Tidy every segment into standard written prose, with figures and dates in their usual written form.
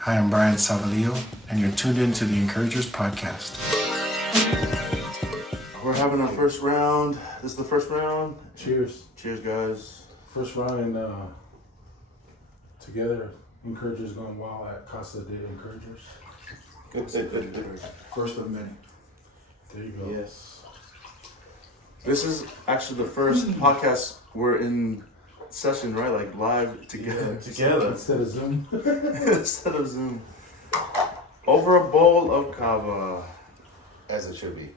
Hi, I'm Bryan Savelio, and you're tuned in to the Encouragers Podcast. We're having our first round. This is the first round. Cheers. Cheers, guys. First round and together, Encouragers going wild at Casa de Encouragers. First of many. There you go. Yes. This is actually the first podcast we're in session, right? Like live together. Instead of Zoom. Instead of Zoom. Over a bowl of kava. As it should be.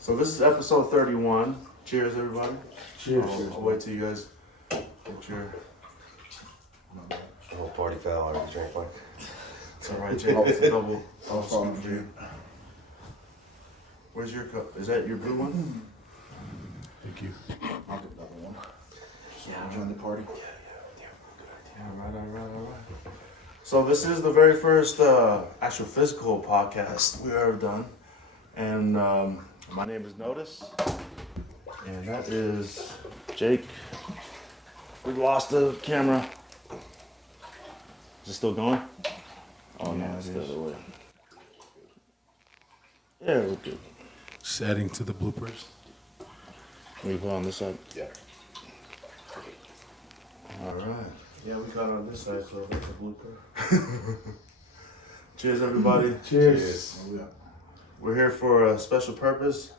So this is episode 31. Cheers, everybody. Cheers. I'll wait till you guys get your... The whole party foul already drank one. It's alright, Jay. It's a double. I'll follow you. Where's your cup? Is that your blue one? Thank you. I'll get another one. Yeah. Join the party. Yeah, right. So this is the very first actual physical podcast we've ever done. And my name is Notis. And that is Jake. We lost the camera. Is it still going? Oh no, it's the other way. Yeah, we're good. Just adding to the bloopers. Can we put on this side? Yeah. Alright. Yeah, we got on this side, so that's a blooper. Cheers, everybody. Cheers. Oh, yeah. We're here for a special purpose.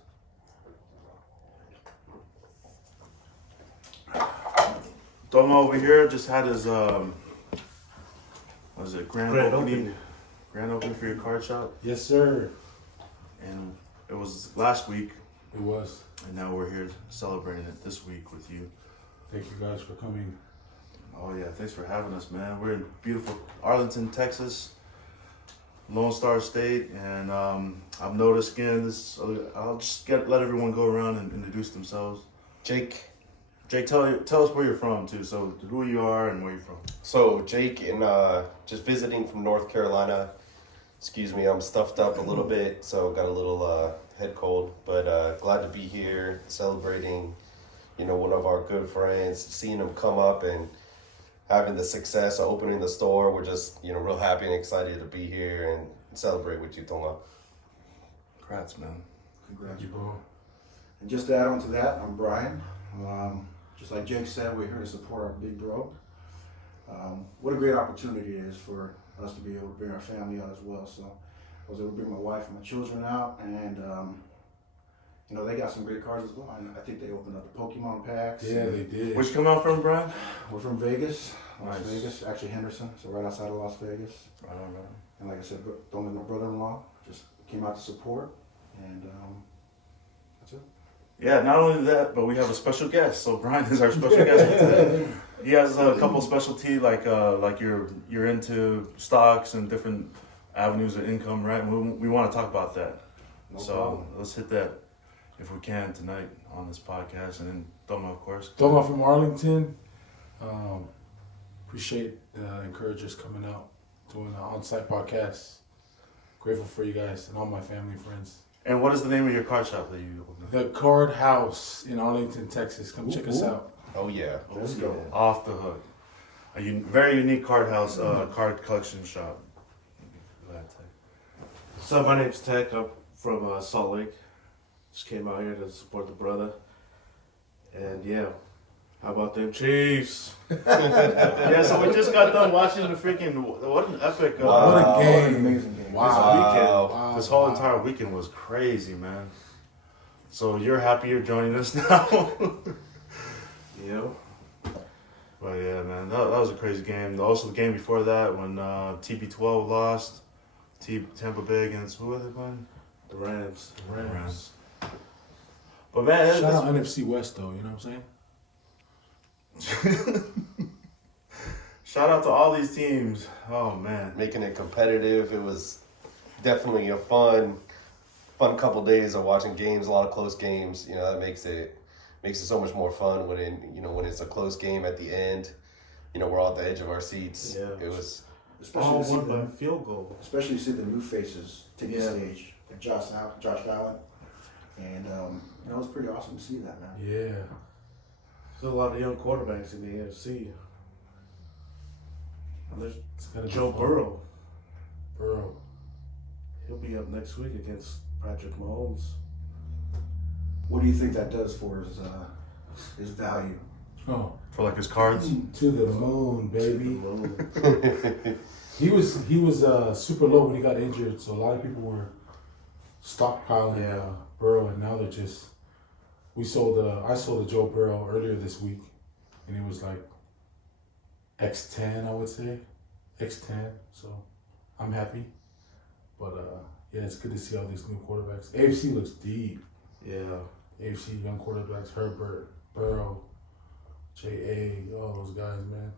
Domo over here just had his what was it, grand opening for your card shop, Yes, sir. and it was last week, It was. and now we're here celebrating it this week with you. Thank you guys for coming. Oh yeah, thanks for having us, man. We're in beautiful Arlington, Texas, Lone Star State, and I've noticed again. I'll just let everyone go around and introduce themselves. Jake. Jake, tell us where you're from too. So who you are and where you're from. So Jake, and just visiting from North Carolina. Excuse me, I'm stuffed up a little bit, so got a little head cold. But glad to be here, celebrating, one of our good friends, seeing him come up and having the success of opening the store. We're just, real happy and excited to be here and celebrate with you, Tonga. Congrats, man. Congrats, Thank you, bro. bro. And just to add on to that, I'm Bryan. Just like Jake said, we're here to support our big bro. What a great opportunity it is for us to be able to bring our family out as well. So I was able to bring my wife and my children out, and they got some great cards as well. And I think they opened up the Pokemon packs. Yeah, they did. Where'd you come out from, Brian? We're from Vegas, Las Nice. Vegas, actually Henderson, so right outside of Las Vegas. Right on. And like I said, don't let my brother-in-law just came out to support, and that's it. Yeah, not only that, but we have a special guest. So Brian is our special guest for today. He has a couple specialty, like you're into stocks and different avenues of income, right? And we want to talk about that. No So problem. let's hit that if we can tonight on this podcast, and then Doma, of course. Doma from Arlington. Appreciate the Encouragers coming out, doing an on-site podcast. Grateful for you guys and all my family and friends. And what is the name of your card shop that you opened? The Card House in Arlington, Texas. Come check us out. Oh, yeah. Let's go. Off the hook. Very unique card house, card collection shop. So my name's Tech. I'm from Salt Lake. Just came out here to support the brother. And yeah, how about them Chiefs? Yeah, so we just got done watching the freaking, what an epic, Wow. What a What an game. amazing game. Wow. Wow. this whole entire weekend was crazy, man. So you're happy you're joining us now? Yeah. But yeah, man, that was a crazy game. Also, the game before that when TB12 lost, Tampa Bay against who are they playing? The Rams. Rams. But man, Shout out NFC West though, you know what I'm saying? shout out to all these teams. Oh man. Making it competitive. It was definitely a fun couple days of watching games, a lot of close games. That makes it so much more fun when when it's a close game at the end. We're all at the edge of our seats. Yeah. It was Especially All to see won by the, field goal. especially to see the new faces take the Yeah. stage, like Josh Allen, and it was pretty awesome to see that, man. Yeah. There's a lot of young quarterbacks in the AFC. And there's It's gonna be Joe fun. Burrow. Burrow. He'll be up next week against Patrick Mahomes. What do you think that does for his value? Oh, For like his cards. to the moon, baby. Mahomes. He was super low when he got injured, so a lot of people were stockpiling Burrow, and now they're just. I sold a Joe Burrow earlier this week, and it was like X10, I would say, X10. So I'm happy, but yeah, it's good to see all these new quarterbacks. AFC looks deep. Yeah. AFC young quarterbacks: Herbert, Burrow, J.A., all those guys, man.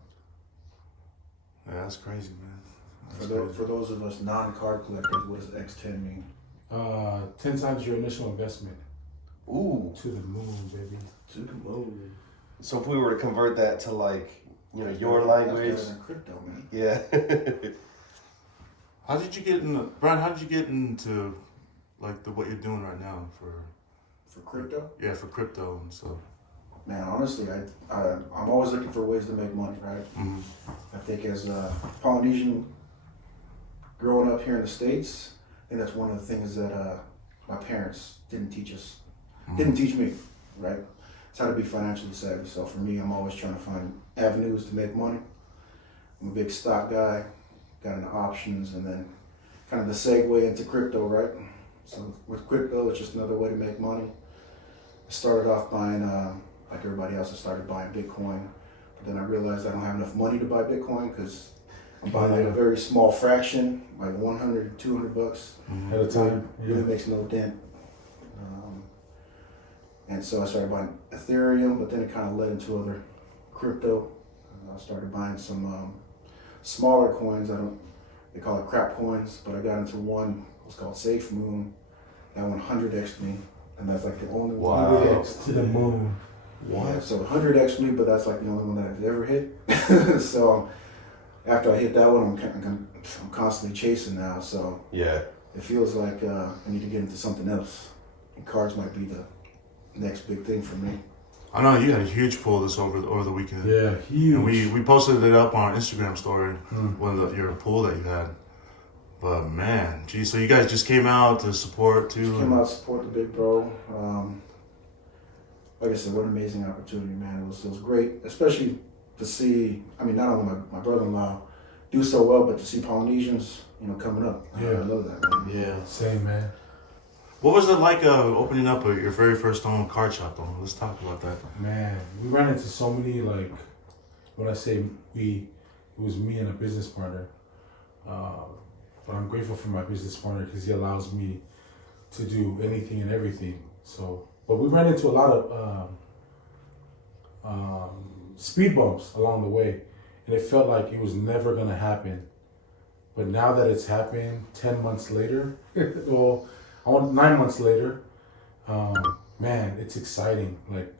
Yeah, that's crazy, man. For those of us non-card collectors, what does X10 mean? 10 times your initial investment. Ooh. To the moon, baby. To the moon. So if we were to convert that to like, your That's language, better than crypto, man. yeah. How did you get in, Brian? How did you get into like what you're doing right now for Crypto? Yeah, for crypto and stuff. Man, honestly, I'm always looking for ways to make money, right? Mm-hmm. I think as a Polynesian growing up here in the States, I think that's one of the things that my parents didn't teach us, didn't teach me, right? It's how to be financially savvy. So for me, I'm always trying to find avenues to make money. I'm a big stock guy, got into options, and then kind of the segue into crypto, right? So with crypto, it's just another way to make money. I started off buying, like everybody else, I started buying Bitcoin. But then I realized I don't have enough money to buy Bitcoin because I'm buying like a very small fraction, like 100, 200 bucks. At a time. It really makes no dent. And so I started buying Ethereum, but then it kind of led into other crypto. I started buying some smaller coins. They call it crap coins, but I got into one, it's called Safe Moon. That one 100x'd me, and that's like the only one. Wow. 100x to the moon. Yeah, so 100x'd me, but that's like the only one that I've ever hit. So after I hit that one, I'm constantly chasing now. So Yeah. it feels like I need to get into something else. And cards might be the next big thing for me. I know you had a huge pull this over the weekend. Yeah, huge. And we posted it up on our Instagram story, your pool that you had. But man, geez, so you guys just came out to support too? Just came out to support the big bro. Like I said, what an amazing opportunity, man. It was great, especially to see, I mean, not only my brother-in-law do so well, but to see Polynesians, coming up. Yeah. I love that, man. Yeah. Same, man. What was it like opening up your very first own card shop though? Let's talk about that. Man, we ran into so many, like, when I say we, it was me and a business partner. But I'm grateful for my business partner because he allows me to do anything and everything. So, but we ran into a lot of speed bumps along the way, and it felt like it was never gonna happen. But now that it's happened, 10 months later, well, 9 months later, man, it's exciting. Like,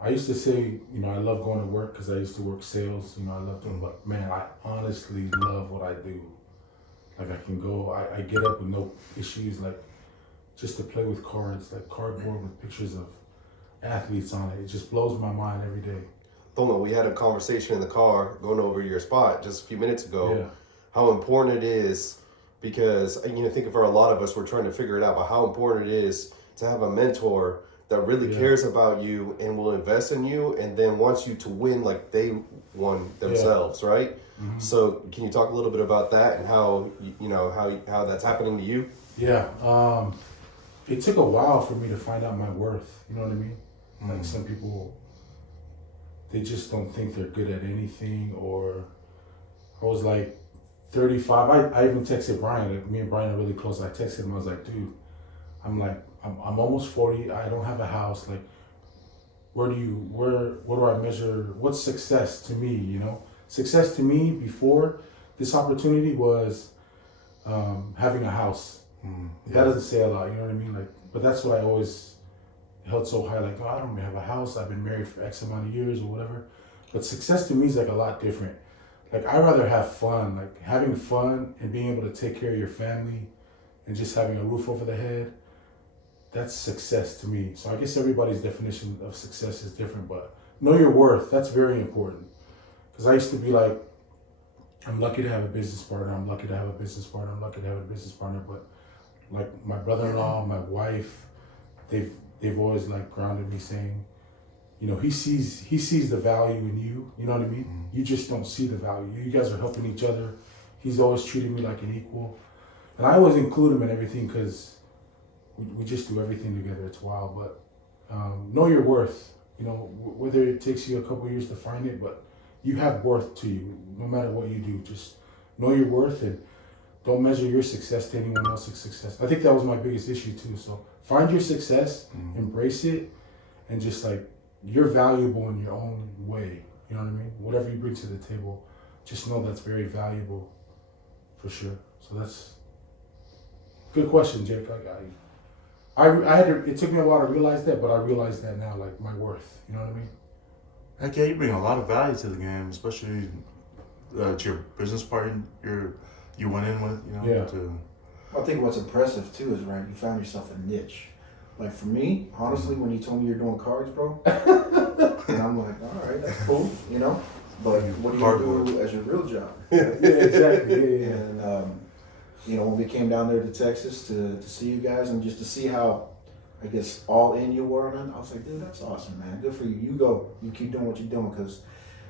I used to say, I love going to work because I used to work sales. I love doing, but man, I honestly love what I do. Like, I can go, I get up with no issues, like, just to play with cards, like cardboard with pictures of athletes on it. It just blows my mind every day. Tonga, we had a conversation in the car going over your spot just a few minutes ago. Yeah. How important it is, because I think for a lot of us, we're trying to figure it out, but how important it is to have a mentor that really cares about you and will invest in you and then wants you to win like they won themselves, right? Mm-hmm. So can you talk a little bit about that and how how that's happening to you? Yeah. It took a while for me to find out my worth. You know what I mean? Mm-hmm. Like, some people, they just don't think they're good at anything. Or I was like 35. I even texted Brian. Like, me and Brian are really close. I texted him. I was like, dude, I'm almost 40. I don't have a house. Like, where do I measure? What's success to me? Success to me before this opportunity was having a house. That doesn't say a lot, you know what I mean? Like, but that's what I always held so high. Like, I don't even have a house. I've been married for X amount of years or whatever. But success to me is like a lot different. Like, I rather have fun, like having fun and being able to take care of your family and just having a roof over the head. That's success to me. So I guess everybody's definition of success is different, but know your worth. That's very important. Because I used to be like, I'm lucky to have a business partner. I'm lucky to have a business partner. I'm lucky to have a business partner. But like my brother-in-law, my wife, they've always like grounded me, saying, you know, he sees the value in you. You know what I mean? Mm-hmm. You just don't see the value. You guys are helping each other. He's always treating me like an equal, and I always include him in everything because we just do everything together. It's wild, but know your worth. You know, whether it takes you a couple years to find it, but you have worth to you. No matter what you do, just know your worth and don't measure your success to anyone else's success. I think that was my biggest issue too. So find your success, embrace it, and just like, you're valuable in your own way. You know what I mean? Whatever you bring to the table, just know that's very valuable, for sure. So that's good question, Jake. I had to, it took me a while to realize that, but I realize that now, like my worth. You know what I mean? Heck yeah, you bring a lot of value to the game, especially to your business partner you went in with. You know. Yeah. I think what's impressive too is, right, you found yourself a niche. Like for me, honestly, when you told me you're doing cards, bro, and I'm like, all right, that's cool, you know. But what do you do as your real job? Yeah, exactly. Yeah. And you know, when we came down there to Texas to see you guys and just to see how, I guess, all in you were, man, I was like, dude, that's awesome, man. Good for you. You go. You keep doing what you're doing, because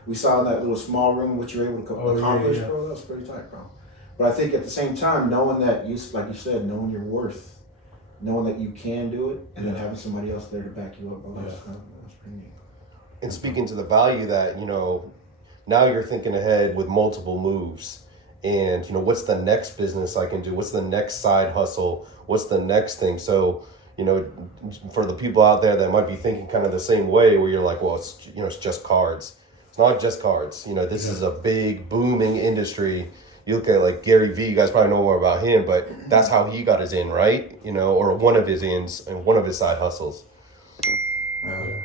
we saw in that little small room what you're able to accomplish, bro. That's pretty tight, bro. But I think at the same time, knowing that you, like you said, knowing your worth, knowing that you can do it, and then having somebody else there to back you up, bro, that's pretty neat. And speaking to the value that, you know, now you're thinking ahead with multiple moves. And, you know, what's the next business I can do? What's the next side hustle? What's the next thing? So, you know, for the people out there that might be thinking kind of the same way, where you're like, well, it's, you know, it's just cards. It's not just cards. You know, this is a big booming industry. You look at like Gary Vee, you guys probably know more about him, but that's how he got his in, right? You know, or one of his ins and one of his side hustles. Yeah.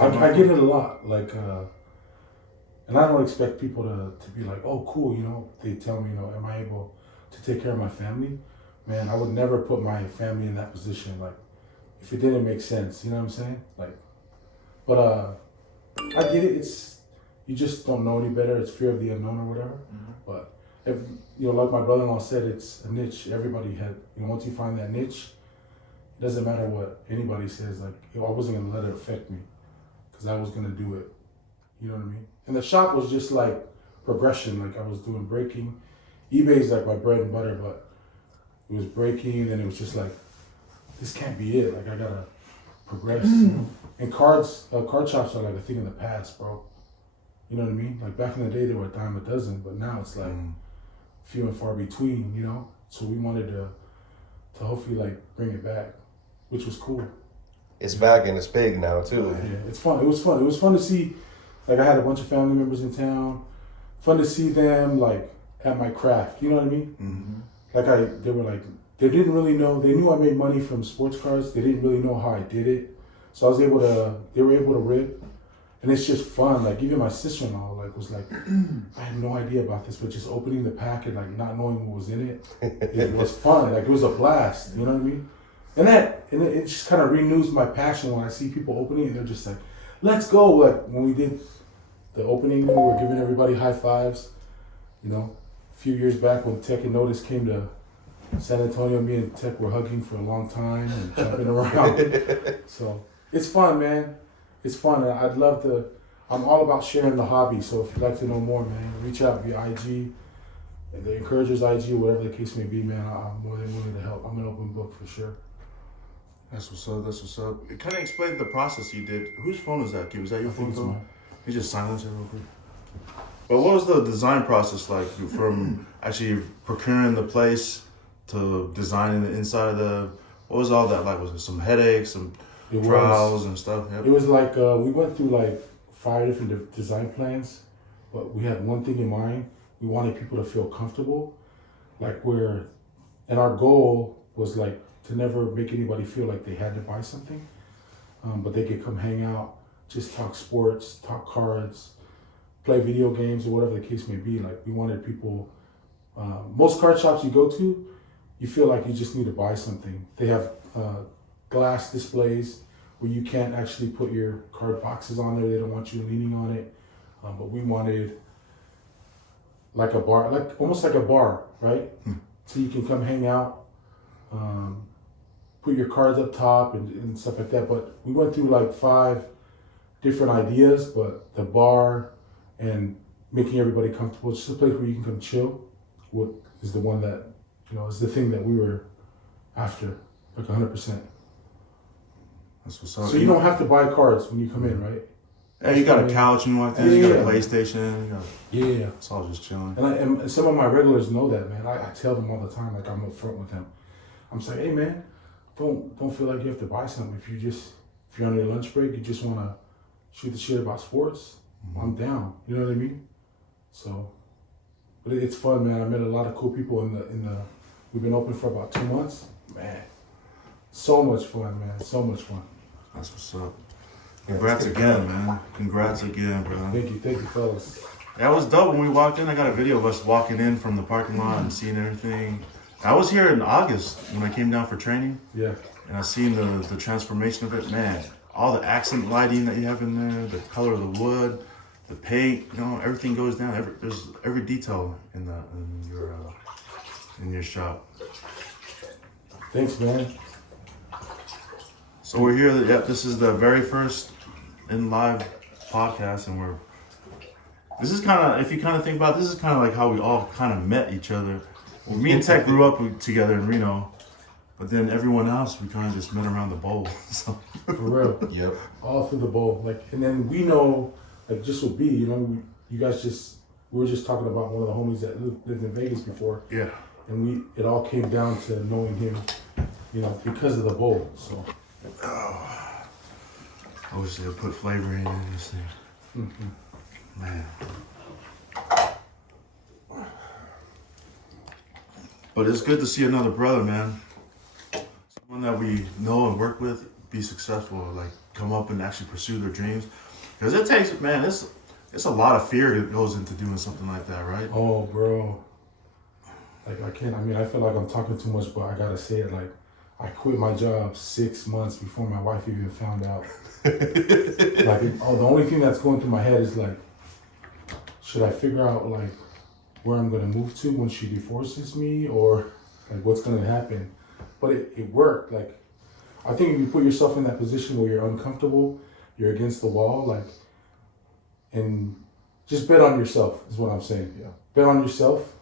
I get it a lot. Like, and I don't expect people to be like, oh, cool, you know, they tell me, you know, am I able to take care of my family? Man, I would never put my family in that position. Like, if it didn't make sense, you know what I'm saying? Like, but I get it. It's, you just don't know any better. It's fear of the unknown or whatever. Mm-hmm. But if, you know, like my brother-in-law said, it's a niche. Everybody had, you know, once you find that niche, it doesn't matter what anybody says. Like, you know, I wasn't gonna let it affect me, because I was gonna do it. You know what I mean? And the shop was just like progression. Like, I was doing breaking. eBay's like my bread and butter, but it was breaking, and then it was just like, this can't be it. Like, I gotta progress. You know? And card shops are like a thing in the past, bro. You know what I mean? Like, back in the day, they were a dime a dozen, but now it's like few and far between, you know? So we wanted to hopefully like bring it back, which was cool. It's back and it's big now too. Yeah, it's fun. It was fun. It was fun to see. Like, I had a bunch of family members in town. Fun to see them like at my craft. You know what I mean? Mm-hmm. Like, they were like, they didn't really know. They knew I made money from sports cards. They didn't really know how I did it. So they were able to rip. And it's just fun. Like, even my sister-in-law was like, I had no idea about this, but just opening the pack and like not knowing what was in it, it was fun. Like, it was a blast. You know what I mean? And it just kind of renews my passion when I see people opening and they're just like, let's go. Like, when we did the opening, we were giving everybody high fives. You know, a few years back when Tech and Notis came to San Antonio, me and Tech were hugging for a long time and jumping around. So it's fun, man. It's fun. And I'd love to. I'm all about sharing the hobby. So if you'd like to know more, man, reach out via IG, the Encouragers IG, or whatever the case may be, man. I'm more than willing to help. I'm an open book for sure. That's what's up. That's what's up. It kind of explained the process you did. Whose phone was that, Kid? Was that your phone? Mine. You just silenced it real quick. But what was the design process like, from actually procuring the place to designing the inside of the? What was all that like? Was it some headaches, some trials and stuff? Yep. It was like we went through like 5 different design plans, but we had one thing in mind. We wanted people to feel comfortable, and our goal was like to never make anybody feel like they had to buy something, but they could come hang out, just talk sports, talk cards, play video games, or whatever the case may be. Like, we wanted people, most card shops you go to, you feel like you just need to buy something. They have glass displays where you can't actually put your card boxes on there. They don't want you leaning on it. But we wanted like a bar, like almost like a bar, right? So you can come hang out, put your cards up top and stuff like that. But we went through like 5 different ideas, but the bar and making everybody comfortable, just a place where you can come chill, what is the one that, is the thing that we were after, like 100%. That's what's up. So you don't have to buy cards when you come in, right? Yeah, you got a couch and like that. You got a Yeah. PlayStation. Yeah. It's all just chilling. And some of my regulars know that, man. I tell them all the time, like I'm up front with them. I'm saying, hey man, don't feel like you have to buy something. If you're on your lunch break, you just want to shoot the shit about sports, I'm down. You know what I mean? So, but it's fun, man. I met a lot of cool people in the. We've been open for about 2 months, man. So much fun, man. So much fun. That's what's up. Congrats again, man. Congrats again, bro. Thank you, fellas. That was dope when we walked in. I got a video of us walking in from the parking lot and seeing everything. I was here in August when I came down for training. Yeah. And I seen the transformation of it. Man, all the accent lighting that you have in there, the color of the wood, the paint, everything goes down. There's every detail in your shop. Thanks, man. So we're here. This is the very first in live podcast, and this is kind of, if you kind of think about it, this is kind of like how we all kind of met each other. Well, me and Tech grew up together in Reno, but then everyone else, we kind of just met around the bowl. So. For real. Yep. All through the bowl. And then we know, just with B, you guys we were just talking about one of the homies that lived in Vegas before. Yeah. And it all came down to knowing him, because of the bowl. So. Oh, I wish they would put flavor in this thing. Mm-hmm. Man. But it's good to see another brother, man. Someone that we know and work with be successful, like come up and actually pursue their dreams. Because it takes, man, it's a lot of fear that goes into doing something like that, right? Oh, bro. I feel like I'm talking too much, but I gotta say it, I quit my job 6 months before my wife even found out. The only thing that's going through my head is should I figure out where I'm gonna move to when she divorces me, or what's gonna happen? But it worked. I think if you put yourself in that position where you're uncomfortable, you're against the wall, and just bet on yourself is what I'm saying. Yeah. Bet on yourself.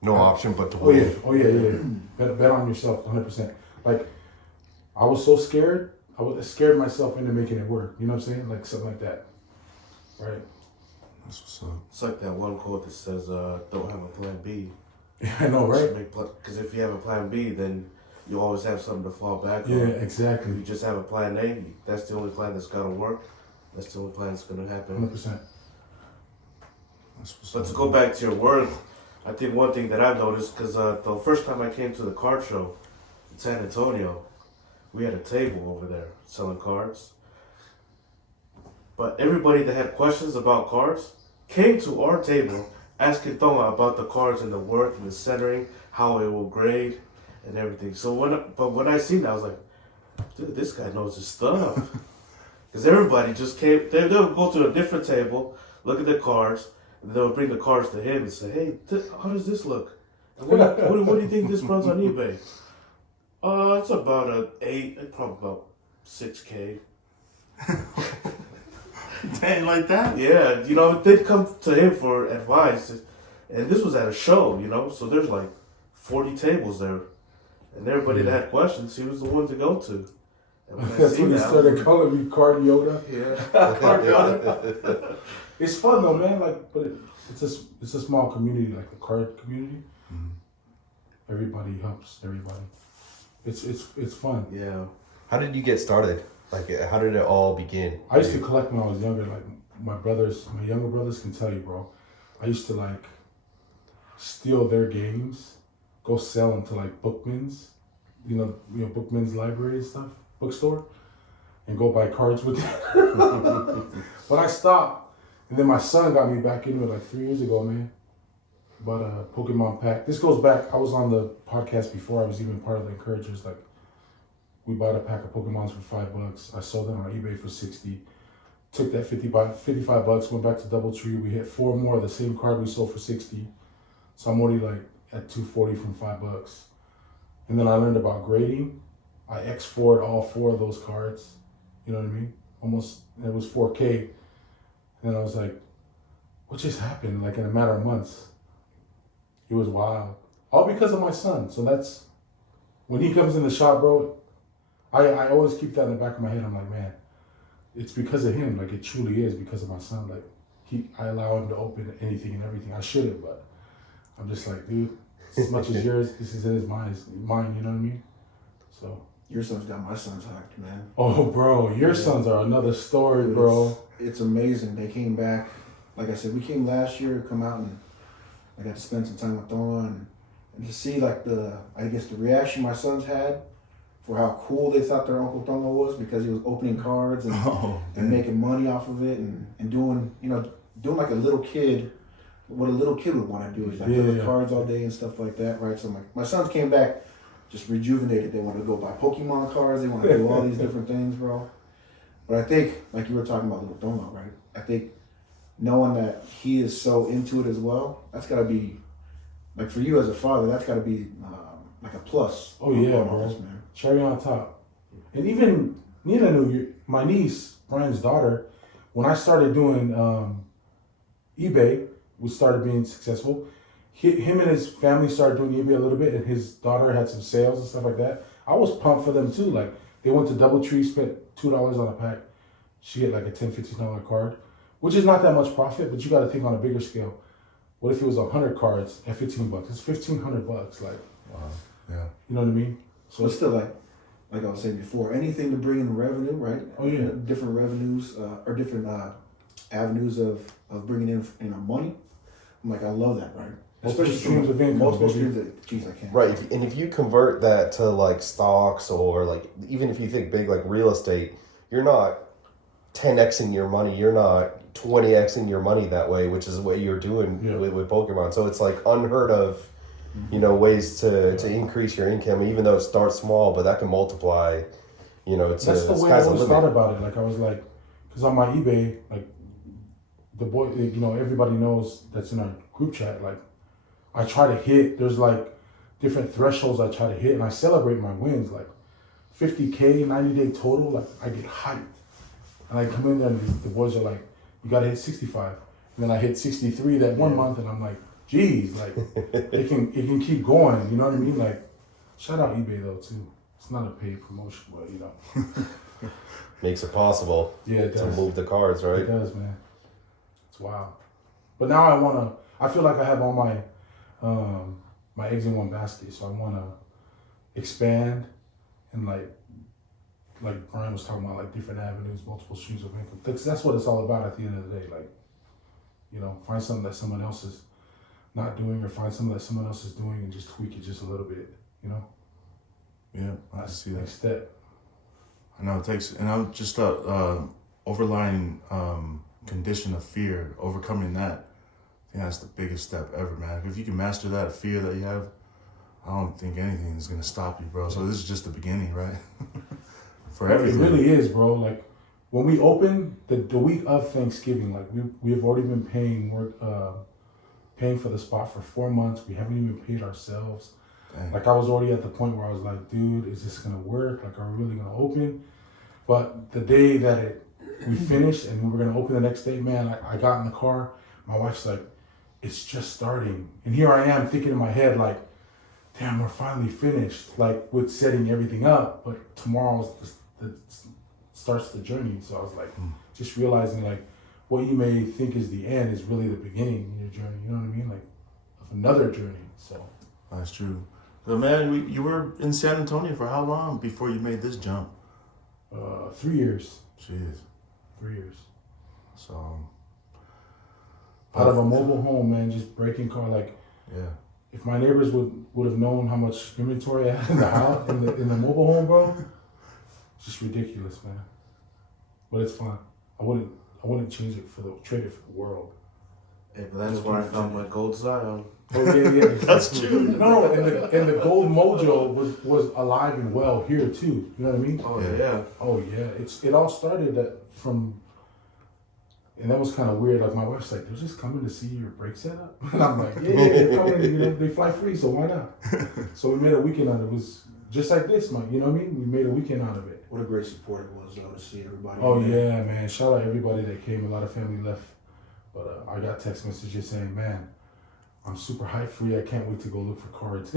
No option but to Oh win. yeah. Bet on yourself, 100%. I was so scared. I was scared myself into making it work. You know what I'm saying? Something like that. Right? That's what's up. It's like that one quote that says, "Don't have a plan B." Yeah, I know, right? Because if you have a plan B, then you always have something to fall back on. Yeah, If exactly. you just have a plan A, that's the only plan that's gonna work. That's the only plan that's gonna happen. 100%. That's what's But up. to go back to your word, I think one thing that I've noticed, because the first time I came to the card show in San Antonio, we had a table over there selling cards. But everybody that had questions about cards came to our table asking Tonga about the cards and the worth and the centering, how it will grade and everything. So when I seen that, I was like, dude, this guy knows his stuff. Because everybody just came, they would go to a different table, look at the cards, and they would bring the cards to him and say, hey, how does this look? And what do you think this runs on eBay? It's about an 8, probably about 6K. Dang, like that? Yeah, they'd come to him for advice. And this was at a show, so there's 40 tables there. And everybody that had questions, he was the one to go to. And when I That's seen when he that, I was started like, calling me Card Yoda. yeah. Card Yoda. It's fun though, man. But it's a small community, the card community. Mm-hmm. Everybody helps everybody. It's fun. Yeah. How did you get started? How did it all begin? I used to collect when I was younger. My younger brothers can tell you, bro. I used to steal their games, go sell them to Bookman's, Bookman's library and stuff, bookstore, and go buy cards with them. But I stopped, and then my son got me back into it 3 years ago, man. Bought a Pokemon pack. This goes back. I was on the podcast before I was even part of the Encouragers. We bought a pack of Pokemons for $5. I sold them on eBay for $60. took that 55 bucks, went back to DoubleTree. We hit 4 more of the same card we sold for 60. So I'm already like at 240 from $5. And then I learned about grading. I X4'd all 4 of those cards. You know what I mean? Almost, it was 4K. And I was like, what just happened? Like in a matter of months. It was wild. All because of my son. So that's, when he comes in the shop, bro, I always keep that in the back of my head. I'm like, man, it's because of him. Like, it truly is because of my son. Like, I allow him to open anything and everything. I shouldn't, but I'm just like, dude, as much as yours, this is his, mine, you know what I mean? So. Your son's got my son's hooked, man. Oh, bro, your sons are another story, Dude, bro. It's amazing. They came back. Like I said, we came last year to come out and I got to spend some time with Tonga and to see like the reaction my sons had for how cool they thought their Uncle Tonga was because he was opening cards and making money off of it and doing like a little kid, what a little kid would want to do is like those cards all day and stuff like that, right? So my sons came back just rejuvenated. They wanted to go buy Pokemon cards. They want to do all these different things, bro. But I think, like you were talking about little Tonga, right? I think knowing that he is so into it as well, that's got to be, like for you as a father, that's got to be like a plus. Oh yeah, bro. Man. Cherry on top. And even Nina knew, my niece, Brian's daughter, when I started doing eBay, we started being successful. Him and his family started doing eBay a little bit, and his daughter had some sales and stuff like that. I was pumped for them too. Like, they went to DoubleTree, spent $2 on a pack. She get like a $10, $15 card, which is not that much profit, but you got to think on a bigger scale. What if it was 100 cards at $15? It's $1,500. Like, Wow. Yeah. You know what I mean? So it's still like I was saying before, anything to bring in revenue, right? Oh yeah. Different revenues or different avenues of bringing in money. I'm like, I love that, right? Especially streams of income. Multiple streams that, geez, I can't. Right, and if you convert that to like stocks or like even if you think big like real estate, you're not 10xing your money, you're not 20xing your money that way, which is what you're doing with Pokemon. So it's like unheard of, ways to increase your income, even though it starts small, but that can multiply. That's the way I always thought about it. Like I was like, because on my eBay, like the boy, everybody knows that's in our group chat. Like, I try to hit, there's like different thresholds I try to hit, and I celebrate my wins, like 50K, 90-day total, like I get hyped. And I come in there and the boys are like, you gotta hit 65. And then I hit 63 that one month, and I'm like, geez, like it can keep going, you know what I mean? Like, shout out eBay though too. It's not a paid promotion, but makes it possible to move the cards, right? It does, man. It's wild. But now I feel like I have all my eggs in one basket, so I want to expand and like Brian was talking about, like different avenues, multiple streams of income. That's what it's all about at the end of the day. Like, find something that someone else is not doing, or find something that someone else is doing and just tweak it just a little bit. Yeah, I see that. Next step. I know it takes, and I'm just overlying condition of fear, overcoming that. I think that's the biggest step ever, man. If you can master that fear that you have, I don't think anything is gonna stop you, bro. So this is just the beginning, right? For everything. It really is, bro. Like, when we open the week of Thanksgiving, like we have already been paying for the spot for 4 months. We haven't even paid ourselves. Dang. Like, I was already at the point where I was like, dude, is this gonna work? Like, are we really gonna open? But the day that we finished and we were gonna open the next day, man, I got in the car. My wife's like, it's just starting. And here I am thinking in my head, like, damn, we're finally finished, like with setting everything up. But tomorrow's starts the journey. So I was like, just realizing like what you may think is the end is really the beginning in your journey. You know what I mean? Like, of another journey. So that's true. So man, you were in San Antonio for how long before you made this jump? 3 years. Jeez. 3 years. So out of a mobile home, man, just breaking car. Like, if my neighbors would have known how much inventory I had in the house, in the mobile home, bro, it's just ridiculous, man. But it's fine. I wouldn't trade it for the world. Hey, but that's where I found my gold Zion. Oh yeah. That's true. No, and the gold mojo was alive and well here too. You know what I mean? Oh yeah. Oh yeah. It all started from And that was kind of weird. Like my wife's like, they're just coming to see your brake setup. And I'm like, yeah, they're coming. You know, they fly free, so why not? So we made a weekend out of it. It was just like this, man. You know what I mean? We made a weekend out of it. What a great support it was, though, to see everybody. Oh yeah, man! Shout out everybody that came. A lot of family left, but I got text messages saying, "Man, I'm super hyped for you. I can't wait to go look for cards."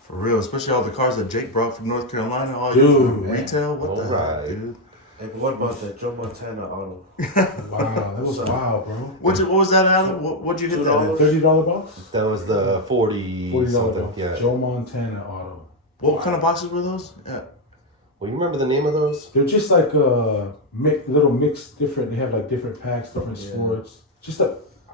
For real, especially all the cars that Jake brought from North Carolina. All Dude, from man. retail. What the Alright. heck, dude? And what about that Joe Montana auto? Wow, that was wild, bro. What was that, Adam? What'd you hit that at? $30 box. That was the 40 $40 something. box. Yeah. Joe Montana auto. What kind of boxes were those? Yeah. Well, you remember the name of those? They're just like little mixed different. They have like different packs, different sports.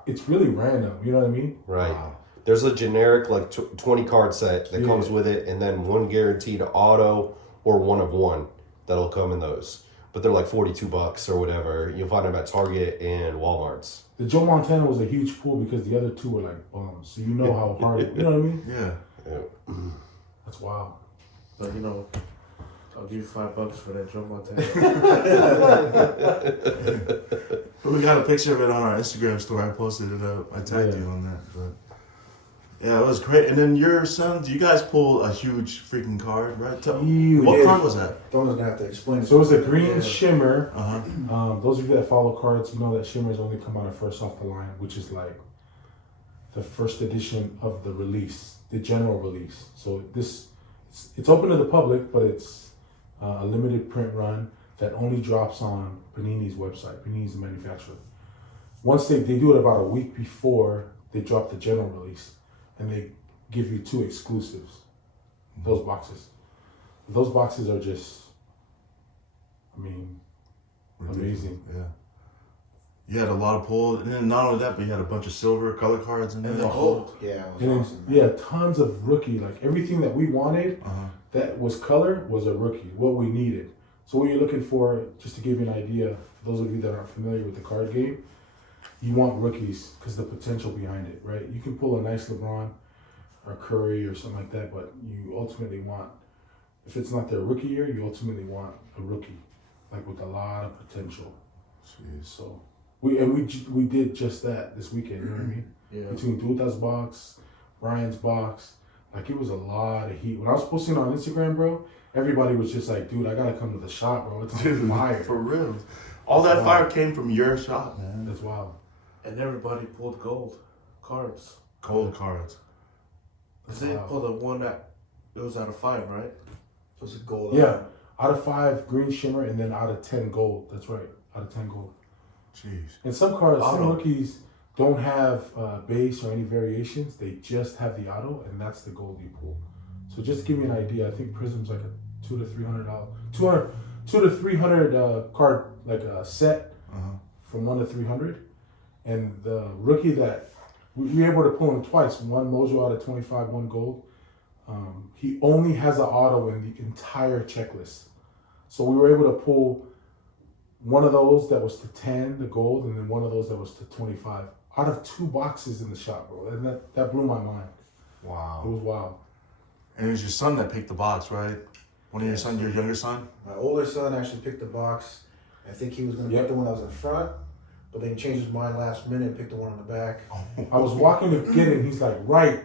It's really random. You know what I mean? Right. Wow. There's a generic like 20 card set that comes with it, and then one guaranteed auto or one of one that'll come in those. But they're like $42 or whatever. You'll find them at Target and Walmart's. The Joe Montana was a huge pull because the other two were like bums. So you know how hard. You know what I mean? Yeah. That's wild. But you know, I'll give you $5 for that Joe Montana. We got a picture of it on our Instagram story. I posted it up. I tagged you on that. But yeah, it was great. And then your son, you guys pulled a huge freaking card, right? Huge. What Yeah. card was that? Donna's gonna have to explain it. So it was a green Yeah. shimmer. Uh-huh. Those of you that follow cards, you know that shimmers only come out of first off the line, which is like the first edition of the release, the general release. So it's open to the public, but it's a limited print run that only drops on Panini's website. Panini's the manufacturer. Once they do it about a week before they drop the general release, and they give you 2 exclusives. Those boxes. Those boxes are just, I mean, amazing. Yeah. You had a lot of pull, and then not only that, but you had a bunch of silver color cards in there. And the gold. Yeah, it was And then, awesome, man. yeah, tons of rookie. Like everything that we wanted Uh-huh. that was color was a rookie. What we needed. So what you're looking for, just to give you an idea, for those of you that aren't familiar with the card game, you want rookies because the potential behind it, right? You can pull a nice LeBron or Curry or something like that, but you ultimately want, if it's not their rookie year, you ultimately want a rookie, like with a lot of potential. Jeez. So we did just that this weekend. You know what I mean? Yeah. Between Duta's box, Brian's box, like it was a lot of heat. When I was posting on Instagram, bro, everybody was just like, "Dude, I gotta come to the shop, bro. It's on fire." For real. All that Wow. fire came from your shop, man. That's wild. And everybody pulled gold cards. Cold cards. That's They wild. pulled a one that it was out of 5, right? It was a goal. Yeah, out of 5 green shimmer, and then out of 10 gold. That's right, out of 10 gold. Jeez. And some cards, some Auto. rookies don't have base or any variations. They just have the auto, and that's the gold you pull. So just to give you an idea, I think Prism's like a $200 to $300, $200 to $300 card like a set Uh-huh. from 1 to 300. And the rookie that we were able to pull him twice, one Mojo out of 25, one gold. He only has an auto in the entire checklist. So we were able to pull one of those that was to 10, the gold, and then one of those that was to 25 out of 2 boxes in the shop, bro. And that blew my mind. It Wow. was wild. And it was your son that picked the box, right? One of your son, your younger son? My older son actually picked the box. I think he was gonna Yep. pick the one that was in front, but then he changed his mind last minute and picked the one on the back. I was walking to get it, and he's like, right.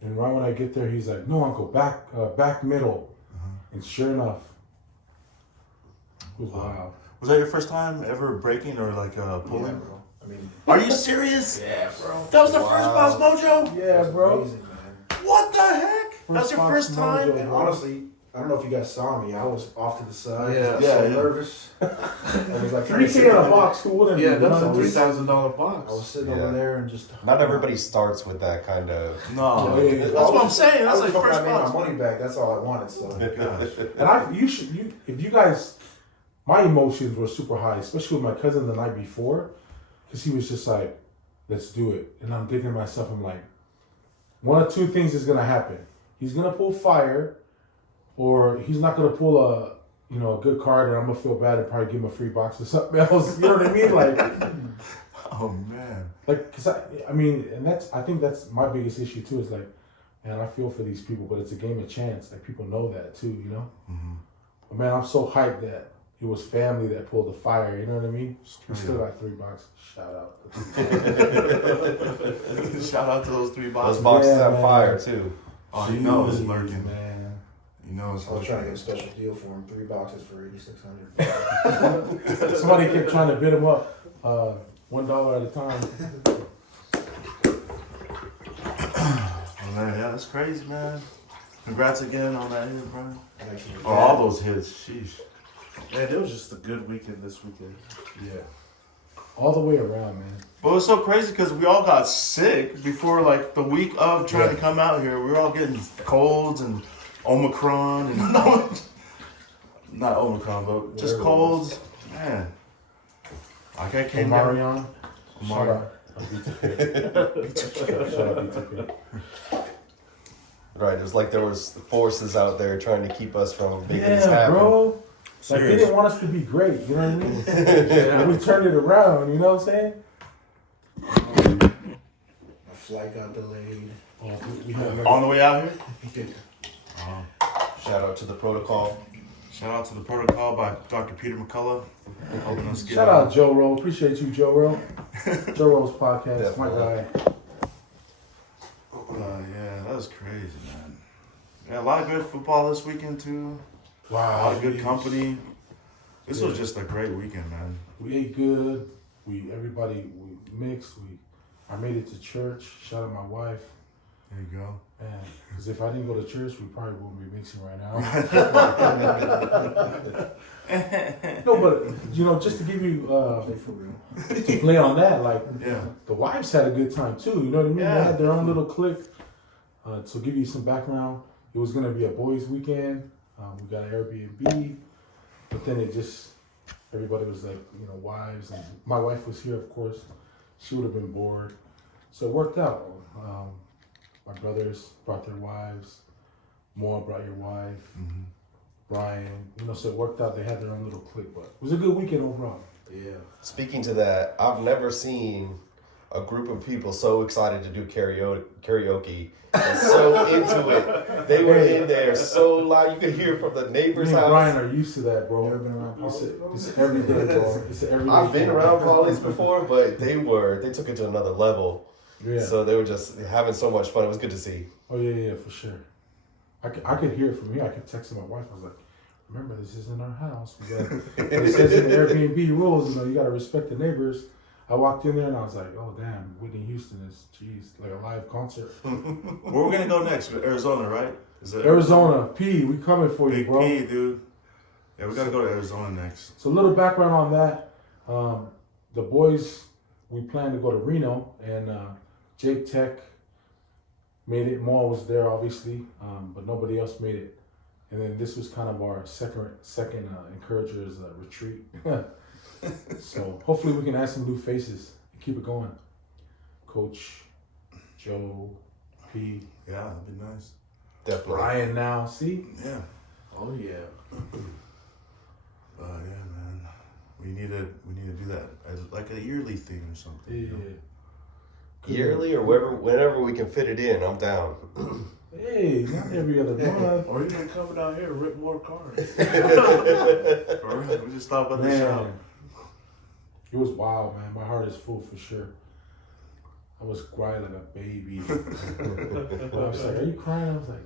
And right when I get there, he's like, no, Uncle, back middle. And sure enough, it was wild. Was that your first time ever breaking or like Yeah, pulling? bro. I mean, Are you serious? yeah, bro. That was the first Box Mojo? Yeah, That's bro. amazing, man. What the heck? That's your Box first time? Mojo, And bro. honestly, I don't know if you guys saw me. I was off to the side. Yeah. I was Yeah, so yeah. nervous. I was like 3K on a box, who wouldn't? Yeah, You know that's what a I mean? $3,000 I box. was sitting Yeah. over there and just. Not everybody starts with that kind of. No. Yeah, yeah. That's what I'm saying. I That's was like hoping first I made my box. money back. That's all I wanted. So. Gosh. And if you guys, my emotions were super high, especially with my cousin the night before, because he was just like, let's do it. And I'm thinking to myself, I'm like, one of 2 things is gonna happen. He's gonna pull fire, or he's not gonna pull a good card, and I'm gonna feel bad and probably give him a free box or something else. You know what I mean? Oh, man. Cause I mean, and I think that's my biggest issue too. Is like, man, I feel for these people, but it's a game of chance. Like people know that too, you know. Mm-hmm. But man, I'm so hyped that it was family that pulled the fire. You know what I mean? We still got $3. Shout out. Shout out to those 3 boxes. Those boxes Yeah, have man. fire too. Oh, you know it's Jeez, lurking. man. You know it's I was trying to lurking. get a special deal for him, 3 boxes for $8,600. Somebody kept trying to bid him up, $1 at a time. Oh, man, yeah, that's crazy, man. Congrats again on that hit, Brian. Thank you. Oh, all those hits. Sheesh. Man, it was just a good weekend this weekend. Yeah. All the way around, man. But it's so crazy because we all got sick before, like, the week of trying to come out here. We were all getting colds and Omicron and not Omicron, but just colds. Man, like I came down. Omarion. Shout out. Shout out BTK. Right, it was like there was forces out there trying to keep us from making this Yeah, happen. bro. Like they Serious. didn't want us to be great, you know what I mean? And we turned it around, you know what I'm saying? My flight got delayed. Oh, we had On the way out here. Shout out to the protocol. Shout out to the protocol by Dr. Peter McCullough. Helping us get Shout out Joe Rowe. Appreciate you, Joe Rowe. Joe Rowe's podcast, my Definitely. guy. Yeah, that was crazy, man. Yeah, a lot of good football this weekend too. A Wow. lot of good company. This was just a great weekend, man. We ate good. We mixed. I made it to church. Shout out my wife. There you go. Man, because if I didn't go to church, we probably wouldn't be mixing right now. No, but just to give you For real. to play on that, like Yeah. the wives had a good time too. You know what I mean? Yeah. They had their own little clique. To give you some background, it was gonna be a boys' weekend. We got an Airbnb, but then everybody was like, wives, and my wife was here, of course. She would have been bored, so it worked out. My brothers brought their wives. Moa brought your wife. Mm-hmm. Brian, so it worked out. They had their own little clique, but it was a good weekend overall. Yeah. Speaking to that, I've never seen a group of people so excited to do karaoke and so into it. They were in there so loud. You could hear from the neighbor's Me and house. Brian are used to that, bro. Never been around It's, Paul's? it's every day, bro. It's every day. I've been around Polly's before, but they took it to another level. Yeah. So they were just having so much fun. It was good to see. Oh yeah, for sure. I could hear it from here. I kept texting my wife. I was like, "Remember, this isn't our house. It says in the Airbnb rules, you got to respect the neighbors." I walked in there and I was like, "Oh damn, Whitney Houston is like a live concert." Where we gonna go next? Arizona, right? Is it Arizona, P, we coming for you, Big bro. P, dude. Yeah, we gotta go to Arizona next. So a little background on that. The boys, we plan to go to Reno, and Jake Tech made it. Moa was there, obviously, but nobody else made it. And then this was kind of our second encouragers retreat. So hopefully we can add some new faces and keep it going. Coach, Joe, P, Yeah, that'd be nice. Definitely. Brian now. See? Yeah. Oh yeah. Yeah, man. We need to do that as like a yearly thing or something. Yeah. Yearly or whenever we can fit it in, I'm down. Hey, not every other month. Or even coming out here and rip more cars. All right, we just thought about this show. Man, it was wild, man. My heart is full for sure. I was crying like a baby. But I was like, "Are you crying?" I was like,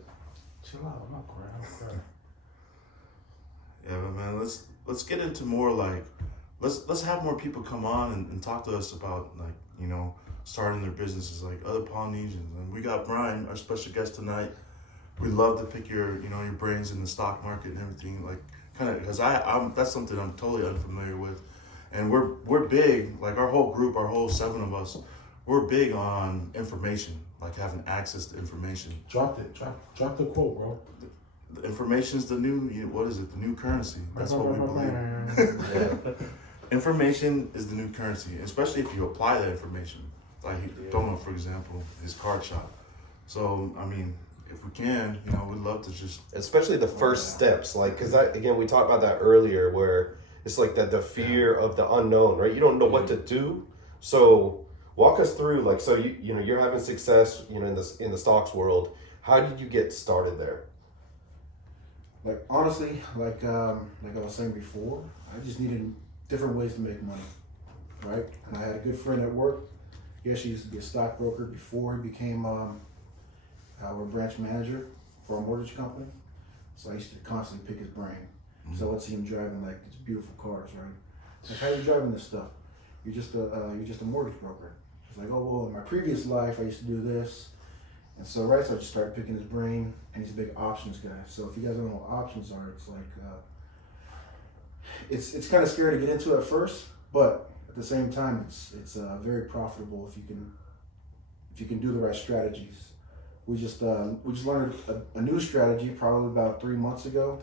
"Chill out, I'm not crying. I'm crying." Yeah, but man, let's get into more like let's have more people come on and talk to us about like starting their businesses like other Polynesians. And we got Brian, our special guest tonight. We'd love to pick your your brains in the stock market and everything, like kind of because I'm that's something I'm totally unfamiliar with, and we're big, like our whole group, our whole 7 of us, we're big on information, like having access to information. Drop the quote, bro. The information's the new what is it? The new currency. That's what we believe. Yeah. Information is the new currency, especially if you apply that information. Like Tonga, for example, his card shop. So I mean, if we can, we'd love to just. Especially the first steps, like, because again, we talked about that earlier, where it's like the fear of the unknown, right? You don't know what to do. So walk us through, like, so you're having success, in the stocks world. How did you get started there? like honestly, like I was saying before, I just needed different ways to make money, right? And I had a good friend at work. He actually used to be a stockbroker before he became our branch manager for a mortgage company. So I used to constantly pick his brain. So I'd see him driving like these beautiful cars, right? Like, how are you driving this stuff? You're just a mortgage broker. It's like, oh well, in my previous life I used to do this, and so right, so I just started picking his brain, and he's a big options guy. So if you guys don't know what options are, it's like it's kind of scary to get into at first, but at the same time, it's very profitable if you can do the right strategies. We just learned a new strategy probably about 3 months ago.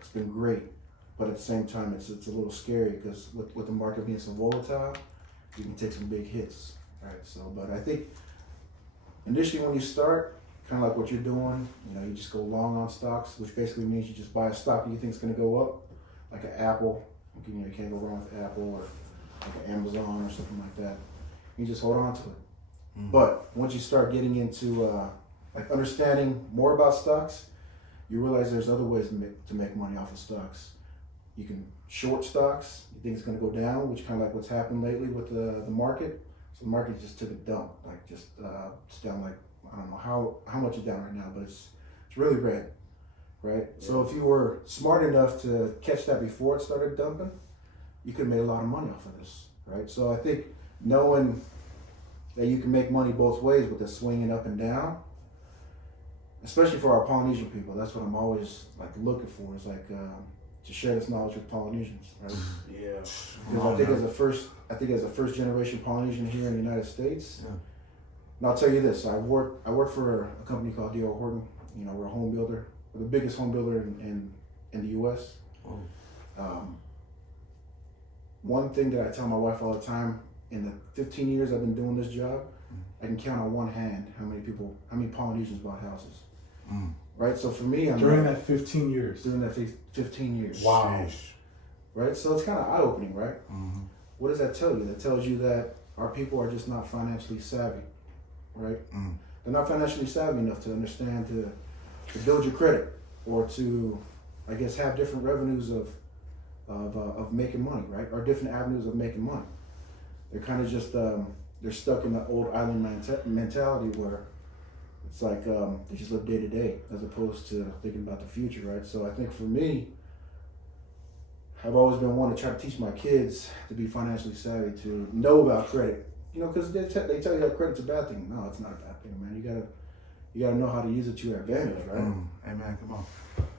It's been great, but at the same time, it's a little scary because with the market being so volatile, you can take some big hits, right? So, but I think initially when you start, kind of like what you're doing, you just go long on stocks, which basically means you just buy a stock you think is going to go up, like an Apple. You can't go wrong with Apple, or like an Amazon or something like that. You just hold on to it. But once you start getting into like understanding more about stocks, you realize there's other ways to make money off of stocks. You can short stocks. You think it's going to go down, which kind of like what's happened lately with the market. So the market just took a dump, like it's down like, I don't know how much it's down right now, but it's really red, right? Yeah. So if you were smart enough to catch that before it started dumping, you could have made a lot of money off of this, right? So I think knowing that you can make money both ways with the swinging up and down, especially for our Polynesian people, that's what I'm always like looking for, is like to share this knowledge with Polynesians, right? Yeah. Because I think as a first generation Polynesian here in the United States, and I'll tell you this, I work for a company called D.O. Horton. We're a home builder. We're the biggest home builder in the U.S. One thing that I tell my wife all the time, in the 15 years I've been doing this job, I can count on one hand how many Polynesians bought houses. Right? So for me, during that 15 years. During that 15 years. Wow. Right? So it's kind of eye-opening, right? What does that tell you? That tells you that our people are just not financially savvy, right? They're not financially savvy enough to understand to build your credit, or to, I guess, have different revenues of making money, right? Or different avenues of making money. They're kind of just they're stuck in the old island mentality where it's like they just live day to day as opposed to thinking about the future, right? So I think for me, I've always been one to try to teach my kids to be financially savvy, to know about credit. Because they tell you that credit's a bad thing. No, it's not a bad thing, man. You gotta know how to use it to your advantage, right? Amen. Come on.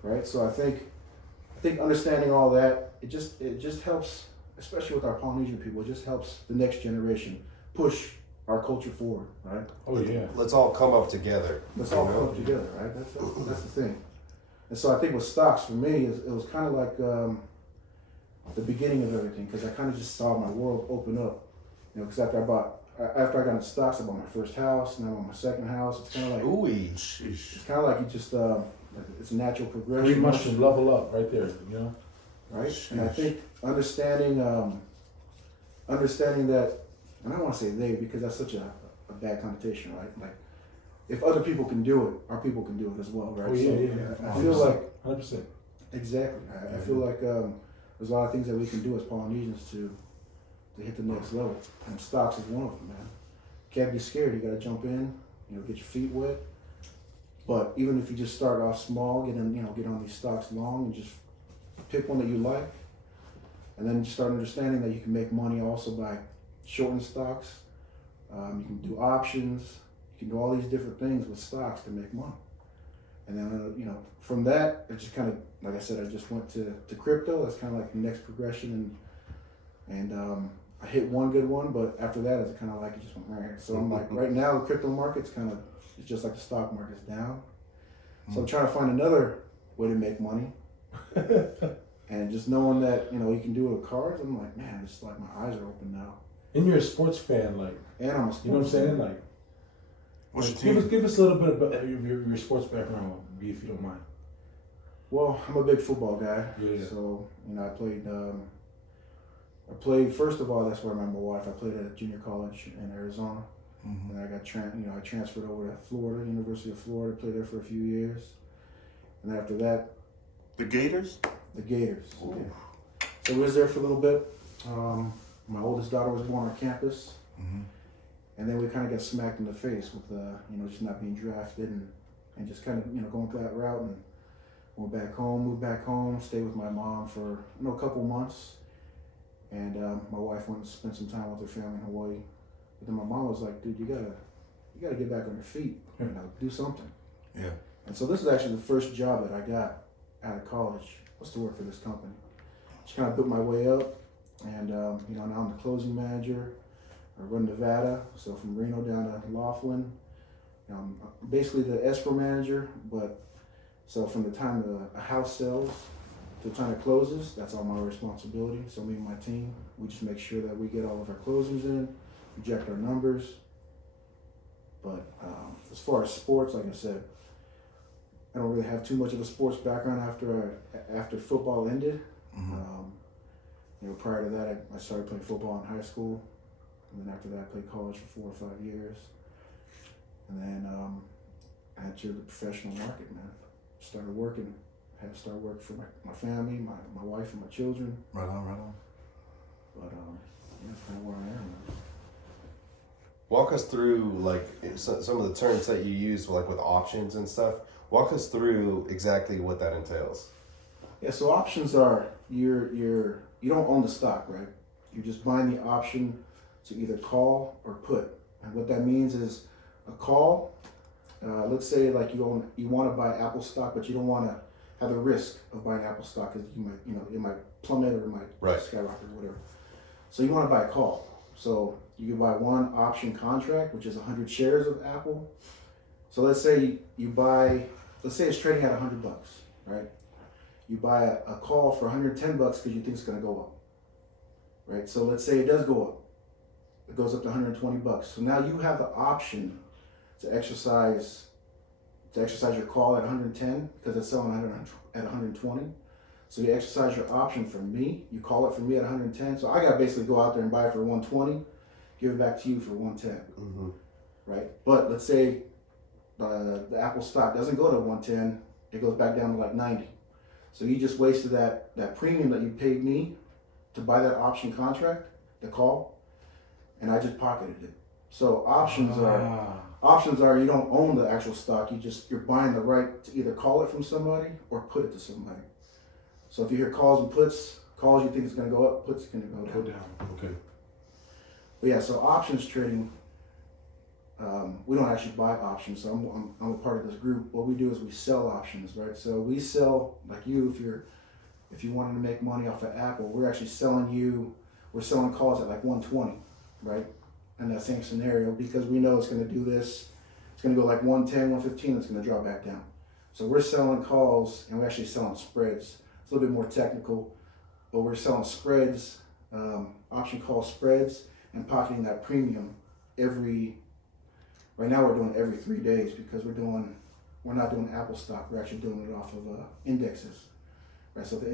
Right. So I think understanding all that, it just helps, especially with our Polynesian people. It just helps the next generation push our culture forward, right? Oh yeah. Let's all come up together. Let's all come up together, right? That's the thing. And so I think with stocks, for me, it was kind of like the beginning of everything, because I kind of just saw my world open up. Because after I got into stocks, I bought my first house, and then I bought my second house. It's kind of like it's kind of like you just it's a natural progression. Pretty much to level up right there, right? Sheesh. And I think understanding that, and I don't want to say they, because that's such a bad connotation, right? Like, if other people can do it, our people can do it as well, right? Oh, yeah. I feel like 100%. Exactly. I feel like there's a lot of things that we can do as Polynesians to hit the next level, and stocks is one of them, man. Can't be scared. You got to jump in, get your feet wet. But even if you just start off small, get on these stocks long, and just pick one that you like, and then just start understanding that you can make money also by shorting stocks. You can do options. You can do all these different things with stocks to make money. And then, from that, it just kind of, like I said, I just went to crypto. That's kind of like the next progression. And I hit one good one, but after that, it's kind of like it just went right. So I'm like, right now, the crypto market's it's just like the stock market's down. So I'm trying to find another way to make money. And just knowing that, you can do it with cards, I'm like, man, it's like my eyes are open now. And you're a sports fan, like. And I'm a sports fan. You know what I'm saying? Like, what's your team? Give us a little bit about your sports background, if you don't mind. Well, I'm a big football guy. Yeah. So, I played, first of all, that's where I met my wife. I played at a junior college in Arizona. And I got I transferred over to Florida, University of Florida, played there for a few years. And then after that, The Gators? the Gators. Ooh. Yeah. So we was there for a little bit. My oldest daughter was born on campus. Mm-hmm. And then we kind of got smacked in the face with, just not being drafted and just kind of, going through that route and moved back home, stayed with my mom for, a couple months. And my wife went to spend some time with her family in Hawaii. But then my mom was like, dude, you gotta get back on your feet, do something. Yeah. And so this is actually the first job that I got out of college, was to work for this company. Just kind of built my way up, and now I'm the closing manager. I run Nevada, so from Reno down to Laughlin. I'm basically the escrow manager, but so from the time a house sells to the time it closes, that's all my responsibility. So me and my team, we just make sure that we get all of our closings in, project our numbers. But as far as sports, like I said, I don't really have too much of a sports background after football ended. Mm-hmm. Prior to that, I started playing football in high school. And then after that, I played college for 4 or 5 years. And then I entered the professional market, man. Started working. I had to start working for my family, my wife, and my children. Right on. But that's kind of where I am, man. Walk us through like some of the terms that you use, like with options and stuff. Walk us through exactly what that entails. Yeah, so options are you don't own the stock, right? You're just buying the option to either call or put. And what that means is a call, let's say like you want to buy Apple stock, but you don't want to have the risk of buying Apple stock because you might, it might plummet or it might skyrocket or whatever. So you want to buy a call. So you can buy one option contract, which is 100 shares of Apple. So let's say it's trading at $100, right? You buy a call for $110 because you think it's going to go up, right? So let's say it does go up. It goes up to $120. So now you have the option to exercise your call at 110 because it's selling at 120. So you exercise your option for me. You call it for me at 110. So I got to basically go out there and buy it for 120, give it back to you for 110, Mm-hmm. right? But let's say the Apple stock doesn't go to 110, it goes back down to like 90. So you just wasted that premium that you paid me to buy that option contract, the call, and I just pocketed it. So options are you don't own the actual stock, you're buying the right to either call it from somebody or put it to somebody. So if you hear calls and puts, calls you think it's gonna go up, puts gonna go down. Okay. But yeah, so options trading, we don't actually buy options. So I'm a part of this group. What we do is we sell options, right? So we sell, like you, if you wanted to make money off of Apple, we're selling calls at like 120, right? In that same scenario, because we know it's going to do this. It's going to go like 110, 115, it's going to drop back down. So we're selling calls and we're actually selling spreads. It's a little bit more technical, but we're selling spreads, option call spreads, and pocketing that premium right now we're doing every 3 days because we're not doing Apple stock, we're actually doing it off of indexes. Right, so the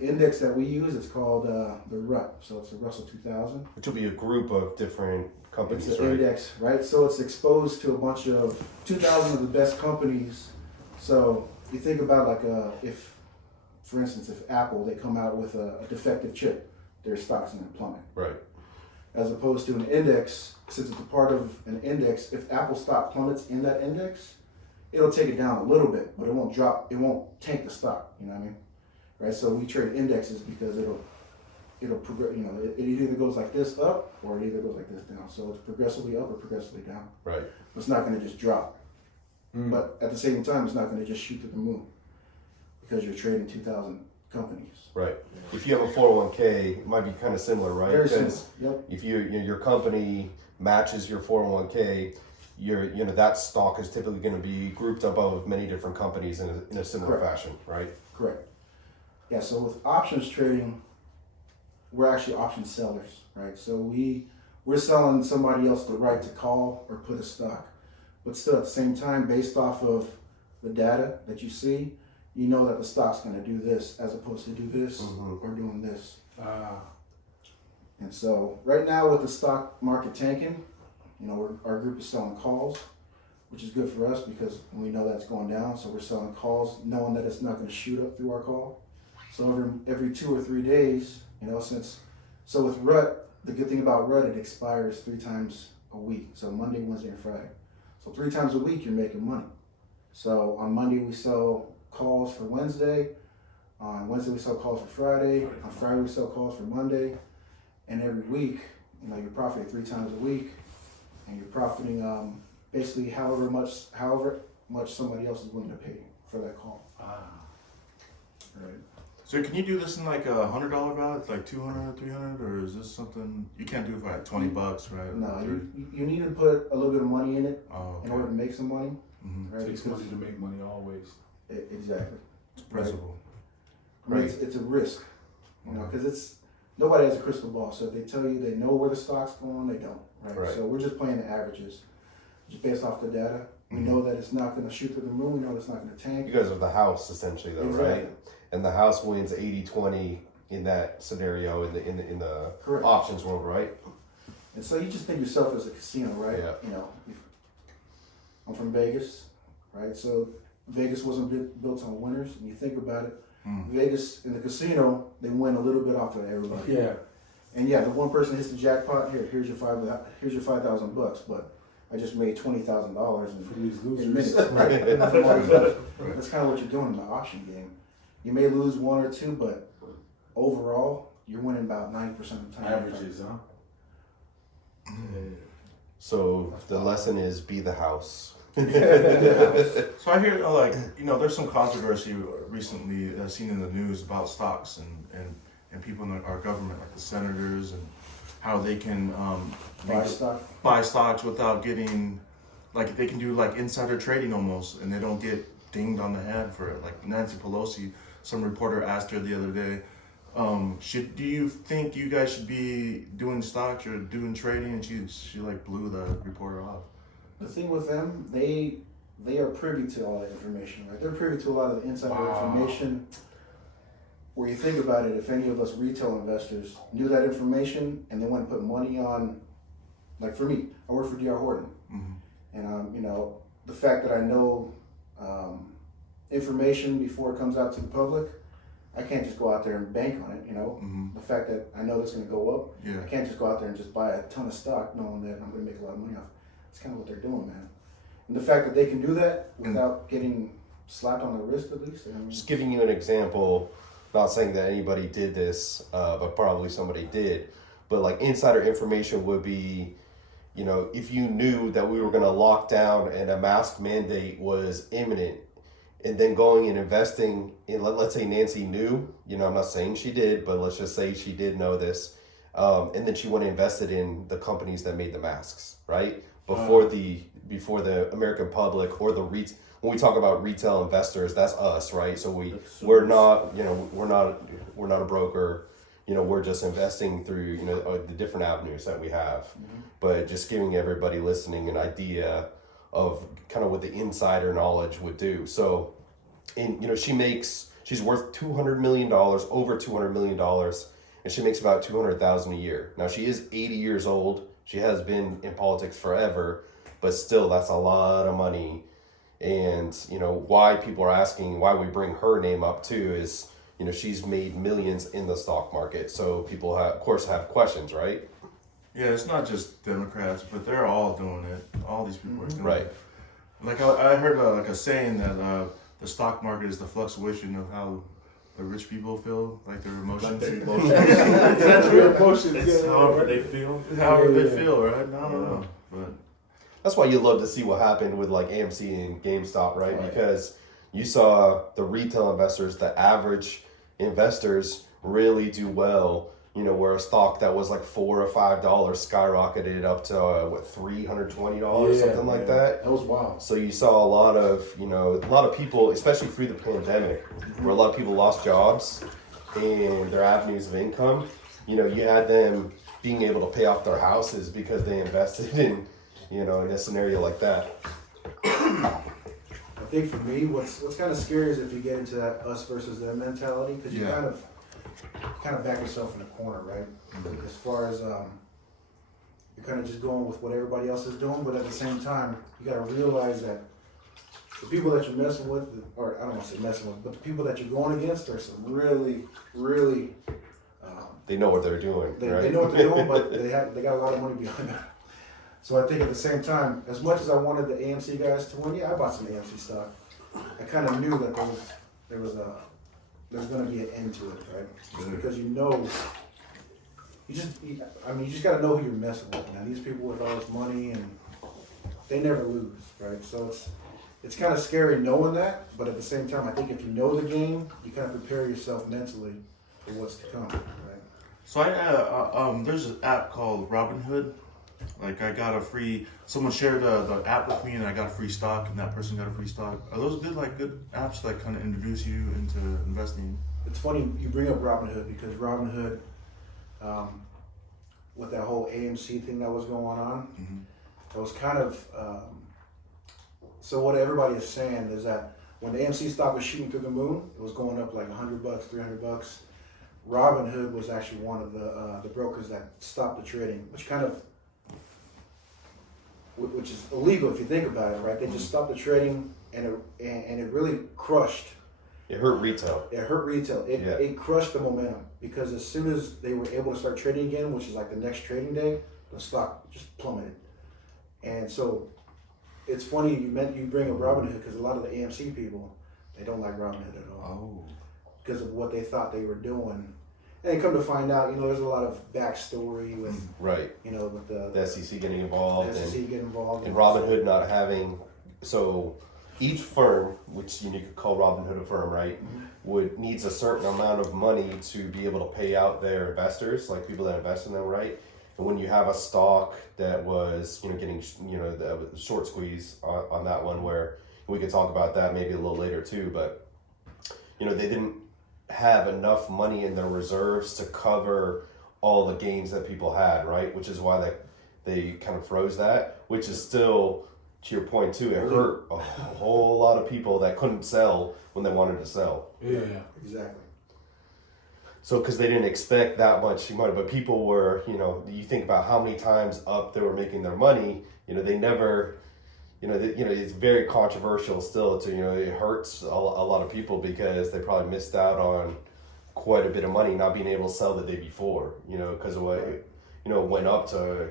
index that we use is called the RUT, so it's the Russell 2000. Which will be a group of different companies, It's an right? index, right? So it's exposed to a bunch of 2,000 of the best companies. So you think about like if, for instance, if Apple, they come out with a defective chip, their stock's going to plummet. Right. As opposed to an index, since it's a part of an index, if Apple stock plummets in that index, it'll take it down a little bit, but it won't drop, it won't tank the stock, you know what I mean? Right, so we trade indexes because it'll progress, it either goes like this up or it either goes like this down. So it's progressively up or progressively down. Right. It's not going to just drop. But at the same time, it's not going to just shoot to the moon because you're trading 2,000 companies. Right. If you have a 401k, it might be kind of similar, right? Very similar. Because Yep. if your company matches your 401k, that stock is typically going to be grouped up of many different companies in a similar Correct. fashion, right? Correct. Yeah, so with options trading, we're actually option sellers, right? So we're selling somebody else the right to call or put a stock. But still at the same time, based off of the data that you see, you know that the stock's going to do this as opposed to do this or doing this. And so right now with the stock market tanking, our group is selling calls. which is good for us because we know that's going down. So we're selling calls, knowing that it's not going to shoot up through our call. So every 2 or 3 days, so with RUT, the good thing about RUT, it expires 3 times a week. So Monday, Wednesday, and Friday. So 3 times a week, you're making money. So on Monday, we sell calls for Wednesday. On Wednesday, we sell calls for Friday. On Friday, we sell calls for Monday. And every week, you're profiting 3 times a week. And you're profiting basically however much somebody else is willing to pay for that call. Right. So can you do this in like $100 value, like 200, 300, or is this something you can't do it for like $20, right? No, you need to put a little bit of money in it in order to make some money. Mm-hmm. Right? It takes money to make money always. Exactly. It's principle. Right. It's a risk, because nobody has a crystal ball. So if they tell you they know where the stock's going, they don't. Right. So we're just playing the averages, just based off the data. We know that it's not going to shoot through the moon. We know it's not going to tank. You guys are the house essentially, though, Exactly. right? And the house wins 80-20 in that scenario in the Correct. options world, right? And so you just think yourself as a casino, right? Yeah. I'm from Vegas, right? So Vegas wasn't built on winners. And you think about it, Vegas in the casino, they win a little bit off of everybody. Yeah. And the one person hits the jackpot. Here's your $5,000, but I just made $20,000 For these in minutes. losers. Right? That's kind of what you're doing in the option game. You may lose 1 or 2, but overall, you're winning about 90% of the time. Averages, huh? So the lesson is be the house. So I hear there's some controversy recently seen in the news about stocks and people in our government, like the senators, and how they can buy stocks without getting, like they can do like insider trading almost, and they don't get dinged on the head for it. Like Nancy Pelosi, some reporter asked her the other day, do you think you guys should be doing stocks or doing trading? And she like blew the reporter off. The thing with them, they are privy to all that information, right? They're privy to a lot of the insider information. Where you think about it, if any of us retail investors knew that information and they want to put money on, like for me, I work for D.R. Horton, and the fact that I know information before it comes out to the public, I can't just go out there and bank on it. The fact that I know it's going to go up, I can't just go out there and just buy a ton of stock knowing that I'm going to make a lot of money off it. That's kind of what they're doing, man. And the fact that they can do that without getting slapped on the wrist, at least. Just giving you an example, not saying that anybody did this, but probably somebody did. But like insider information would be, if you knew that we were going to lock down and a mask mandate was imminent, and then going and investing in, let's say Nancy knew, I'm not saying she did, but let's just say she did know this, and then she went and invested in the companies that made the masks, right? Before the American public or when we talk about retail investors, that's us, right? So we're not a broker, we're just investing through the different avenues that we have, but just giving everybody listening an idea of kind of what the insider knowledge would do. So, she's worth $200 million, over $200 million, and she makes about $200,000 a year. Now she is 80 years old. She has been in politics forever, but still, that's a lot of money. And, why people are asking why we bring her name up too is, she's made millions in the stock market. So people, of course, have questions, right? Yeah, it's not just Democrats, but they're all doing it. All these people are doing Right. it. Like I heard a saying that the stock market is the fluctuation of how the rich people feel, like their emotions. That's your emotions. It's however they feel. However they feel, right? I don't know. But That's why you love to see what happened with like AMC and GameStop, right? Because you saw the retail investors, the average investors really do well. Where a stock that was like $4 or $5 skyrocketed up to $320, something like that. That was wild. So you saw a lot of people, especially through the pandemic, where a lot of people lost jobs and their avenues of income. You had them being able to pay off their houses because they invested in a scenario like that. I think for me, what's kind of scary is if you get into that us versus them mentality, because you kind of back yourself in a corner, right? As far as you're kind of just going with what everybody else is doing, but at the same time, you got to realize that the people that you're messing with, or I don't want to say messing with, but the people that you're going against are some really, really. They know what they're doing, right? They know what they're doing, but they got a lot of money behind them. So I think at the same time, as much as I wanted the AMC guys to win, yeah, I bought some AMC stock. I kind of knew that there's going to be an end to it, right? Just because you just got to know who you're messing with. Now these people with all this money, and they never lose, right? So it's kind of scary knowing that, but at the same time, I think if you know the game, you kind of prepare yourself mentally for what's to come, right? So there's an app called Robinhood. Like I got a free. Someone shared the app with me, and I got a free stock, and that person got a free stock. Are those good apps that kind of introduce you into investing? It's funny you bring up Robinhood because Robinhood, with that whole AMC thing that was going on, it was kind of. So what everybody is saying is that when the AMC stock was shooting through the moon, it was going up like $100, $300. Robinhood was actually one of the brokers that stopped the trading, which is illegal if you think about it, right? They just stopped the trading, and it really crushed. It hurt retail. It crushed the momentum because as soon as they were able to start trading again, which is like the next trading day, the stock just plummeted. And so it's funny you bring up Robinhood because a lot of the AMC people, they don't like Robinhood at all. Oh. Because of what they thought they were doing. And come to find out, there's a lot of backstory with, Right. with The SEC getting involved. the SEC getting involved. And Robinhood not having, so each firm, which you could call Robinhood a firm, right, needs a certain amount of money to be able to pay out their investors, like people that invest in them, right? And when you have a stock that was, getting, the short squeeze on that one, where we could talk about that maybe a little later too, but, they didn't have enough money in their reserves to cover all the gains that people had, right? Which is why they kind of froze that, which is still, to your point too, it hurt a whole lot of people that couldn't sell when they wanted to sell. Yeah. Exactly. So, because they didn't expect that much money, but people were, you think about how many times up they were making their money, they never, it's very controversial still to, it hurts a lot of people because they probably missed out on quite a bit of money not being able to sell the day before, because of what, went up to,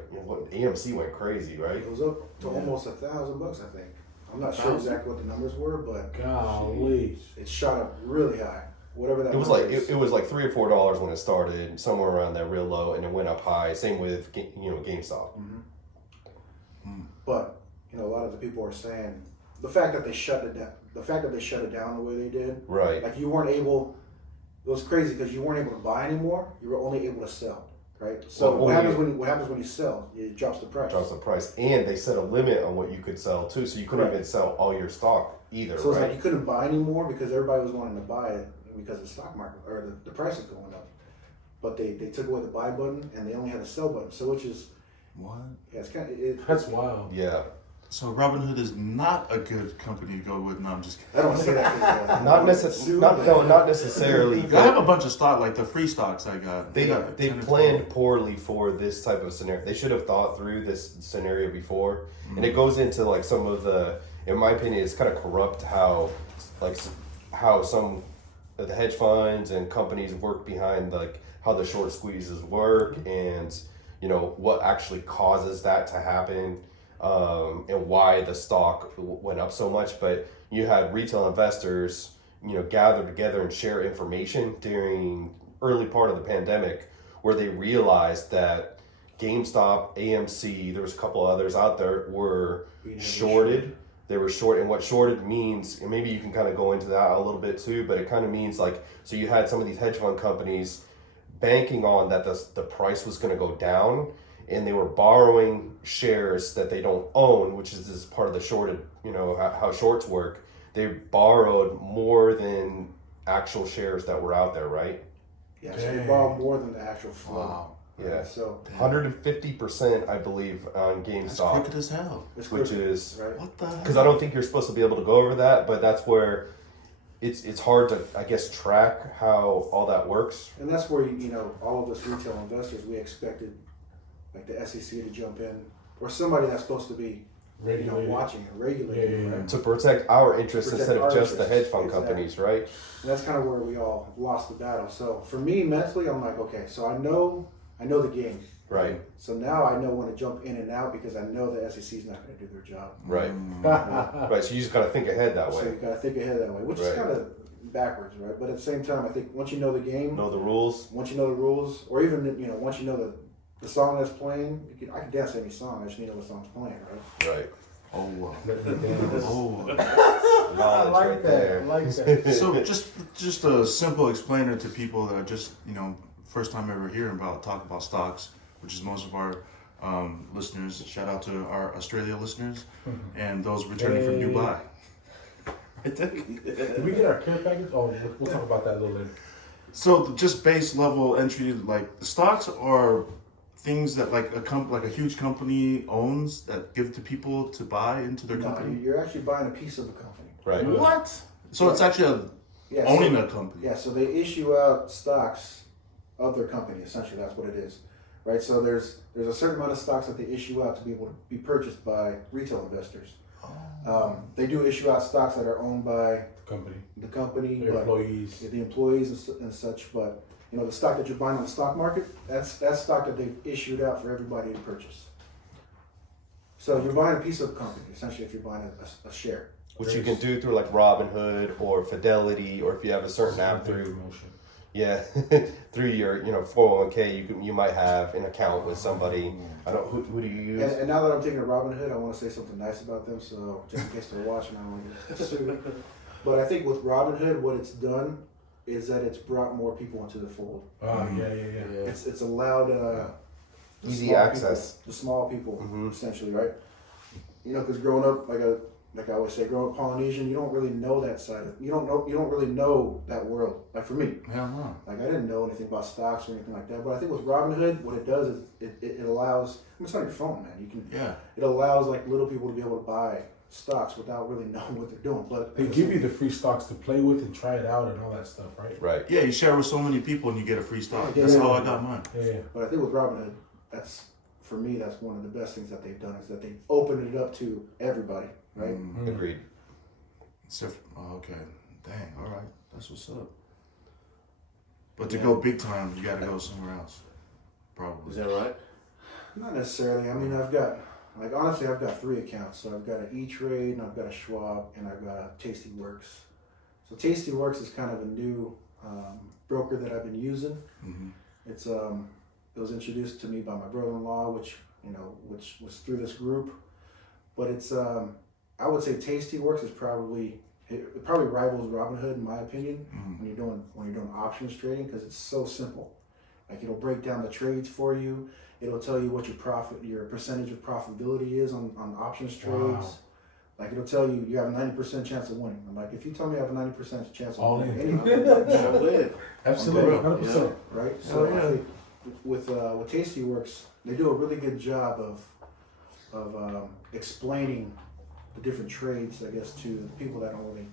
AMC went crazy, right? It was up to almost $1,000, I think. I'm not sure exactly what the numbers were, but Golly. it shot up really high. Whatever that It was number like is. it was like $3 or $4 when it started, somewhere around that real low, and it went up high. Same with GameStop. But a lot of the people are saying the fact that they shut it down the way they did, Right. like you weren't able. It was crazy because you weren't able to buy anymore. You were only able to sell, right? So Well, what happens when you sell? It drops the price. Drops the price, and they set a limit on what you could sell too, so you couldn't Right. even sell all your stock either, So it's right? like you couldn't buy anymore because everybody was wanting to buy it because the stock market or the price is going up. But they took away the buy button and they only had a sell button. So which is What? yeah, it's kind of That's wild. Yeah. So Robinhood is not a good company to go with. No, I'm just kidding. I don't want to say that. 'Cause, Not necessarily. I have a bunch of stock, like the free stocks I got. They got 10 or 12. planned poorly for this type of scenario. They should have thought through this scenario before, and it goes into like some of the, in my opinion, it's kind of corrupt how some of the hedge funds and companies work behind like how the short squeezes work, and what actually causes that to happen, and why the stock went up so much. But you had retail investors gather together and share information during early part of the pandemic, where they realized that GameStop, AMC, there was a couple others out there, were shorted. They were short, and what shorted means, and maybe you can kind of go into that a little bit too, but it kind of means like, so you had some of these hedge fund companies banking on that the price was going to go down, and they were borrowing shares that they don't own, which is this part of the shorted, how shorts work. They borrowed more than actual shares that were out there, right? yeah, so they borrowed more than the actual flow. Wow. Yeah. So 150%, I believe, on That's GameStop, crooked as hell. it's which crooked, is, right. What the hell? because I don't think you're supposed to be able to go over that, but that's where it's hard to, I guess, track how all that works. And that's where all of us retail investors, we expected like the SEC to jump in, or somebody that's supposed to be Regulated. watching and regulating, right? To protect our interests Protect instead of our just the hedge interests, fund exactly. companies, right? And that's kind of where we all lost the battle. So for me, mentally, I'm like, okay, so I know the game. Right, So now I know when to jump in and out because I know the SEC is not going to do their job. right, right. So you just gotta think ahead that So way. you got to think ahead that way, which is Right. kind of backwards, right? But at the same time, I think once you know the game, Know the rules. once you know the rules, or even once you know the song that's playing, I can dance any song. I just need to know what song's playing, right? Right. Oh, Let me dance. oh. Knowledge right there. I like that. So just a simple explainer to people that are just first time ever hearing about talk about stocks, which is most of our listeners. Shout out to our Australia listeners and those returning from Hey. Dubai. Did we get our care package? Oh, we'll talk about that a little later. So just base level entry, like the stocks are things that like a huge company owns that give to people to buy into their No, company. you're actually buying a piece of a company. Right. What? So it's actually Yeah, owning so, a company. Yeah, so they issue out stocks of their company. Essentially, that's what it is, right? So there's a certain amount of stocks that they issue out to be able to be purchased by retail investors. They do issue out stocks that are owned by Company, the company, their but employees. the employees and such. But the stock that you're buying on the stock market, that's stock that they've issued out for everybody to purchase. So you're buying a piece of a company, essentially, if you're buying a share. Which you can do through like Robinhood or Fidelity, or if you have a certain app through, Promotion. yeah, through your 401k, you might have an account with somebody. I don't. Who do you use? And now that I'm taking a Robinhood, I want to say something nice about them. So just in case they're watching, I don't want to get sued. But I think with Robinhood, what it's done is that it's brought more people into the fold. Oh, yeah. It's allowed the Easy small access. people, the small people, Mhm. essentially, right? Because growing up, like I always say, growing up Polynesian, you don't really know that side of you don't really know that world. Like for me, Hell no. like I didn't know anything about stocks or anything like that. But I think with Robinhood, what it does is it allows. It's on your phone, man. You can. Yeah. It allows like little people to be able to buy stocks without really knowing what they're doing. But They give you the free stocks to play with and try it out and all that stuff, right? Right. Yeah, you share with so many people and you get a free stock. Yeah. That's how I got mine. Yeah. But I think with Robinhood, for me, that's one of the best things that they've done is that they've opened it up to everybody, right? Mm. Agreed. Okay. Dang. All right. That's what's up. But to go big time, you got to go somewhere else. Probably. Is that right? Not necessarily. I mean, I've got 3 accounts. So I've got an E-Trade, and I've got a Schwab, and I've got a Tastyworks. So Tastyworks is kind of a new broker that I've been using. Mm-hmm. It was introduced to me by my brother-in-law, which was through this group. But it's I would say Tastyworks is probably rivals Robinhood in my opinion when you're doing options trading because it's so simple. Like it'll break down the trades for you. It'll tell you what your percentage of profitability is on options trades. Wow. Like it'll tell you have a 90% chance of winning. I'm like, if you tell me I have a 90% chance of All winning, in. anything, Absolutely, real. 100%. right? So I think with Tastyworks, they do a really good job of explaining the different trades, I guess, to the people that don't really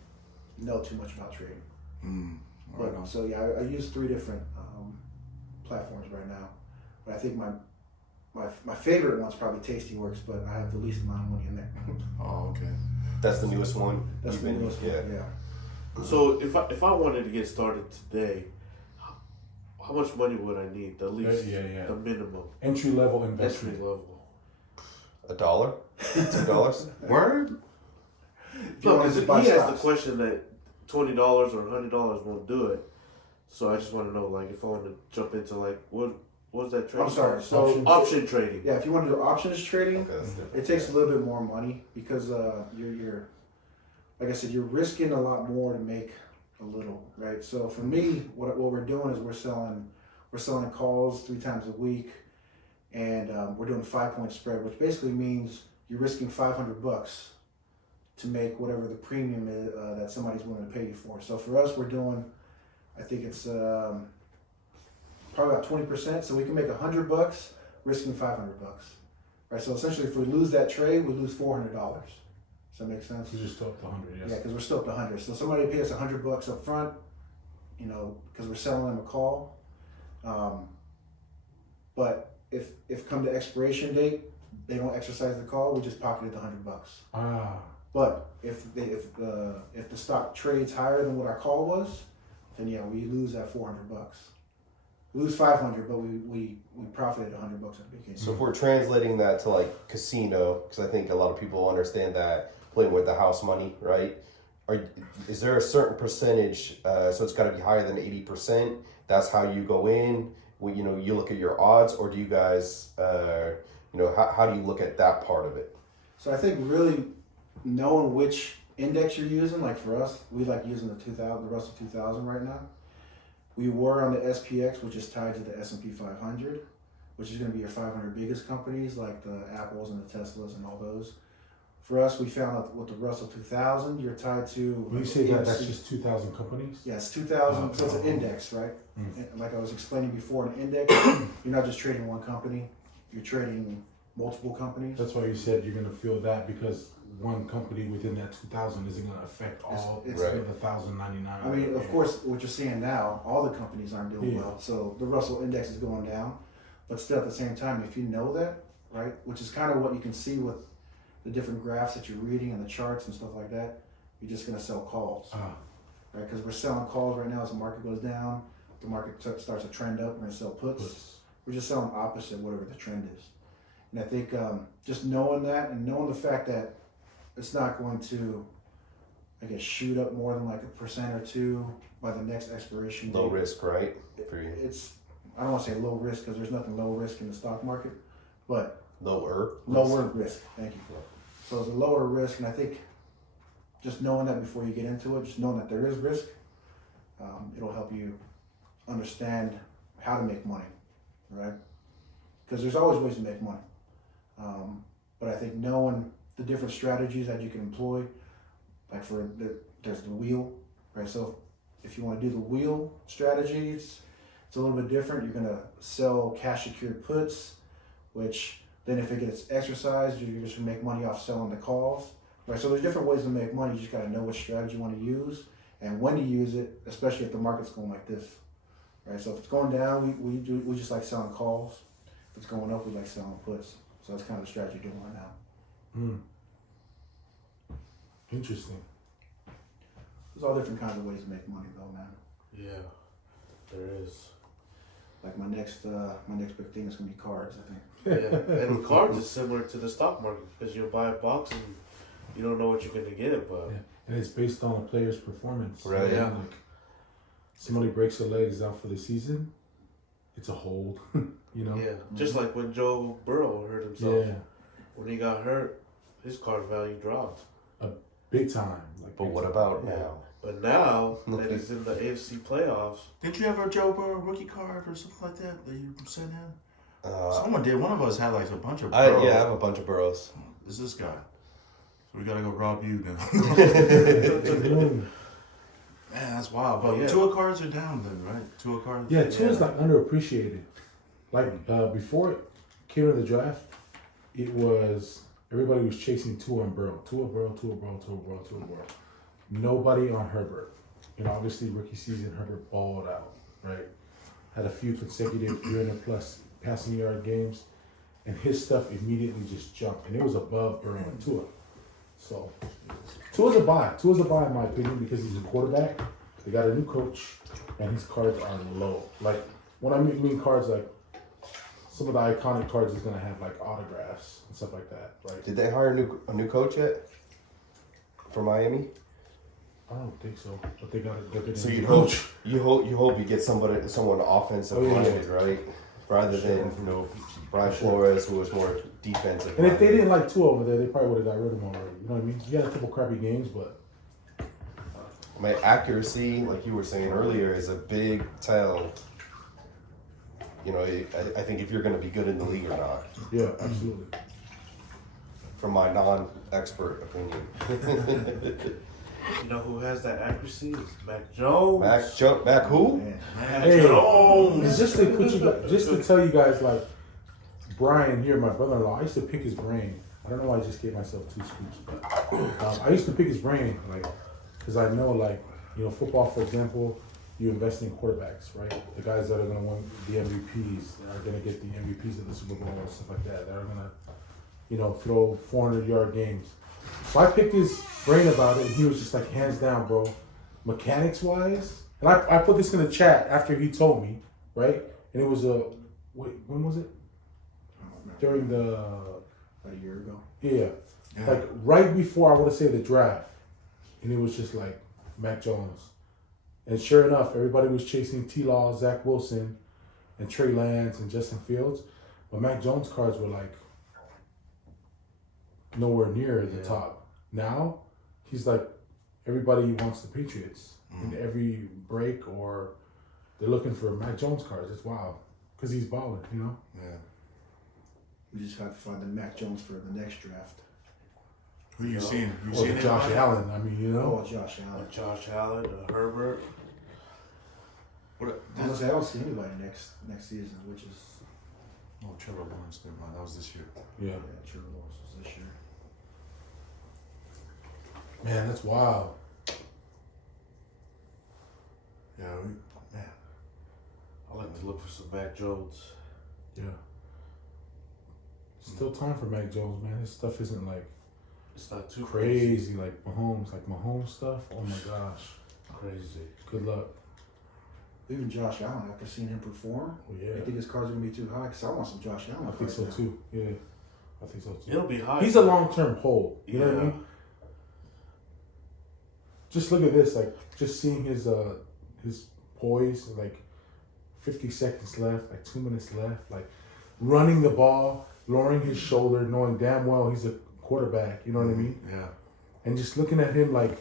know too much about trading. Right But on. so yeah, I use 3 different platforms right now. But I think my favorite one's probably Tastyworks, but I have the least amount of money in there. Oh, okay. That's the newest one. That's the You've been- newest one. Yeah. So if I wanted to get started today, how much money would I need? The least, Yeah. the minimum, Entry level entry investment. level. $1, $2. Word? you No, wanna because just he buy asked the stocks. question that $20 or $100 won't do it. So I just want to know, like, if I want to jump into like what's that trading? I'm sorry. So Options. Option trading. yeah, if you want to do options trading, Okay, that's different. it takes a little bit more money because you're like I said, you're risking a lot more to make a little, right? So for me, what we're doing is we're selling calls 3 times a week, and we're doing a 5-point spread, which basically means you're risking $500 to make whatever the premium is that somebody's willing to pay you for. So for us, we're doing, I think it's probably about 20%. So we can make $100 risking $500, right? So essentially, if we lose that trade, we lose $400. Does that make sense? You just up to 100, yes. Yeah, because we're still up to 100. So somebody pay us $100 up front, because we're selling them a call. But if come the expiration date, they don't exercise the call, we just pocketed the $100. Ah, But if the stock trades higher than what our call was, then yeah, we lose that $400. We lose 500, but we profited $100 at the beginning. So if we're translating that to like casino, because I think a lot of people understand that playing with the house money, right? Is there a certain percentage? So it's got to be higher than 80%. That's how you go in. When, you look at your odds, or do you guys, how do you look at that part of it? So I think really knowing which index you're using, like for us, we like using the Russell 2000 right now. We were on the SPX, which is tied to the S&P 500, which is going to be your 500 biggest companies, like the Apples and the Teslas and all those. For us, we found out with the Russell 2000, you're tied to. when you say that, that's just 2,000 companies? Yes, 2,000. So it's an index, right? And like I was explaining before, an index, you're not just trading one company, you're trading multiple companies. That's why you said you're going to feel that, because one company within that 2,000 isn't going to affect all It's the other 1,099. I mean, of course, what you're seeing now, all the companies aren't doing Yeah. well. So the Russell index is going down. But still, at the same time, if you know that, right, which is kind of what you can see with the different graphs that you're reading and the charts and stuff like that, you're just going to sell calls, right? Because we're selling calls right now as the market goes down. The market starts to trend up, we're going to sell puts. We're just selling opposite whatever the trend is. And I think just knowing that and knowing the fact that it's not going to, I guess, shoot up more than like 1% or 2% by the next expiration date. Low risk, right? It's, I don't want to say low risk because there's nothing low risk in the stock market, but Lower risk. Thank you. So it's a lower risk, and I think just knowing that before you get into it, just knowing that there is risk, it'll help you understand how to make money, right? Because there's always ways to make money. But I think knowing the different strategies that you can employ, like there's the wheel, right? So if you want to do the wheel strategies, it's a little bit different. You're going to sell cash secured puts, which then if it gets exercised, you're just going to make money off selling the calls, right? So there's different ways to make money. You just got to know which strategy you want to use and when to use it, especially if the market's going like this, right? So if it's going down, we just like selling calls. If it's going up, we like selling puts. So that's kind of the strategy you're doing right now. Interesting. There's all different kinds of ways to make money though, man. Yeah, there is. Like my next big thing is gonna be cards, I think. Yeah, and cards is similar to the stock market because you'll buy a box and you don't know what you're gonna get, but Yeah. And it's based on a player's performance. Right. Yeah. Like somebody breaks their legs out for the season, it's a hold. yeah, just like when Joe Burrow hurt himself. Yeah. When he got hurt, his card value dropped. Big time. Like But big what time. about now? But now that he's in the AFC playoffs, Didn't you ever Joe Burrow rookie card or something like that you sent in? Uh, Someone did. One of us had like a bunch of I Burrows. have a bunch of Burrows. It's this guy. So we gotta go rob you now. Man, that's wild. But Yeah. Tua cards are down then, right? Tua cards. Yeah, Tua's like underappreciated. Like before it came to the draft, it was everybody was chasing Tua and Burrow. Tua, Burrow. Nobody on Herbert. Obviously rookie season Herbert balled out, right? Had a few consecutive 300+ passing yard games, and his stuff immediately just jumped, and it was above Burrow and Tua. So Tua's a buy. Tua's a buy in my opinion because he's a quarterback. They got a new coach, and his cards are low. Like when I mean cards, like some of the iconic cards is gonna have like autographs and stuff like that, right? Did they hire a new coach yet for Miami? I don't think so, but they got it. So you hope you get someone offensive minded, right? Rather than Brian Flores, who was more defensive. And if they didn't like Tua over there, they probably would have got rid of him already. You know what I mean? He had a couple crappy games, but My accuracy, like you were saying earlier, is a big tell. I think if you're going to be good in the league or not, yeah, absolutely. Mm-hmm. from my non-expert opinion. you know who has that accuracy is Mac Jones. Mac who? Man. Hey, and just to put just to tell you guys, like Brian here, my brother-in-law, I used to pick his brain. I don't know why I just gave myself 2 scoops, but I used to pick his brain, like, because I know, like, football, for example, you invest in quarterbacks, right? The guys that are going to win the MVPs, that are going to get the MVPs of the Super Bowl and stuff like that, that are going to, throw 400-yard games. So I picked his brain about it, and he was just like, hands down, bro, mechanics-wise. And I put this in the chat after he told me, right? And it was when was it? During the... About a year ago. Yeah. Like right before, I want to say, the draft. And it was just like Mac Jones. And sure enough, everybody was chasing T-Law, Zach Wilson, and Trey Lance, and Justin Fields. But Mac Jones cards were like nowhere near the top. Now, he's like, everybody wants the Patriots. In every break, or they're looking for Mac Jones cards. It's wild. Because he's balling, Yeah. We just have to find the Mac Jones for the next draft. Who you seen? You Or seen the Josh anybody? Allen. I mean, Oh, Josh Allen. Josh Allen, Herbert. What? Honestly, I don't see anybody next season, which is Oh, Trevor Lawrence. Never mind. That was this year. Yeah. Trevor Lawrence was this year. Man, that's wild. Yeah. Man. I like to look for some Mac Jones. Yeah. Still time for Mac Jones, man. His stuff isn't like It's not too crazy like Mahomes stuff. Oh my gosh. crazy. Good luck. Even Josh Allen, after seeing him perform, Oh, yeah. I think his cards are gonna be too high because I want some Josh Allen. I think cards so now. too. Yeah. I think so too. It'll be high. He's a long-term hold. You know what I mean? Just look at this, like just seeing his poise, like 50 seconds left, like 2 minutes left, like running the ball, lowering his shoulder, knowing damn well he's a quarterback. You know what I mean? Yeah. And just looking at him like,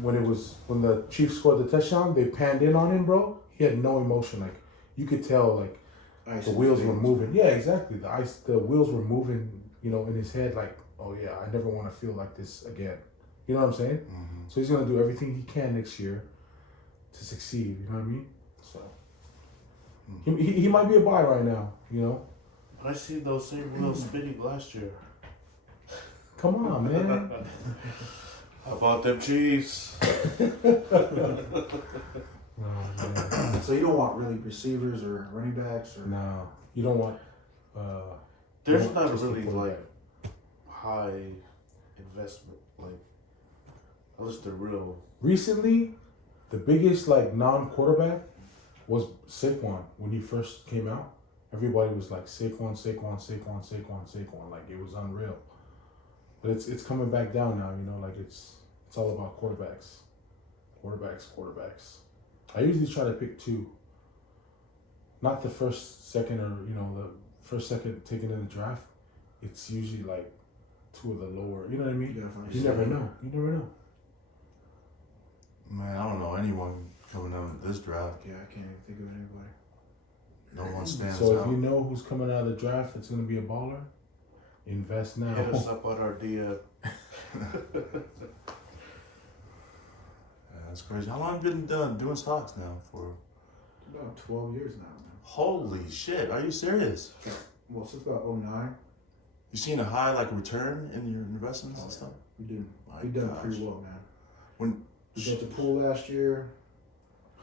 when the Chiefs scored the touchdown, they panned in on him, bro. He had no emotion. Like you could tell, like Ice the in wheels his were veins. moving. Yeah, exactly. The wheels were moving. In his head, like, oh yeah, I never want to feel like this again. You know what I'm saying? Mm-hmm. So he's gonna do everything he can next year to succeed. You know what I mean? So he might be a buy right now. I seen those same wheels spinning last year. Come on, man. How about them Chiefs? Oh, man. So you don't want really receivers or running backs or No, you don't want. There's you don't not just really keep like high investment, like unless they're real. Recently, the biggest like non-quarterback was Saquon when he first came out. Everybody was like Saquon. Like it was unreal. But it's coming back down now. Like it's all about quarterbacks. I usually try to pick two. Not the first, second, or the first, second taken in the draft. It's usually like two of the lower. You know what I mean? Yeah, You never know. Man, I don't know anyone coming out of this draft. Yeah, I can't even think of anybody. No one stands So out. if you know who's coming out of the draft that's going to be a baller, invest now. Hit us up on our DM. That's crazy. How long have you been doing stocks now for? About 12 years now, man. Holy shit! Are you serious? Well, since about 09, You seen a high like return in your investments and stuff? we've done gosh. pretty well, man. When We got the pool last year.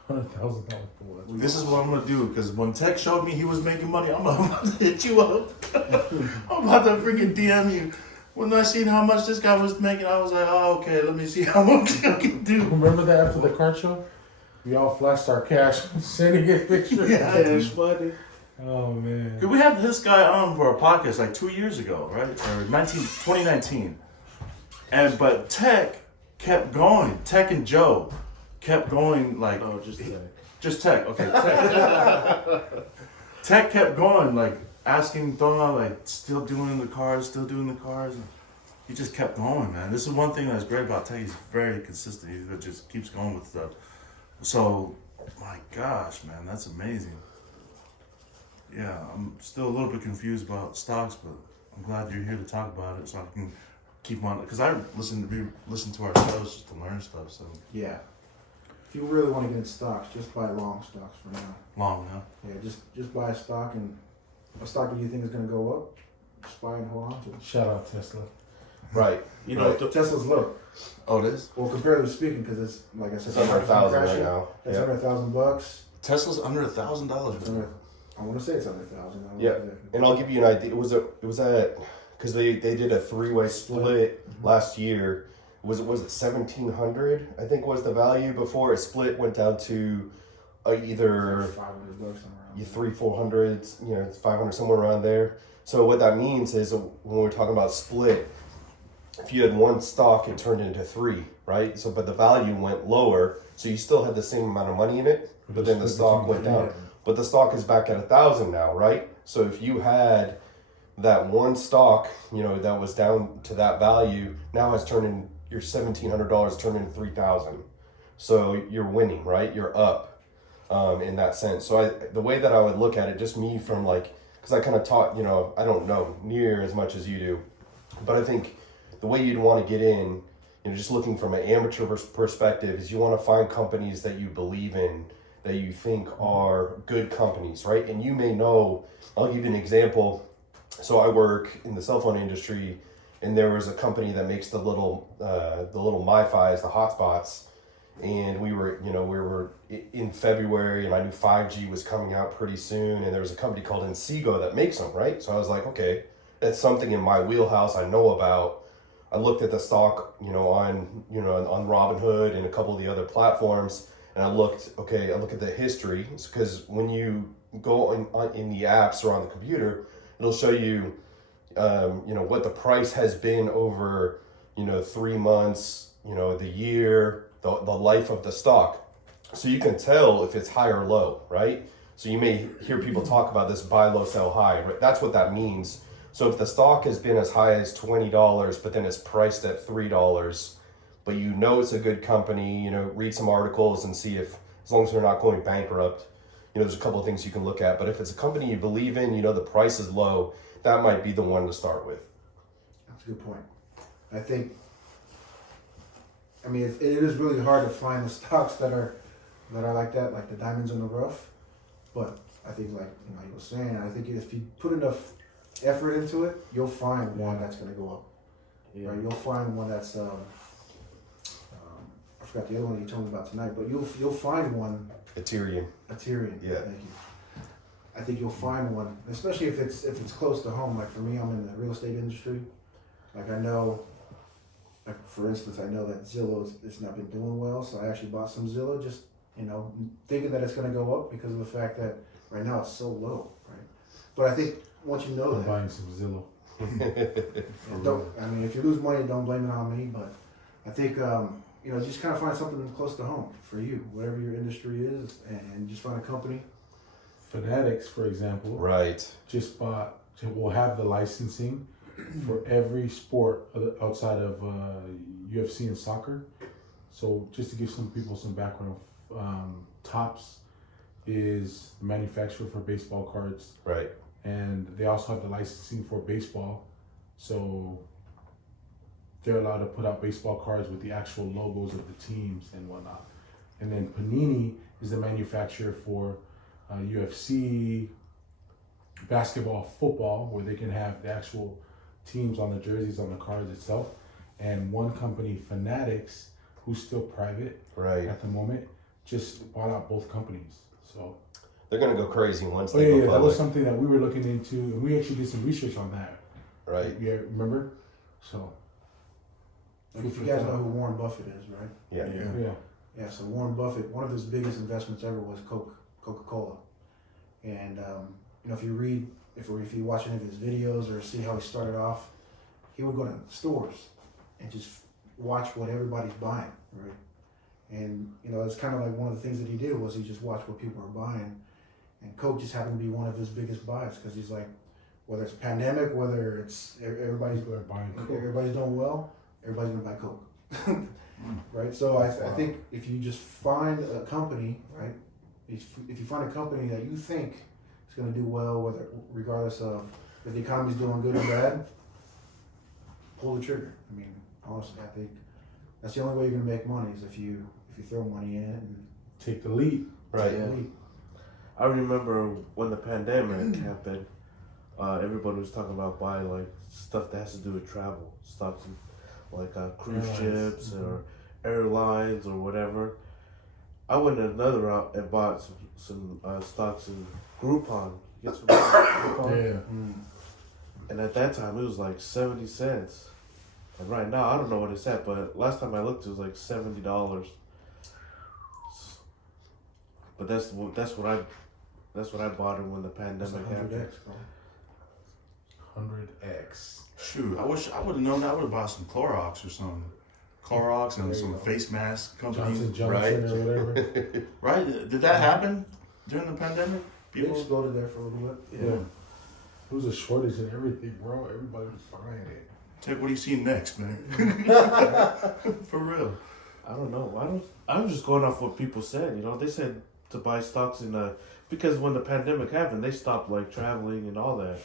$100,000 pool. this is what I'm gonna do because when Tech showed me he was making money, I'm about to hit you up. I'm about to freaking DM you. When I seen how much this guy was making, I was like, oh, okay, let me see how much I can do. Remember that after the card show? We all flashed our cash, sending a picture. Yeah. It's funny. Oh man. We had this guy on for a podcast like 2 years ago, right? Or 2019. But Tech kept going. Tech and Joe kept going like Oh, just Tech, okay. Tech. Tech kept going, like asking Tonga, like still doing the cars. And he just kept going, man. This is one thing that's great about Tech. He's very consistent. He just keeps going with stuff. So, my gosh, man, that's amazing. Yeah, I'm still a little bit confused about stocks, but I'm glad you're here to talk about it so I can keep on. Because I listen to our shows just to learn stuff. So Yeah. If you really want to get in stocks, just buy long stocks for now. long now. Yeah, just buy a stock, and a stock that you think is going to go up, just buy and hold on to it. Shout out Tesla. Right. You know, Right. Tesla's low. Oh, it is? Well, comparatively speaking, because it's like I said, It's under 1,000 right crashing. now. It's Yeah. under Tesla's $1,000. under $1,000. It's under, I want to say it's under 1,000. I don't know Yeah. exactly. And I'll give you an idea. It was at because they did a three-way split last year. Was it 1,700? I think was the value before it split. Went down to either It's like $500 somewhere around there. 300-400, it's 500 somewhere around there. So what that means is when we're talking about split, if you had one stock, it turned into three, right? So but the value went lower, so you still had the same amount of money in it, but then the stock went down. But the stock is back at 1,000 now, right? So if you had that one stock, that was down to that value, now has turned in your $1,700 turned into 3,000. So you're winning, right? You're up in that sense. So the way that I would look at it, just me from because I kind of taught, I don't know near as much as you do, but I think the way you'd want to get in, just looking from an amateur perspective, is you want to find companies that you believe in, that you think are good companies, right? And you may know, I'll give you an example. So I work in the cell phone industry, and there was a company that makes the little MiFis, the hotspots, and we were in February, and I knew 5G was coming out pretty soon, and there was a company called Inseego that makes them, right? So I was like, okay, that's something in my wheelhouse I know about. I looked at the stock, on Robinhood and a couple of the other platforms, and I look at the history, because when you go in the apps or on the computer, it'll show you, what the price has been over, 3 months, the year, the life of the stock. So you can tell if it's high or low, right? So you may hear people talk about this buy low, sell high, right? That's what that means. So if the stock has been as high as $20, but then it's priced at $3, but it's a good company, read some articles and see if, as long as they're not going bankrupt, there's a couple of things you can look at. But if it's a company you believe in, the price is low, that might be the one to start with. That's a good point. I think, it is really hard to find the stocks that are like that, like the diamonds in the rough. But I think, like you were saying, I think if you put enough effort into it, you'll find one that's going to go up. Yeah. Right? You'll find one that's I forgot the other one you told me about tonight, but you'll find one. Ethereum. Yeah. Thank you. I think you'll find one, especially if it's close to home. Like for me, I'm in the real estate industry. Like I know, for instance, I know that it's not been doing well, so I actually bought some Zillow, just thinking that it's going to go up because of the fact that right now it's so low, right? But I think once you know I'm that, buying some Zillow. if you lose money, don't blame it on me. But I think just kind of find something close to home for you, whatever your industry is, and just find a company. Fanatics, for example, Right. will have the licensing for every sport outside of UFC and soccer. So just to give some people some background, Topps is the manufacturer for baseball cards, Right. and they also have the licensing for baseball. So they're allowed to put out baseball cards with the actual logos of the teams and whatnot. And then Panini is the manufacturer for UFC, basketball, football, where they can have the actual teams on the jerseys, on the cards itself. And one company, Fanatics, who's still private Right. at the moment, just bought out both companies. So They're going to go crazy once oh they yeah, go that public. was something that we were looking into, and we actually did some research on that. Right. Yeah, remember? So Like if you guys know who Warren Buffett is, right? Yeah. yeah. Yeah, so Warren Buffett, one of his biggest investments ever was Coca-Cola. And, if you watch any of his videos or see how he started off, he would go to stores and just watch what everybody's buying, right? And, it's kind of like one of the things that he did was he just watched what people were buying. And Coke just happened to be one of his biggest buys because he's like, whether it's a pandemic, whether it's everybody's doing well, everybody's going to buy Coke. Right? So I think if you just find a company, right? If you find a company that you think is going to do well, regardless of if the economy's doing good or bad, pull the trigger. Honestly, I think that's the only way you're going to make money is if you throw money in it and Take the leap. Right. take the leap. I remember when the pandemic happened, everybody was talking about buying like stuff that has to do with travel, stocks and like cruise Airlines. ships or airlines or whatever. I went another route and bought some stocks in Groupon. You get some Groupon? Yeah. And at that time, it was like 70 cents. And right now, I don't know what it's at, but last time I looked, it was like $70. But that's what I bought it when the That's pandemic happened. 100x, bro. 100x. Shoot, I wish I would have known that. I would have bought some Clorox or something. Clorox and There you some go. face mask company. Johnson Right. or whatever. Right? Did that happen during the pandemic? It exploded there for a little bit. Yeah. There was a shortage in everything, bro. Everybody was buying it. Ted, what do you see next, man? For real. I don't know. I'm just going off what people said. You know, they said to buy stocks in because when the pandemic happened, they stopped like traveling and all that.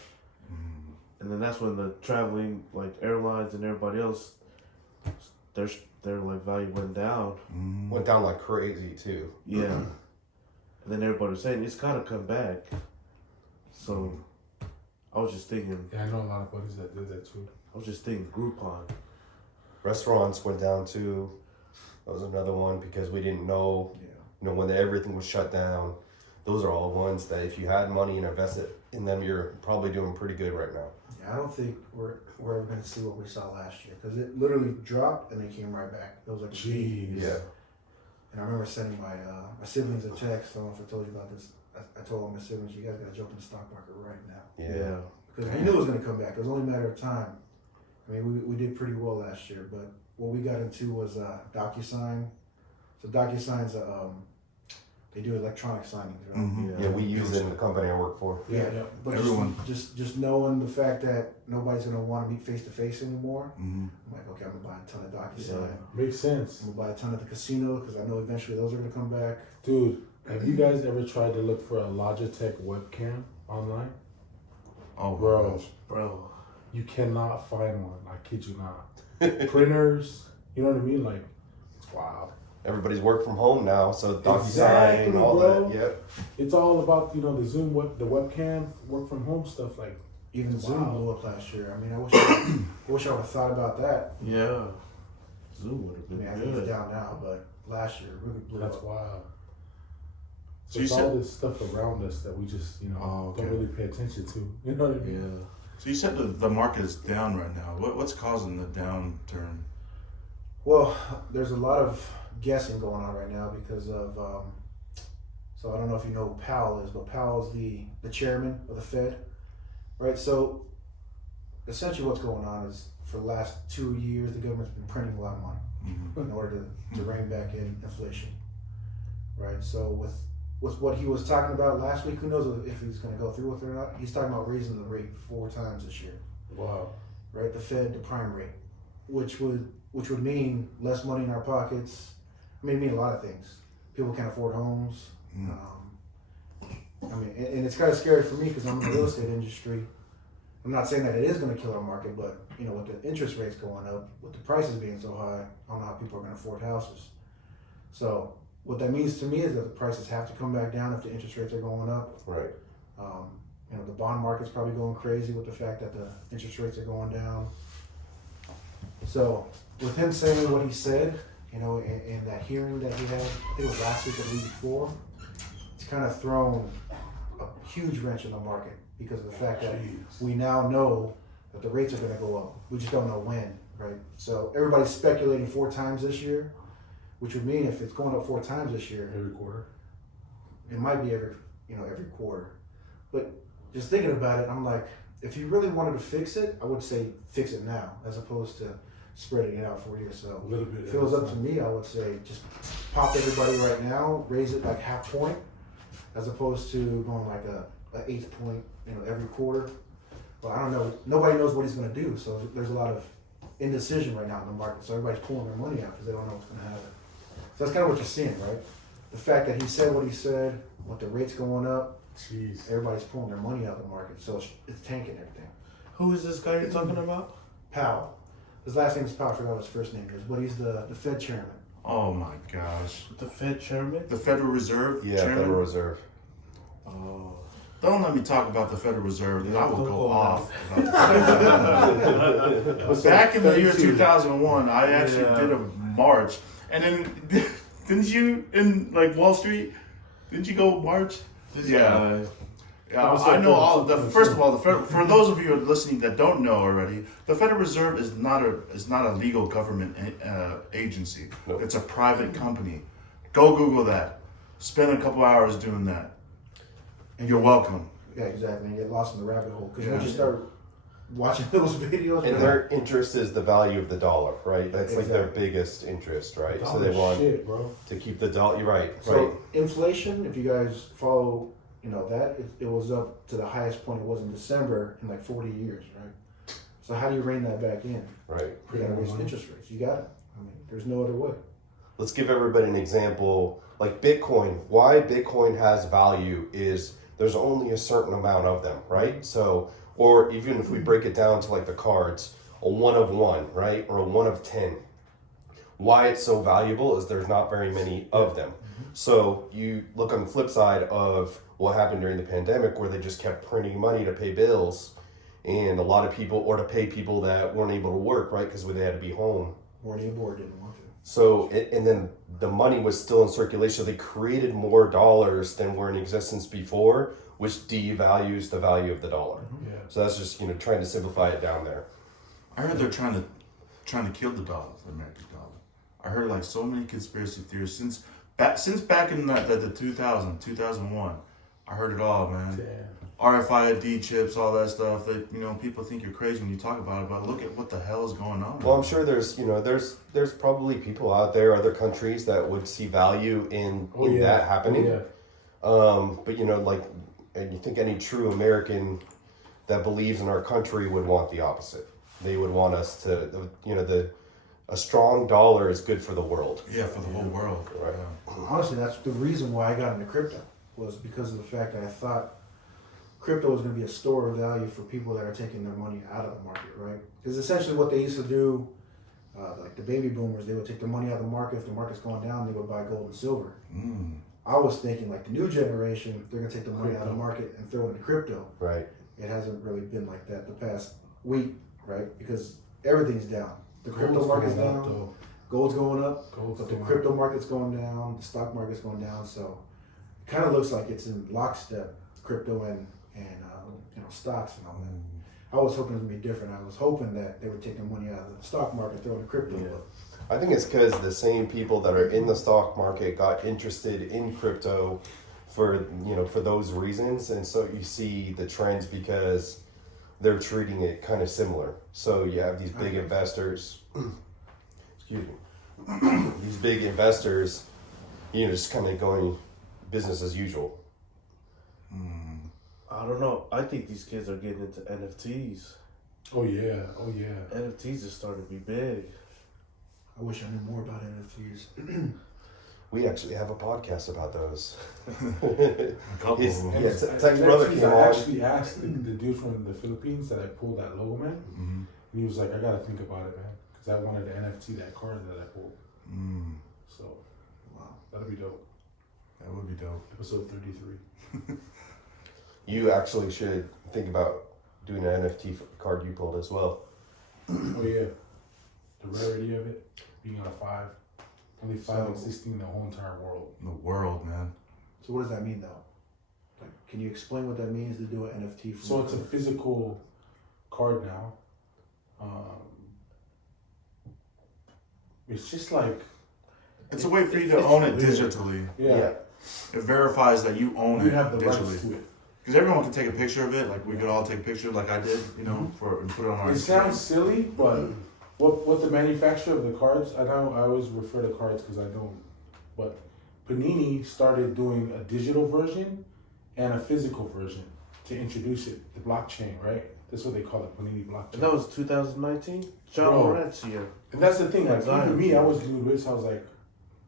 And then that's when the traveling, like airlines and everybody else, their like value went down. Went down like crazy too. Yeah. And then everybody was saying it's gotta come back. So I was just thinking. Yeah, I know a lot of buddies that did that too. I was just thinking Groupon. Restaurants went down too. That was another one because we didn't know, you know, when everything was shut down. Those are all ones that if you had money and invested in them, you're probably doing pretty good right now. Yeah, I don't think we're ever going to see what we saw last year because it literally dropped and they came right back. It was like a peak. Jeez. Yeah. And I remember sending my siblings a text. I don't know if I told you about this. I told my siblings, you guys got to jump in the stock market right now. Yeah. Because we knew it was going to come back. It was only a matter of time. I mean, we did pretty well last year, but what we got into was DocuSign. So DocuSign's they do electronic signing. Right? Yeah, we use it in the company I work for. Yeah, Yeah. but Everyone. just knowing the fact that nobody's gonna want to meet face to face anymore. Mm-hmm. I'm like, okay, I'm gonna buy a ton of DocuSign. Makes sense. I'm gonna buy a ton at the casino because I know eventually those are gonna come back. Dude, have you guys ever tried to look for a Logitech webcam online? Oh, Bro, Bro. you cannot find one. I kid you not. Printers, you know what I mean? Like, it's wild. Everybody's work from home now, so DocuSign Exactly, and all bro. that. Yep. It's all about, the Zoom, the webcam, work from home stuff. Like, Even Zoom Wow. blew up last year. I mean, I wish I would have thought about that. Yeah. Zoom would have I been mean, I think it's good. down now, but last year it really blew that's up. wild. So So you it's said- all this stuff around us that we just, Oh, okay. don't really pay attention to. You know what I mean? Yeah. So you said the market is down right now. What's causing the downturn? Well, there's a lot of guessing going on right now because of. So I don't know if you know who Powell is, but Powell's the chairman of the Fed, right? So essentially, what's going on is for the last 2 years, the government's been printing a lot of money in order to rein back in inflation, right? So with what he was talking about last week, who knows if he's going to go through with it or not? He's talking about raising the rate 4 times this year. Wow. Right, the Fed, the prime rate, which would mean less money in our pockets. I mean, it mean a lot of things. People can't afford homes. I mean, and it's kind of scary for me because I'm in the real estate industry. I'm not saying that it is going to kill our market, but with the interest rates going up, with the prices being so high, I don't know how people are going to afford houses. So what that means to me is that the prices have to come back down if the interest rates are going up. Right. The bond market's probably going crazy with the fact that the interest rates are going down. So with him saying what he said, in that hearing that he had, I think it was last week or the week before, it's kind of thrown a huge wrench in the market because of the fact that we now know that the rates are going to go up. We just don't know when, right? So everybody's speculating 4 times this year, which would mean if it's going up 4 times this year, Every quarter. it might be every quarter. But just thinking about it, I'm like, if you really wanted to fix it, I would say fix it now, as opposed to spreading it out 4 years. So A little bit. if it was up to me, I would say just pop everybody right now, raise it like half point, as opposed to going like a 1/8 point, every quarter. Well, I don't know. Nobody knows what he's going to do, so there's a lot of indecision right now in the market. So everybody's pulling their money out because they don't know what's going to happen. So that's kind of what you're seeing, right? The fact that he said what he said, with the rates going up, Jeez. everybody's pulling their money out of the market, so it's tanking everything. Who is this guy you're talking about? Powell. His last name is Powell. I forgot what his first name is, but he's the Fed chairman. Oh my gosh. The Fed chairman? The Federal Reserve Yeah, chairman? Federal Reserve. Oh. Don't let me talk about the Federal Reserve. I will Don't go go off. About the Federal Reserve. Back in the year 2001, I actually did a march, and then didn't you in like Wall Street? Didn't you go march? Yeah. Yeah, I know all the. First of all, for those of you who are listening that don't know already, the Federal Reserve is not a legal government agency. Nope. It's a private company. Go Google that. Spend a couple hours doing that, and you're welcome. Yeah, exactly. And get lost in the rabbit hole because Yeah. once you start watching those videos, And their interest is the value of the dollar, right? That's like their Exactly. biggest interest, right? So Dollar they want shit, bro. to keep the dollar. You're right, So right. inflation, if you guys follow, that it was up to the highest point it was in December in like 40 years, right? So how do you rein that back in? Right. You gotta raise interest rates. You got it. I mean, there's no other way. Let's give everybody an example. Like Bitcoin, why Bitcoin has value is there's only a certain amount of them, right? So, or even if we break it down to like the cards, a 1 of 1, right? Or a 1 of 10. Why it's so valuable is there's not very many of them. So you look on the flip side of what happened during the pandemic where they just kept printing money to pay bills and a lot of people, or to pay people that weren't able to work, right? Because they had to be home. Weren't able or didn't want to. So, and then the money was still in circulation. They created more dollars than were in existence before, which devalues the value of the dollar. Yeah. So that's just, trying to simplify it down there. I heard they're trying to kill the dollar, the American dollar. I heard like so many conspiracy theories since back in the 2001. I heard it all, man. Damn. RFID chips, all that stuff. That people think you're crazy when you talk about it, but look at what the hell is going on. Well, I'm sure there's probably people out there, other countries that would see value in that happening. Oh, yeah. But and you think any true American that believes in our country would want the opposite. They would want us to, a strong dollar is good for the world. Yeah, for the whole world. Right. Yeah. Honestly, that's the reason why I got into crypto, was because of the fact that I thought crypto was going to be a store of value for people that are taking their money out of the market, right? Because essentially what they used to do, like the baby boomers, they would take their money out of the market. If the market's going down, they would buy gold and silver. I was thinking like the new generation, they're going to take the money out of the market and throw it into crypto. Right. It hasn't really been like that the past week, right? Because everything's down. The crypto Gold's market's going down. up, though. Gold's going up. Gold's But the going crypto up. market's going down, the stock market's going down, so it kind of looks like it's in lockstep, crypto and stocks and all that. I was hoping it would be different. I was hoping that they were taking money out of the stock market, throwing it crypto. Yeah. But I think it's because the same people that are in the stock market got interested in crypto for those reasons, and so you see the trends because they're treating it kind of similar. So you have these big investors, excuse me, these big investors, just kind of going business as usual. I don't know. I think these kids are getting into NFTs. Oh yeah. Oh yeah. NFTs are starting to be big. I wish I knew more about NFTs. We actually have a podcast about those. A couple His- of them. yeah, Tech's brother came I on. actually asked the dude from the Philippines that I pulled that logo, man. And he was like, I gotta think about it, man. Because I wanted to NFT that card that I pulled. So, wow. That'll be dope. That would be dope. Episode 33. You actually should think about doing an NFT card you pulled as well. Oh yeah. The rarity of it, being out of 5. Only 5 So- existing in the whole entire world. The world, man. So what does that mean, though? Like, can you explain what that means to do an NFT? From So it's a physical card now. It's just like, It's a way for you to own it digitally. yeah, It verifies that you own you it have the rights digitally. to it. Because everyone can take a picture of it. Like we could all take a picture, like I did, and put it on our It Instagram. sounds silly, but what the manufacturer of the cards, I know I always refer to cards because I don't, but Panini started doing a digital version and a physical version to introduce it, the blockchain, right? That's what they call it, Panini blockchain. And that was 2019? John Bro. Moret's year. And that's the thing, like Exactly. even me, I was glued with, so I was like,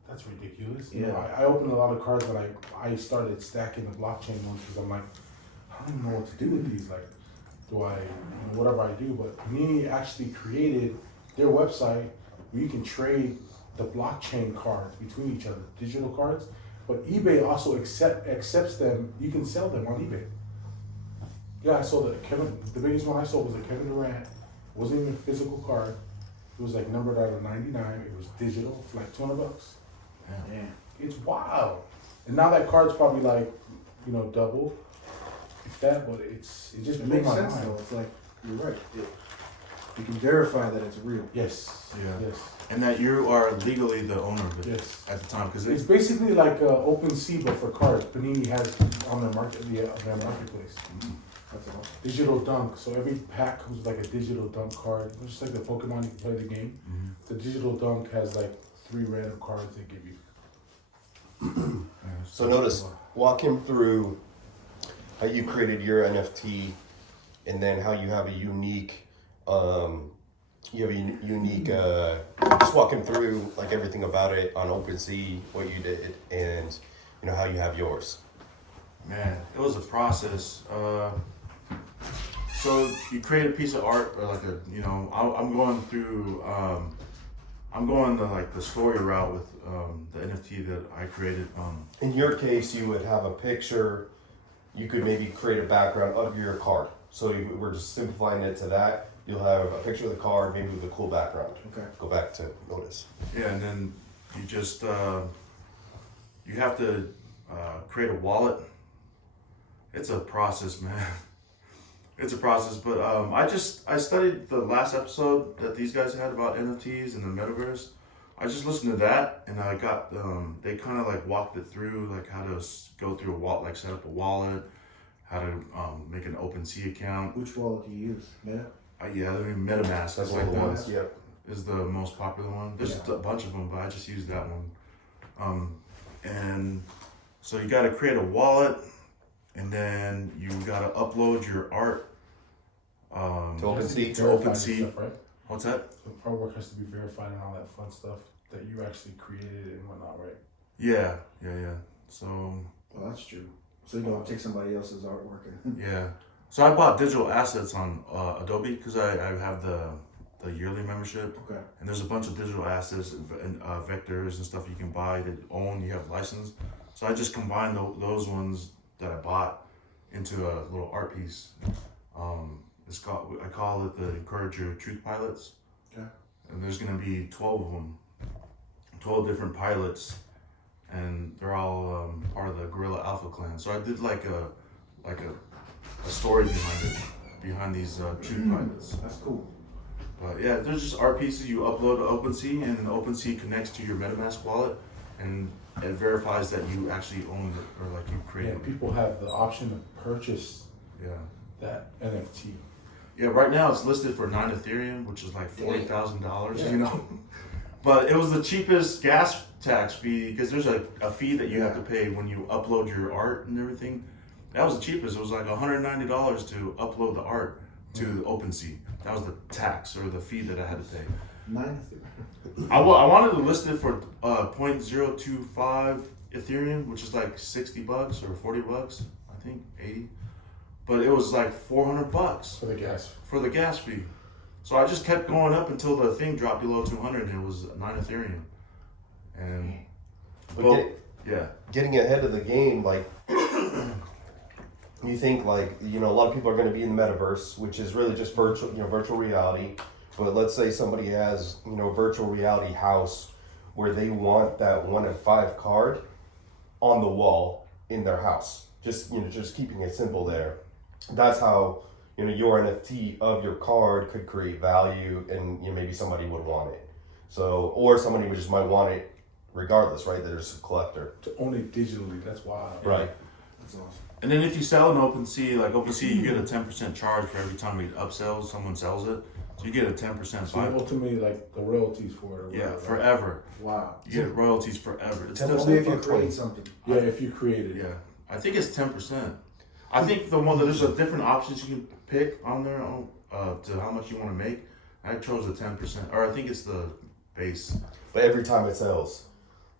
that's ridiculous. You know, Yeah. I opened a lot of cards, but I started stacking the blockchain ones because I'm like, I don't know what to do with these. Like, do I, whatever I do, but Panini actually created their website where you can trade the blockchain cards between each other, digital cards. But eBay also accepts them. You can sell them on eBay. Yeah, I sold it. The biggest one I sold was a Kevin Durant. It wasn't even a physical card. It was like numbered out of 99. It was digital for like $200. Yeah. It's wild. And now that card's probably like, double. If that, but it just It blew makes my sense mind. though. It's like you're right. You can verify that it's real. Yes. Yeah. Yes. And that you are legally the owner of it Yes. at the time, because It's basically like open sea, but for cards. Panini has on their their marketplace. That's awesome. Digital dunk. So every pack comes with like a digital dunk card. Just like the Pokemon, you can play the game. The digital dunk has like 3 random cards they give you. So notice, walk him through how you created your NFT, and then how you have a unique, just walk him through like everything about it on OpenSea, what you did, and how you have yours. Man, it was a process. So you create a piece of art, or like I'm going through, I'm going the story route with the NFT that I created. In your case, you would have a picture. You could maybe create a background of your card. So we're just simplifying it to that. You'll have a picture of the card, maybe with a cool background. Okay. Go back to Notis. Yeah, and then you just you have to create a wallet. It's a process, man. It's a process, but I studied the last episode that these guys had about NFTs and the metaverse. I just listened to that, and I got they kind of like walked it through, like how to go through a wallet, like set up a wallet, how to make an OpenSea account. Which wallet do you use? Meta? Yeah, I mean MetaMask. That's is one of the ones. the, Yep. is the most popular one. There's a bunch of them, but I just used that one. And so you got to create a wallet, and then you got to upload your art. To OpenSea. To Verified and OpenSea. stuff, right? What's that? The artwork has to be verified and all that fun stuff that you actually created and whatnot, right? Yeah. So Well, that's true. So you don't take somebody else's artwork and yeah. So I bought digital assets on Adobe because I have the yearly membership. okay. And there's a bunch of digital assets and vectors and stuff you can buy that own, you have license. So I just combined those ones that I bought into a little art piece. I call it the Encourager Truth Pilots. Okay. And there's gonna be 12 of them, 12 different pilots, and they're all part of the Gorilla Alpha clan. So I did like a story behind these Truth Pilots. That's cool. But yeah, there's just art pieces you upload to OpenSea, and then OpenSea connects to your MetaMask wallet, and it verifies that you actually own it, or like you Yeah, created it. people have the option to purchase Yeah. that NFT. Yeah, right now it's listed for 9 Ethereum, which is like $40,000, Yeah. But it was the cheapest gas tax fee, because there's a fee that you have to pay when you upload your art and everything. That was the cheapest. It was like $190 to upload the art to OpenSea. That was the tax or the fee that I had to pay. 9. I wanted to list it for 0.025 Ethereum, which is like $60 or $40, I think, 80. But it was like $400 For the gas. for the gas fee. So I just kept going up until the thing dropped below 200, and it was 9 Ethereum. And But well, get- yeah, getting ahead of the game, like you think like a lot of people are going to be in the metaverse, which is really just virtual reality. But let's say somebody has a virtual reality house where they want that 1 in 5 card on the wall in their house. Just keeping it simple there. That's how your NFT of your card could create value, and maybe somebody would want it. So, or somebody just might want it regardless, right? There's a collector, To own it digitally, that's wild. right? That's awesome. and then if you sell an OpenSea, like OpenSea, you get a 10% charge for every time it upsells, someone sells it. So you get a 10% So ultimately, like the royalties for it. Or Yeah, whatever, right? forever. Wow. You get royalties forever. It's 10% still, Only if you for 20. create something. Yeah, if you create it. yeah, I think it's 10%. I think there's a different options you can pick on there to how much you want to make. I chose the 10%, or I think it's the base. But every time it sells,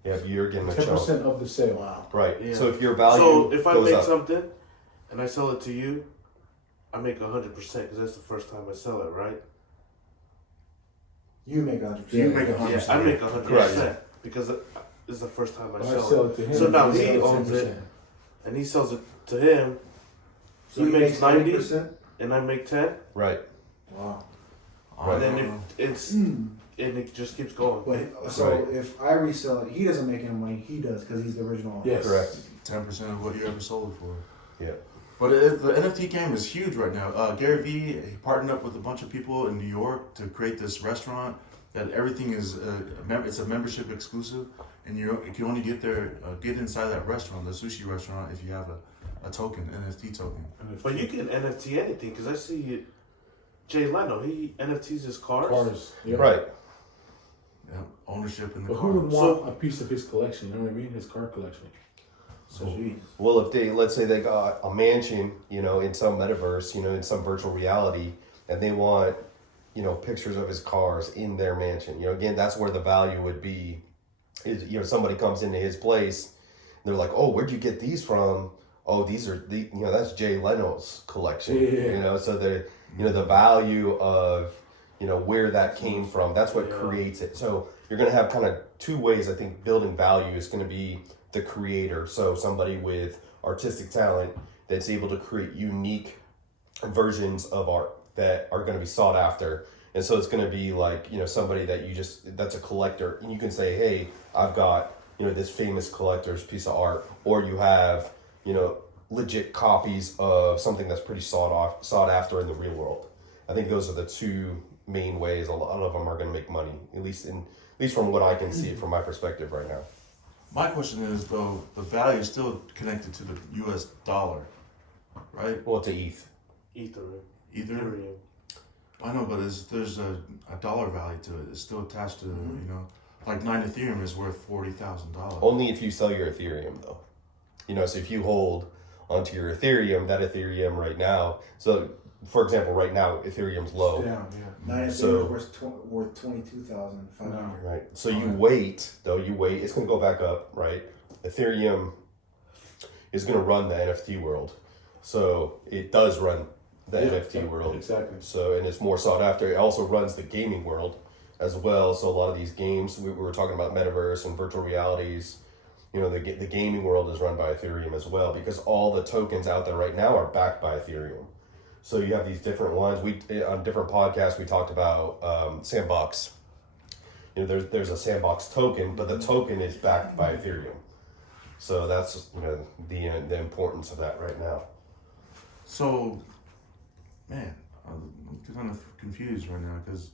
you're getting a 10% chunk. of the sale. Wow. Right. Yeah. So if your value So if I goes make up, something and I sell it to you, I make 100% because that's the first time I sell it, right? You make 100%. You make 100%. Yeah, I make 100% Correct. because it's the first time I When I sell sell it. it to him. So now he he sells owns 10%. it. And he sells it to him. So he makes 90, 90%? and I make 10. Right. Wow. And then if it's and it just keeps going. But so Right. if I resell it, he doesn't make any money. He does because he's the original owner. Yes. Correct. 10% of what you ever sold it for. Yeah. But the NFT game is huge right now. Gary Vee, he partnered up with a bunch of people in New York to create this restaurant that everything is, it's a membership exclusive, and you can only get there, get inside that restaurant, the sushi restaurant, if you have a token, NFT token. But you can NFT anything because I see Jay Leno. He NFTs his cars. Yeah. Right. Yeah, ownership in the But car. who would want a piece of his collection? You know what I mean? His car collection. So geez. Well, if they, let's say they got a mansion, in some metaverse, in some virtual reality, and they want, pictures of his cars in their mansion, again, that's where the value would be. Is, somebody comes into his place, and they're like, oh, where'd you get these from? Oh, these are that's Jay Leno's collection. Yeah. So the value of, where that came from, that's what creates it. So you're going to have kind of two ways, I think, building value is going to be the creator. So somebody with artistic talent that's able to create unique versions of art that are going to be sought after. And so it's going to be like, somebody that that's a collector, and you can say, hey, I've got, this famous collector's piece of art, or you have, legit copies of something that's pretty sought after in the real world. I think those are the two main ways a lot of them are going to make money, at least from what I can see from my perspective right now. My question is, though, the value is still connected to the U.S. dollar, right? Well, it's a ETH. Ethereum. I know, but there's a dollar value to it. It's still attached to, like 9 Ethereum is worth $40,000. Only if you sell your Ethereum, though. So if you hold onto your Ethereum, that Ethereum right now. So, for example, right now Ethereum's low. Yeah. 9 So- Ethereum worth 22,500. Right. So you wait, though. It's going to go back up, right? Ethereum is going to run the NFT world, so it does run the NFT world. Exactly. So, and it's more sought after. It also runs the gaming world as well. So a lot of these games, we were talking about metaverse and virtual realities. The gaming world is run by Ethereum as well, because all the tokens out there right now are backed by Ethereum. So you have these different ones. On different podcasts we talked about Sandbox. There's a Sandbox token, but the token is backed by Ethereum. So that's the importance of that right now. So, man, I'm kind of confused right now because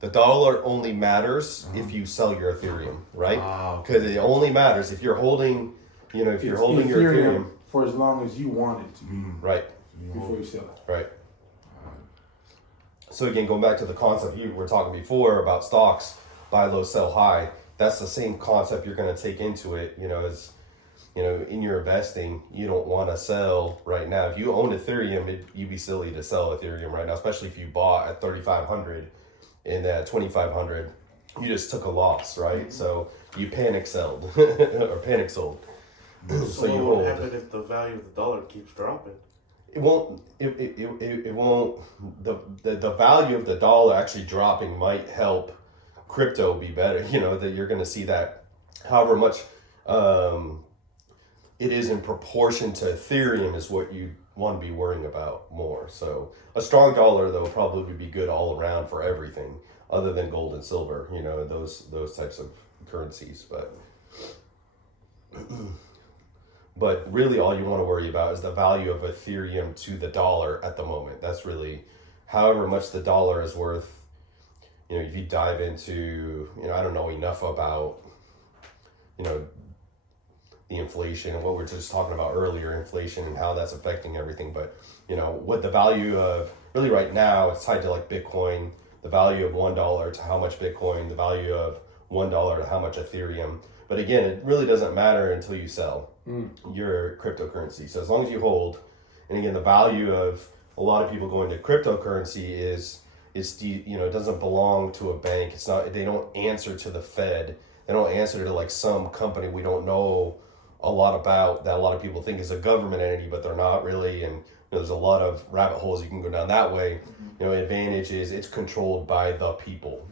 The dollar only matters if you sell your Ethereum, right? okay. Because it only matters if you're holding, if you're holding your Ethereum, for as long as you want it to be right, before you sell it. right. So again, going back to the concept you were talking before about stocks, buy low, sell high. That's the same concept you're going to take into it. As in your investing, you don't want to sell right now. If you own Ethereum, you'd be silly to sell Ethereum right now, especially if you bought at 3,500 and at 2,500, you just took a loss, right? So you panic sold or panic sold. So you what hold would it. happen if the value of the dollar keeps dropping? It won't. It won't. The value of the dollar actually dropping might help crypto be better. That you're going to see that. However much it is in proportion to Ethereum is what you want to be worrying about more. So a strong dollar though probably would be good all around for everything other than gold and silver. Those types of currencies, But really all you want to worry about is the value of Ethereum to the dollar at the moment. That's really however much the dollar is worth. If you dive into, I don't know enough about, the inflation and what we were just talking about earlier, inflation and how that's affecting everything. But, what the value of really right now, it's tied to like Bitcoin, the value of $1 to how much Bitcoin, the value of $1 to how much Ethereum. But again, it really doesn't matter until you sell your cryptocurrency. So as long as you hold, and again, the value of a lot of people going to cryptocurrency is it doesn't belong to a bank. It's not, they don't answer to the Fed. They don't answer to like some company we don't know a lot about that a lot of people think is a government entity, but they're not really. And there's a lot of rabbit holes you can go down that way. Advantage is it's controlled by the people.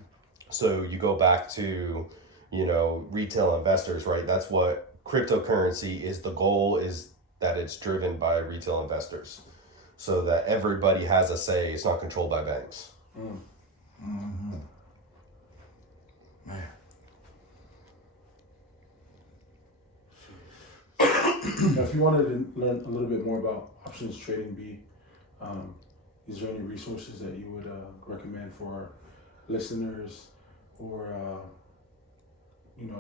So you go back to, retail investors, right? That's what cryptocurrency is. The goal is that it's driven by retail investors, so that everybody has a say. It's not controlled by banks. Man. Now, if you wanted to learn a little bit more about options trading, is there any resources that you would recommend for our listeners, or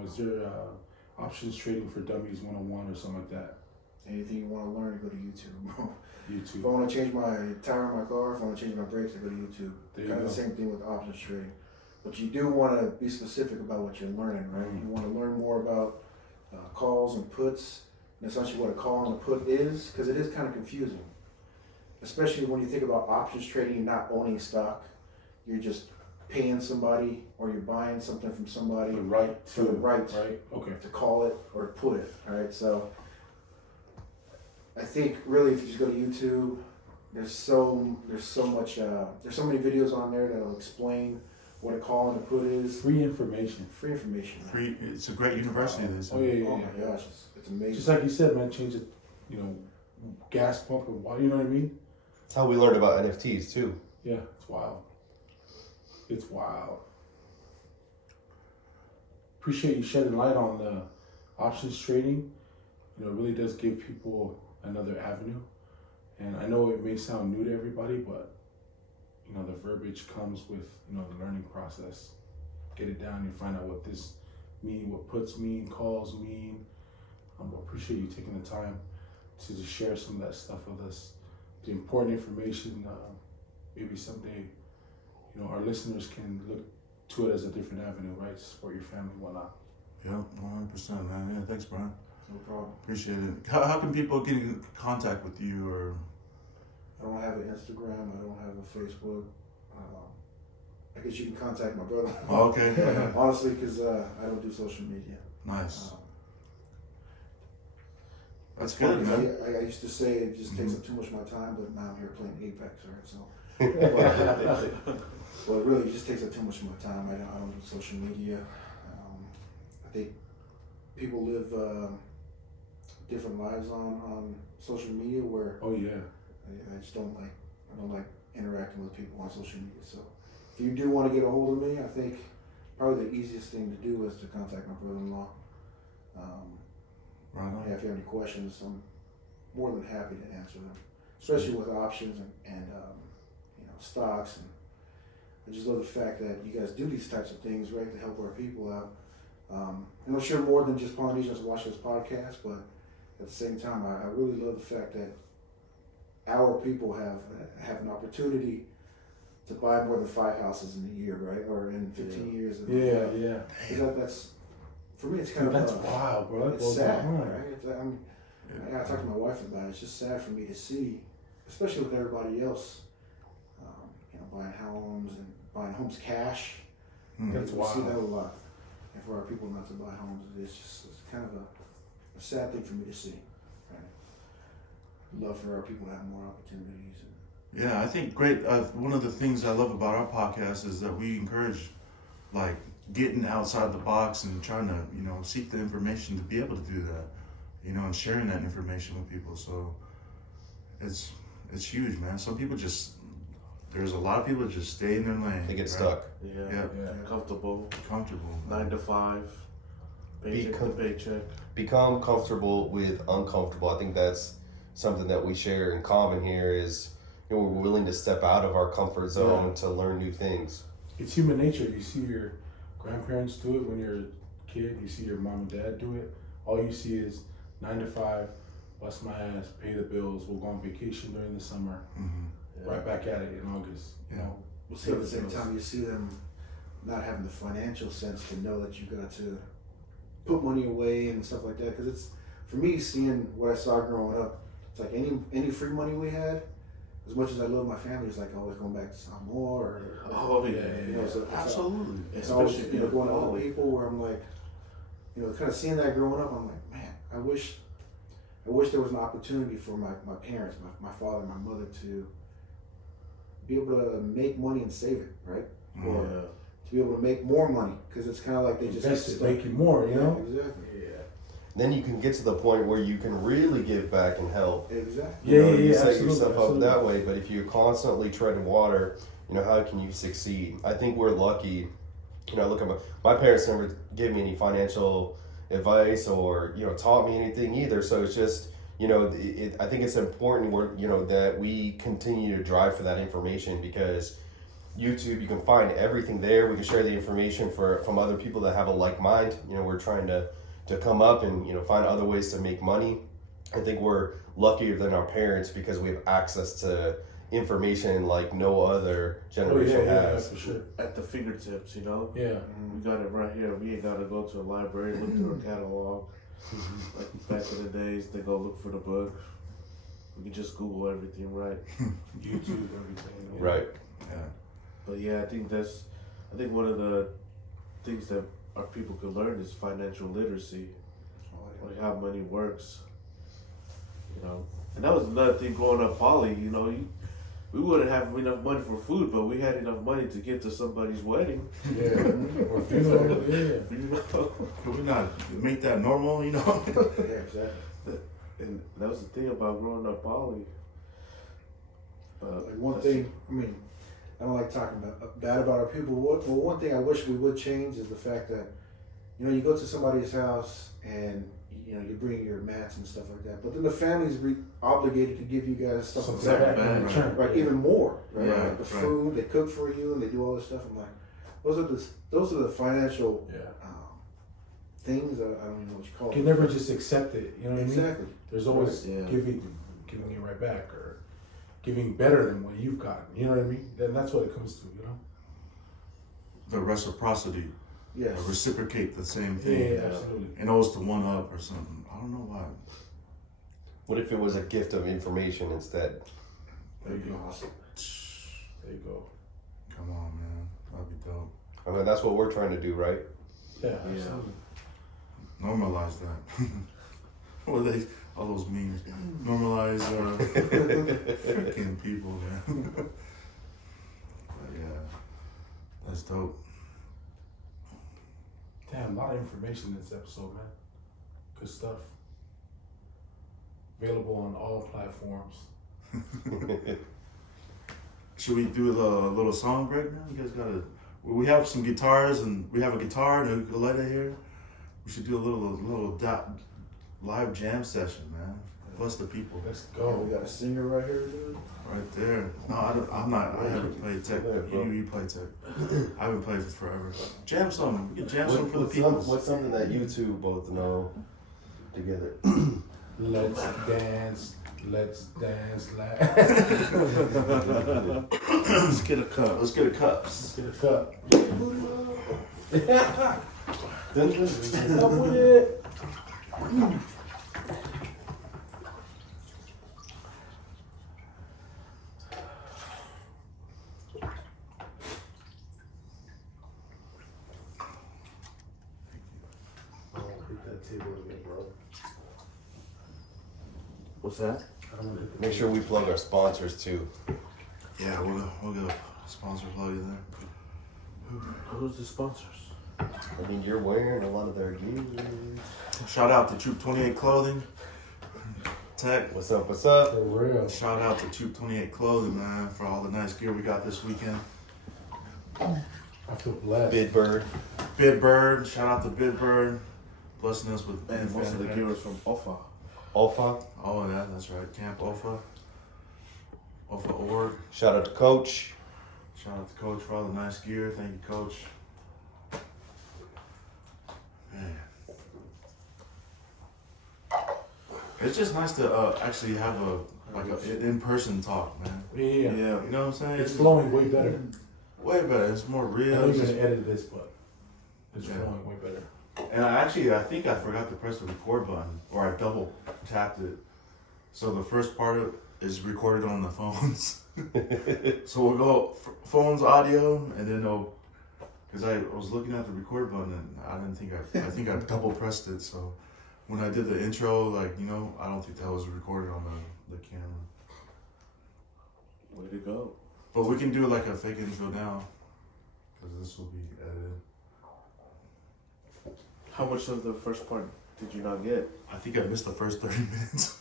is there options trading for dummies 101 or something like that? Anything you want to learn, go to YouTube. YouTube. If I want to change my tire on my car, if I want to change my brakes, I go to YouTube. There you Kind of go. the same thing with options trading. But you do want to be specific about what you're learning, right? You want to learn more about calls and puts, and essentially what a call and a put is, because it is kind of confusing. Especially when you think about options trading, you're not owning stock. You're just paying somebody, or you're buying something from somebody The right for the right Okay. to call it or put it, all right? So I think really if you just go to YouTube, there's so many videos on there that'll explain what a call and a put is. Free information. Free information. Free. It's a great university. They Oh yeah, say. yeah, Oh yeah. my gosh, it's amazing. Just like you said, man, change it. Gas pump and water. You know what I mean? That's how we learned about NFTs too. Yeah, it's wild. It's wild. Appreciate you shedding light on the options trading. It really does give people another avenue. And I know it may sound new to everybody, but the verbiage comes with the learning process. Get it down and find out what this mean, what puts mean, calls mean. Appreciate you taking the time to just share some of that stuff with us. The important information. Maybe someday, our listeners can look to it as a different avenue, right? Support your family, whatnot. Yeah, 100%, man. Yeah, thanks, Brian. No problem. Appreciate it. How can people get in contact with you, or? I don't have an Instagram. I don't have a Facebook. I guess you can contact my brother. Oh, okay. Honestly, because I don't do social media. Nice. That's It's funny good, 'cause man. I used to say it just takes up too much of my time, but now I'm here playing Apex, right? So, well, it really just takes up too much of my time. I don't do social media. I think people live different lives on social media where Oh yeah. I just don't like interacting with people on social media. So if you do want to get a hold of me, I think probably the easiest thing to do is to contact my brother-in-law. Right on. Yeah, if you have any questions, I'm more than happy to answer them, especially with options and stocks. And I just love the fact that you guys do these types of things, right, to help our people out. And I'm sure more than just Polynesians watch this podcast, but at the same time, I really love the fact that our people have an opportunity to buy more than 5 houses in a year, right, or in 15 years. Yeah. That's for me. It's kind That's of wild, bro. That it's blows my sad, mind. right? I talked to my wife about it. It's just sad for me to see, especially with everybody else, buying homes and buying homes cash. That's We see wild. that a lot. And for our people not to buy homes, it's kind of a sad thing for me to see. Right? Love for our people to have more opportunities. Yeah, I think great. One of the things I love about our podcast is that we encourage, like, getting outside the box and trying to, seek the information to be able to do that, and sharing that information with people. So it's huge, man. Some people there's a lot of people that just stay in their lane. They get right? stuck. Yeah. Comfortable. Comfortable. 9 to 5. Paycheck to paycheck. Become comfortable with uncomfortable. I think that's something that we share in common here is, we're willing to step out of our comfort zone to learn new things. It's human nature. You see your grandparents do it when you're a kid. You see your mom and dad do it. All you see is 9 to 5, bust my ass, pay the bills. We'll go on vacation during the summer. Mm-hmm. Right back at it in August. We'll see at the same time you see them not having the financial sense to know that you got to put money away and stuff like that. Because it's, for me, seeing what I saw growing up, it's like any free money we had, as much as I love my family, it's like always going back to Samoa or so Absolutely. it's always Especially going to other people where I'm like, kind of seeing that growing up, I'm like, man, I wish there was an opportunity for my parents, my father and my mother to be able to make money and save it, right? Or to be able to make more money, because it's kind of like they just Invest get it, stuck. make it more, Exactly. Yeah. then you can get to the point where you can really give back and help. Exactly. You know, Yeah, you set absolutely, yourself absolutely. up that way. But if you're constantly treading water, you know, how can you succeed? I think we're lucky. You know, look at my parents never gave me any financial advice or, you know, taught me anything either. So it's just, you know, I think it's important that we continue to drive for that information, because YouTube, you can find everything there. We can share the information from other people that have a like mind. You know, we're trying to come up and, you know, find other ways to make money. I think we're luckier than our parents because we have access to information like no other generation has. for sure. At the fingertips, you know. Yeah. We got it right here. We ain't gotta go to a library, look through a catalog. Like back in the days, they go look for the book. We can just Google everything, right? YouTube, everything. Yeah. Right. Yeah. But yeah, I think one of the things that our people could learn is financial literacy, like how money works. You know, and that was another thing growing up poly. You know, we wouldn't have enough money for food, but we had enough money to get to somebody's wedding. Yeah. Or funeral, yeah. You know, Could we not make that normal, you know? Yeah, exactly. and that was the thing about growing up poly. Like one thing, I mean, I don't like talking bad about our people. One thing I wish we would change is the fact that, you know, you go to somebody's house and, you know, you bring your mats and stuff like that, but then the family's obligated to give you guys stuff Something back, back in return. right? Even more, right? Yeah, Like the right. food, they cook for you and they do all this stuff. I'm like, those are the financial Yeah. things. I don't even know what you call You can them. never just accept it. You know what I mean? Exactly. There's always Yeah. giving it right back, or giving better than what you've gotten. You know what I mean? And that's what it comes to. You know? The reciprocity, Yes. reciprocate the same Yeah, thing, absolutely. and always to one up or something. I don't know why. What if it was a gift of information instead? There you go. Awesome. There you go. Come on, man, that'd be dope. I mean, that's what we're trying to do, right? Yeah, absolutely. Normalize that. What are they? All those memes. Normalize freaking people, man. But yeah, that's dope. Damn, a lot of information in this episode, man. Good stuff. Available on all platforms. Should we do the little song break now? You guys gotta. We have some guitars and we have a guitar and a ukulele here. We should do a little live jam session, man. Bless the people. Let's Oh, go. we got a singer right here, dude. Right there. No, I'm not. I haven't played tech. You play tech. I haven't played this forever. Jam some. We can jam some for the people. What's something that you two both know together? Let's dance. Let's dance. Let's get a cup. Let's get a cup. Let's get a cup. Up with it. Hit that table again, bro. What's that? I don't want to hit the Make sure we plug our sponsors too. Yeah, we'll get a sponsor plug in there. Who's the sponsors? I mean, you're wearing a lot of their gear. Shout out to Troop 28 Clothing. Tech. What's up? What's up? For real. Shout out to Troop 28 Clothing, man, for all the nice gear we got this weekend. I feel blessed. Bid Bird. Bidbird. Shout out to Bidbird. Blessing us with And most of the gear is from Ofa. Alpha. Oh yeah, that's right. Camp Ofa. Ofa Org. Shout out to Coach. Shout out to Coach for all the nice gear. Thank you, Coach. Man. It's just nice to actually have an in-person talk, man. Yeah. You know what I'm saying? It's flowing way better. way better. It's more I real. know It's you're just- gonna edit this, but it's Yeah. flowing way better. And I think I forgot to press the record button, or I double tapped it. So the first part of it is recorded on the phones. So we'll go phones audio, and then because I was looking at the record button and I didn't think I think I double pressed it. So when I did the intro, I don't think that was recorded on the camera. Way to go. But we can do like a fake intro now, because this will be edited. How much of the first part did you not get? I think I missed the first 30 minutes.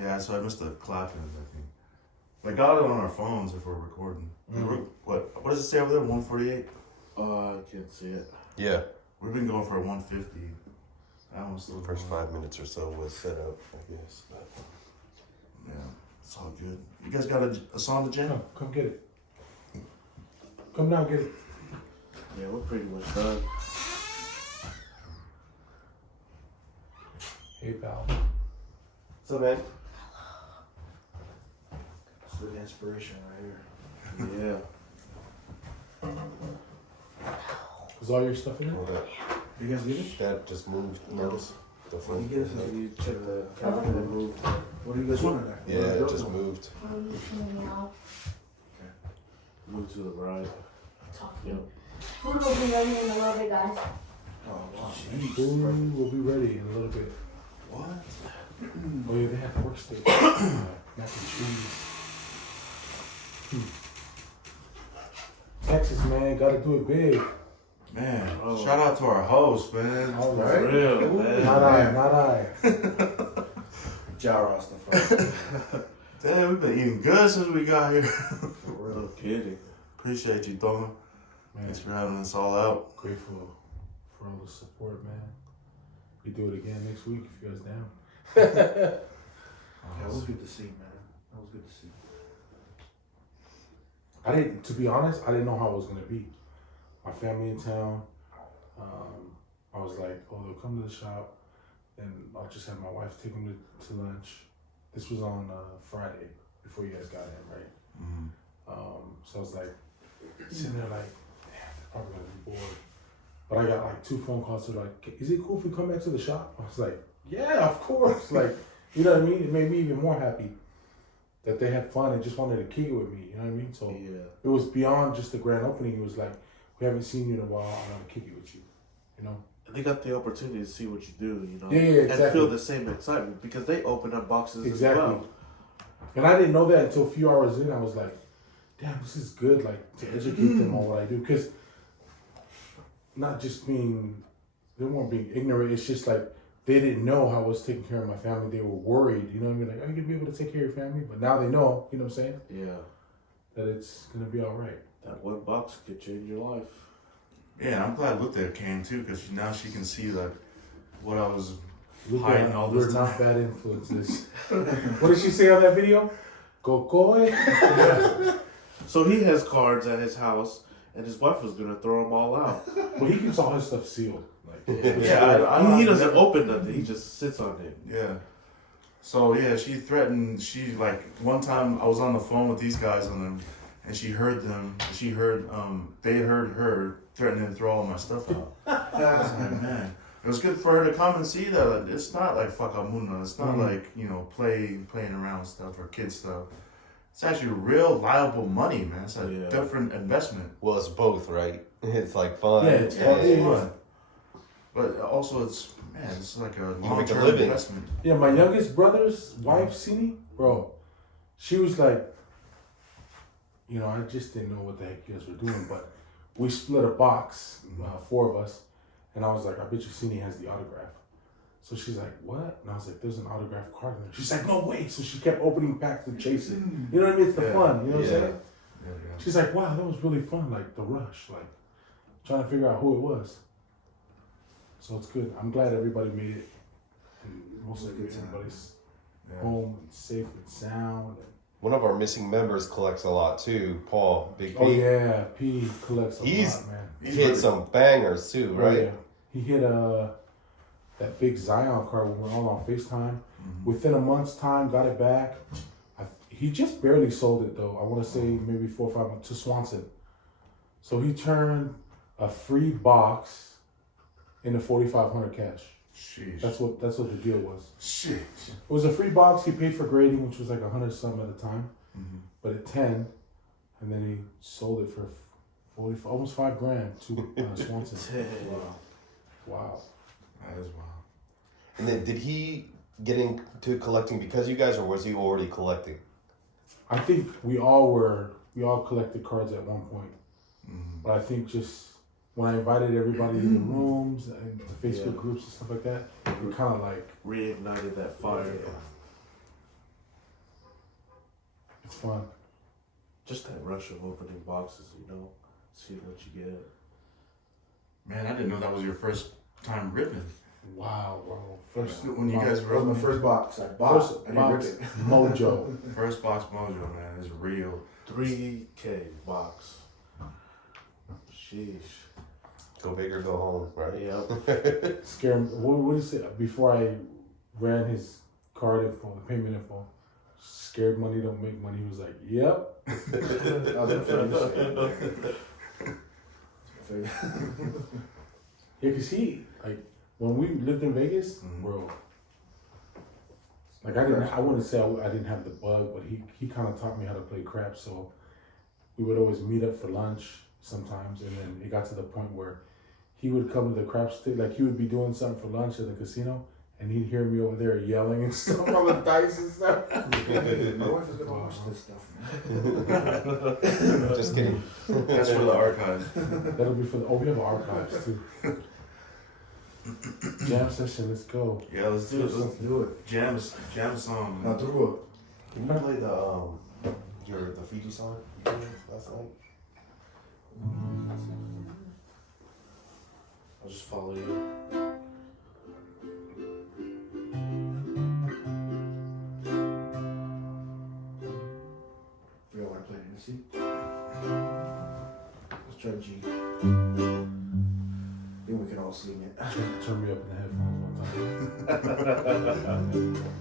Yeah, so I missed the clapping, I think. I got it on our phones if we're recording. What does it say over there? 148? I can't see it. Yeah. We've been going for 150. That one's still The first going. 5 minutes or so was set up, I guess. But Yeah, it's all good. You guys got a song to jam? Come get it. Come now, get it. Yeah, we're pretty much done. Hey, pal. so man, It's the inspiration right here. Yeah. Was all your stuff in there? well, You guys get it? that just moved. Notice the When phone. you get it, so you check the camera and then move. What are you guys doing in there? Yeah, it just moved. Move to the right. Talking. Food will be ready in a little bit, guys. Oh, wow. Food will be ready in a little bit. What? Oh yeah, they have pork steak. Mac and cheese. Texas, man, gotta do it big. Man, Oh. shout out to our host, man. All For right. real, man. Not I, not I. Ja Rastafari. Damn, we've been eating good since we got here. For real, kidding. Appreciate you, Tonga. Man, Thanks for having us all out. grateful for all the support, man. We do it again next week if you guys down. Yeah, it was good to see, man. That was good to see. To be honest, I didn't know how it was gonna be. My family in town. I was like, oh, they'll come to the shop, and I'll just have my wife take them to lunch. This was on Friday before you guys got in, right? Mm-hmm. So I was like, sitting there like, damn, they're probably gonna be bored. But I got like 2 phone calls to like, is it cool if we come back to the shop? I was like, yeah, of course. Like, you know what I mean? It made me even more happy that they had fun and just wanted to kick it with me. You know what I mean? So Yeah. it was beyond just the grand opening. It was like, we haven't seen you in a while. I want to kick it with you. You know? And they got the opportunity to see what you do, you know? Yeah, yeah, And exactly. feel the same excitement because they open up boxes Exactly. as well. And I didn't know that until a few hours in. I was like, damn, this is good, like, to educate them on what I do. Because not just being, they weren't being ignorant. It's just like, they didn't know how I was taking care of my family. They were worried, you know what I mean? Like, are you going to be able to take care of your family? But now they know, you know what I'm saying? Yeah. That it's going to be all right. That one box could change your life. Yeah, I'm glad Luther came too, because now she can see like what I was Look hiding at, all we're this not time. bad influences. What did she say on that video? Go koi? So he has cards at his house, and his wife was gonna throw them all out. Well, he keeps all his stuff sealed. Like, Yeah, He doesn't open nothing. He just sits on it. Yeah. So yeah, she threatened. She like one time I was on the phone with these guys on them, and she heard them. She heard they heard her threatening to throw all my stuff out. I was like, man, it was good for her to come and see that like, it's not like fakamuna. It's not like playing around with stuff or kid stuff. It's actually real liable money, man. It's a Yeah. different investment. Well, it's both, right? It's like fun. Yeah, it's Yeah, fun. it's Yeah. fun. But also, it's like a make a long-term living. investment. Yeah, my youngest brother's wife, Sini, bro, she was like, I just didn't know what the heck you guys were doing, but we split a box, 4 of us, and I was like, I bet you Sini has the autograph. So she's like, what? And I was like, there's an autograph card in there. She's like, no, wait. So she kept opening packs to chase it. You know what I mean? It's the Yeah. fun, you know what I'm Yeah. saying? Yeah. She's like, wow, that was really fun, like the rush, like trying to figure out who it was. So it's good. I'm glad everybody made it. And mostly Good time. everybody's Yeah. home and safe and sound. One of our missing members collects a lot too. Paul, Big P. Oh yeah, P collects a He's- lot, man. He hit some bangers too, Oh, right? yeah. He hit that big Zion card when we were all on FaceTime. Within a month's time, got it back. He just barely sold it though. I want to say maybe 4 or 5 months to Swanson. So he turned a free box into 4,500 cash. Sheesh. That's what the deal was. Sheesh. It was a free box. He paid for grading, which was like 100 some at the time, but at 10, and then he sold it for 40, almost $5,000 to Swanson. Wow. That is wild. And then did he get into collecting because you guys, or was he already collecting? I think we all collected cards at one point, but I think just when I invited everybody in the rooms and the Facebook groups and stuff like that, it kind of like Reignited that fire. it's fun. Just that rush of opening boxes, you know, see what you get. Man, I didn't know that was your first time ripping. Wow, bro. First When you guys That were was my first box. I bought first it. I didn't rip box it. mojo. First box mojo, man, is real. 3K box. Sheesh. Go big or go home, right? Yep. Scare him. What did he say? Before I ran his card info, the payment info, scared money don't make money. He was like, yep. That was my favorite saying. Yeah, because he, like, when we lived in Vegas, Mhm. bro, like, I wouldn't say I didn't have the bug, but he kind of taught me how to play craps, so we would always meet up for lunch sometimes, and then it got to the point where he would come to the craps table, like, he would be doing something for lunch at the casino, and he'd hear me over there yelling and stuff on the dice and stuff. My wife is gonna watch this stuff. Just kidding. That's for the archives. That'll be for the, we have archives, too. Jam session, let's go. Yeah, let's do it. Let's Do it. jam a song. Now through Can you play the Fiji song you played last night? I'll just follow you. we all want to play it. See? Let's try G. Then we can all sing it. Turn me up in the headphones one time.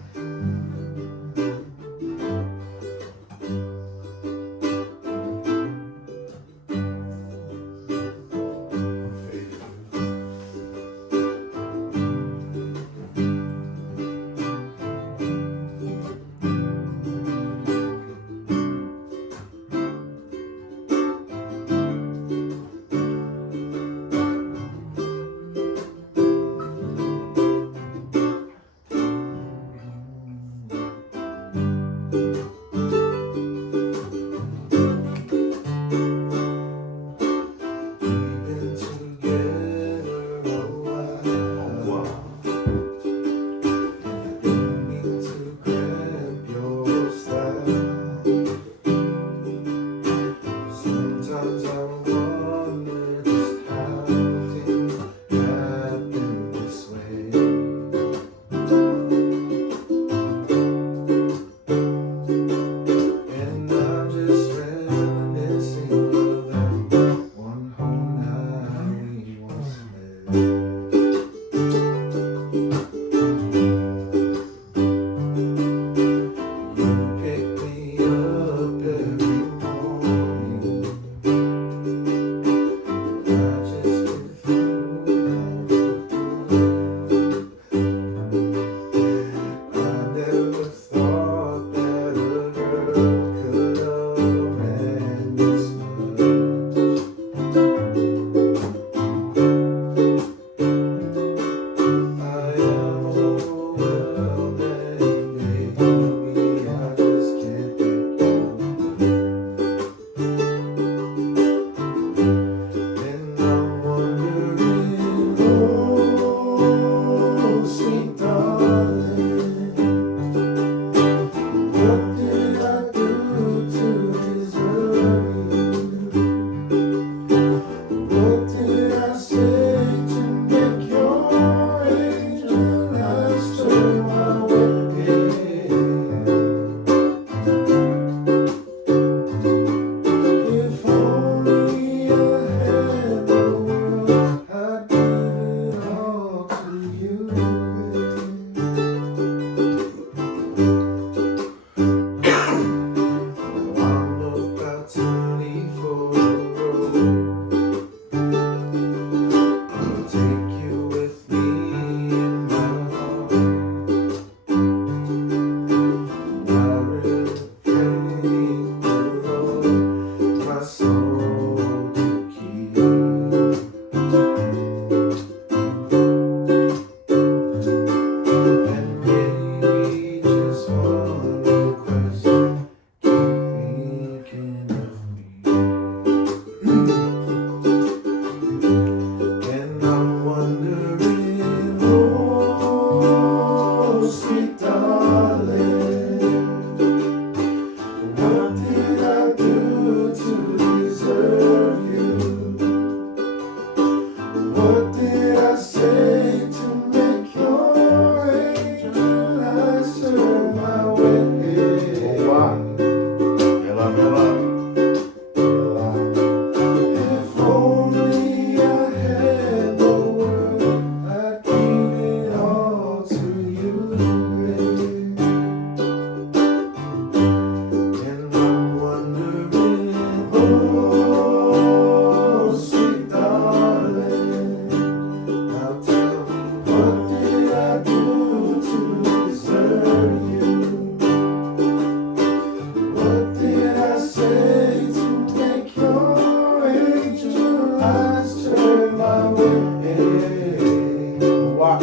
Oh, sweet darling, now tell me, what did I do to deserve you? What did I say to make your angel eyes turn my way? Why?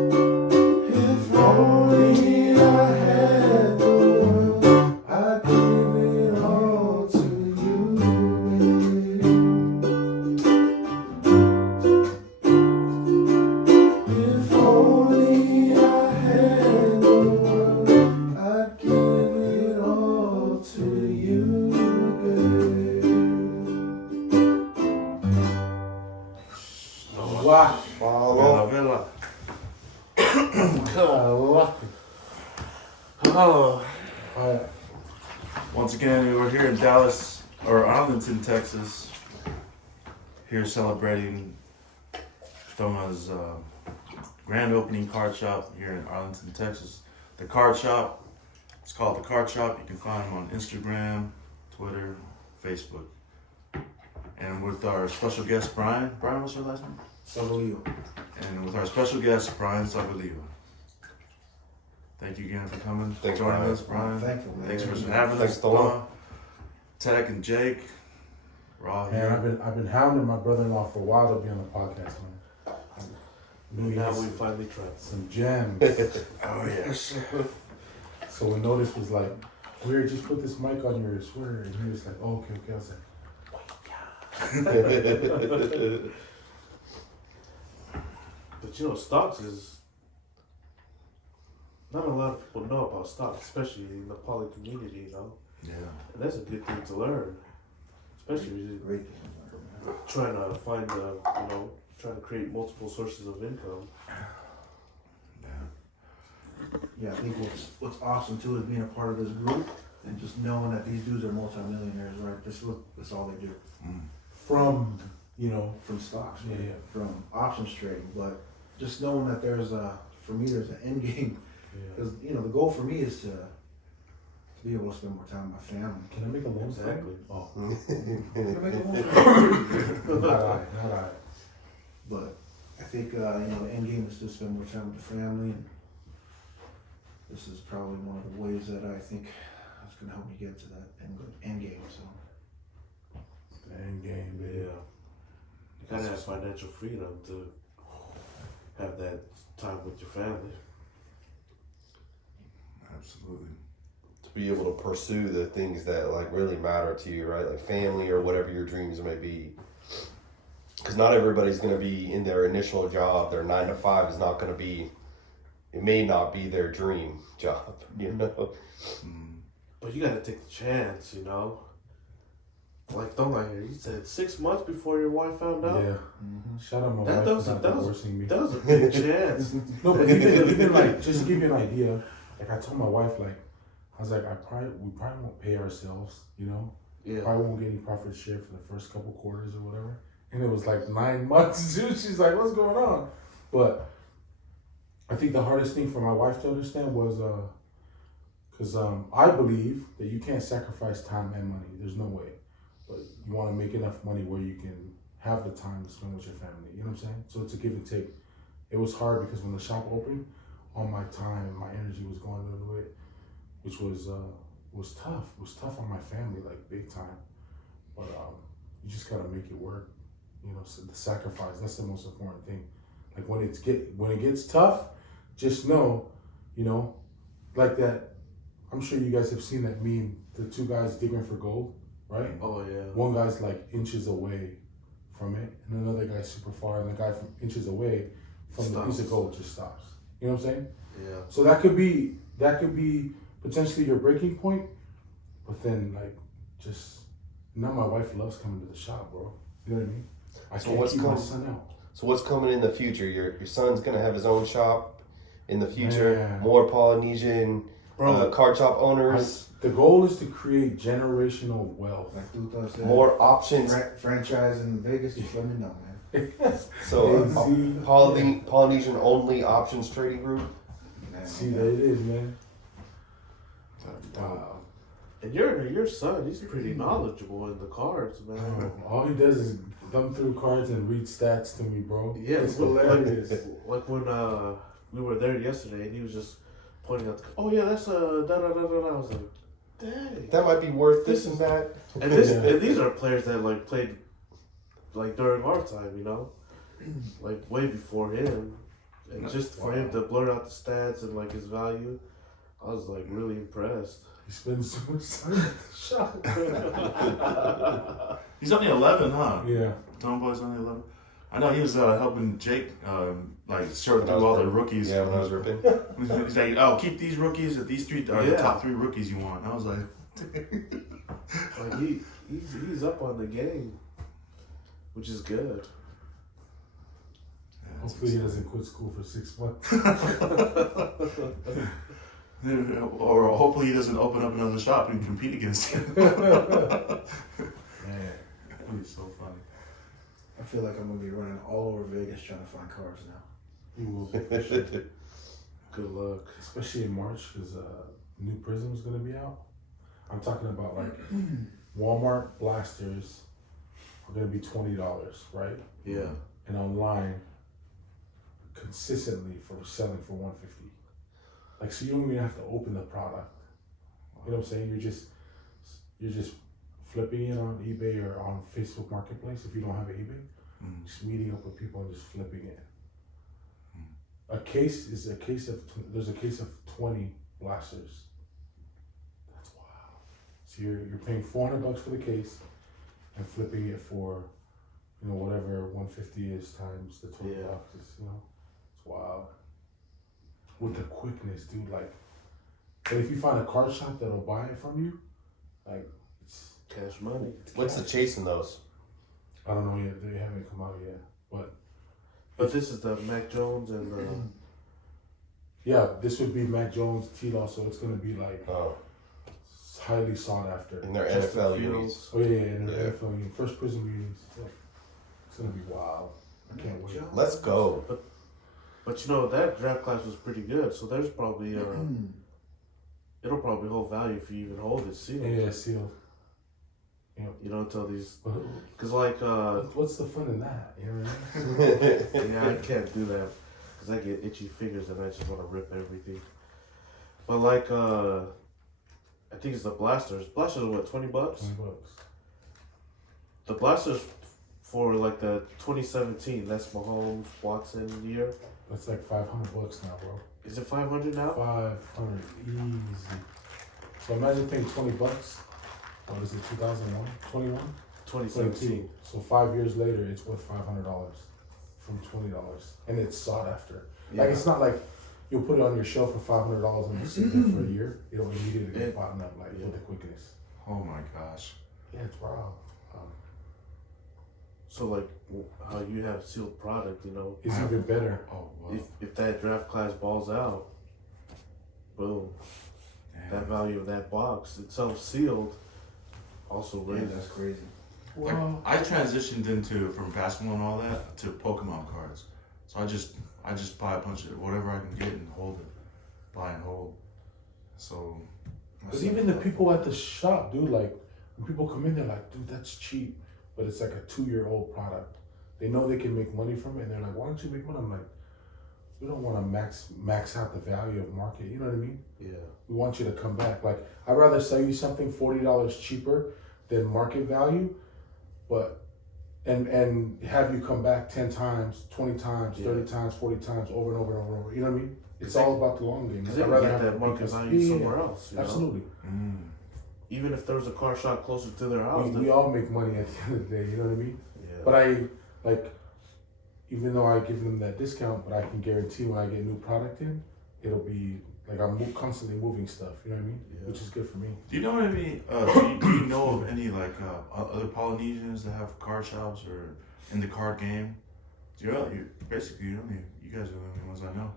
If only I had the world, I'd give it all to you, babe. If only I had the world, I'd give it all to you, babe. Wow. Vela, vela. Oh. Once again, we were here in Dallas, or Arlington, Texas, here celebrating Tonga's grand opening card shop here in Arlington, Texas. The card shop, it's called The Card Shop. You can find them on Instagram, Twitter, Facebook. And with our special guest, Bryan. Bryan, what's your last name? Savelio. And with our special guest, Bryan Savelio. Thank you again for coming, Thanks, joining Bryan. us, Bryan. Thankful, man. Thanks for having Thanks, us, Tonga. Tonga, Tech and Jake. We're all Man, here. I've been hounding my brother-in-law for a while to be on the podcast, man. Now we finally tried. Some gems. Oh yes. So when Notis was like, "Weird, just put this mic on your sweater," and he was like, "Oh, okay." I was like, But you know, stocks is not a lot of people know about stocks, especially in the poly community. You know, Yeah. and that's a good thing to learn, especially when you're Great. trying to find trying to create multiple sources of income. Yeah. Yeah, I think what's awesome too is being a part of this group and just knowing that these dudes are multimillionaires, right? That's all they do. from, From stocks, Yeah, right? yeah. From options trading, but just knowing that there's an end game. Because the goal for me is to be able to spend more time with my family. Can I make a loan? Exactly. Oh, But not I. I think the end game is to spend more time with the family, and this is probably one of the ways that I think is going to help me get to that end game. So The end game, Yeah. baby. You gotta have financial freedom to have that time with your family. Absolutely. To be able to pursue the things that like really matter to you, right? Like family or whatever your dreams may be. Because not everybody's going to be in their initial job. Their 9 to 5 is not going to be. It may not be their dream job, you know. But you gotta take the chance, Like Tonga here, he said 6 months before your wife found out. Yeah. Shout out my That wife was- for not that was- divorcing me. That was a big chance. No, but even like, just to give you an idea, like I told my wife, like, I was like, we probably won't pay ourselves, Yeah. Probably won't get any profit share for the first couple quarters or whatever. And it was like 9 months, dude. She's like, what's going on? But I think the hardest thing for my wife to understand was, because I believe that you can't sacrifice time and money. There's no way. But you want to make enough money where you can have the time to spend with your family. You know what I'm saying? So it's a give and take. It was hard because when the shop opened, all my time and my energy was going into it, which was tough. It was tough on my family, like big time. But you just gotta make it work. So the sacrifice, that's the most important thing. Like when it gets tough, just know, like that. I'm sure you guys have seen that meme, the two guys digging for gold, right? Oh yeah. One guy's like inches away from it, and another guy's super far, and the guy from inches away from the piece of gold just stops. You know what I'm saying? Yeah. So that could be potentially your breaking point, but then like just now my wife loves coming to the shop, bro. You know what I mean? I So can't what's keep my coming- son out. So what's coming in the future? Your son's gonna have his own shop in the future. Man. More Polynesian Bro, card shop owners. the goal is to create generational wealth. like Duta said, More options. franchise in Vegas. Just let me know, man. So AZ. Polynesian only options trading group. Man, See, there it is, man. Wow. And your son, he's pretty knowledgeable in the cards, man. All he does is thumb through cards and read stats to me, bro. Yeah, It's hilarious. Like when we were there yesterday, and he was just pointing out. Oh yeah, that's a da da da da. I was like, dang. That might be worth this and that. And this and these are players that like played like during our time, you know, like way before him. And just for him to blurt out the stats and like his value, I was like really impressed. He spends so much time at the shop. He's only 11, huh? Yeah. Tomboy's only 11. I know he was helping Jake, like sort through all the rookies. Yeah, when I was ripping. He's like, "Oh, keep these rookies. These three are the top 3 rookies you want." And I was like, Like he's up on the game, which is good. Hopefully he doesn't quit school for 6 months. Or hopefully he doesn't open up another shop and compete against him. Man. He's so funny. I feel like I'm gonna be running all over Vegas trying to find cars now. He will be for sure. Good luck. Especially in March, because new Prism's gonna be out. I'm talking about like Walmart blasters are gonna be $20, right? Yeah. And online, consistently for selling for $150. Like, so you don't even have to open the product. You know what I'm saying? You're just flipping it on eBay or on Facebook Marketplace if you don't have an eBay. Just meeting up with people and just flipping it. There's a case of 20 blasters. That's wild. So you're paying $400 for the case and flipping it for, whatever 150 is times the $20. It's wild. With the quickness, dude, like, but if you find a car shop that'll buy it from you, like, it's Cash money. What's the chase in those? I don't know yet. They haven't come out yet, but this is the Mac Jones and the. yeah, this would be Mac Jones, T-Law, so it's gonna be like Oh, highly sought after. in their Justin NFL Fields. unis. Oh yeah, in the Yeah. NFL union, first Prism unions. Yeah. It's gonna be wild. I can't wait. Let's go. But that draft class was pretty good, so there's probably it'll probably hold value if you even hold it sealed. Yeah, sealed. Until these, But cause like what's the fun in that? You know what I mean? yeah, I can't do that because I get itchy fingers and I just want to rip everything. But like I think it's the blasters. Blasters are what, $20? $20. The blasters for like the 2017. That's Mahomes Watson year. That's like $500 now, bro. Is it 500 now? 500 easy. So imagine paying $20. What is it? 2001, 21, 2017. So 5 years later, it's worth $500 from $20, and it's sought after. Like, it's not like you'll put it on your shelf for $500 and it'll sit there for a year. It'll immediately get bottomed up with the quickness. Oh my gosh. Yeah, it's wild. So like how you have sealed product, It's even better. Oh wow. if that draft class balls out, boom, that value of that box itself sealed also Yeah, raises. that's crazy. Like, I transitioned from basketball and all that to Pokemon cards. So I just buy a bunch of whatever I can get and hold it. Buy and hold. So But even the people at the shop, dude, like, when people come in, they're like, dude, that's cheap. But it's like a 2-year-old product. They know they can make money from it, and they're like, why don't you make money? I'm like, we don't want to max out the value of market. You know what I mean? Yeah. We want you to come back. Like, I'd rather sell you something $40 cheaper than market value, but and have you come back 10 times, 20 times, 30 times, 40 times, over and over and over and over. You know what I mean? It's all about the long game. Because they can get that market value somewhere else. Absolutely. Even if there was a car shop closer to their house. We all make money at the end of the day. You know what I mean? Yeah. But even though I give them that discount, but I can guarantee when I get new product in, it'll be like I'm constantly moving stuff. You know what I mean? Yeah. Which is good for me. do you know any do you know of any like other Polynesians that have card shops or in the card game? You guys are the only ones I know.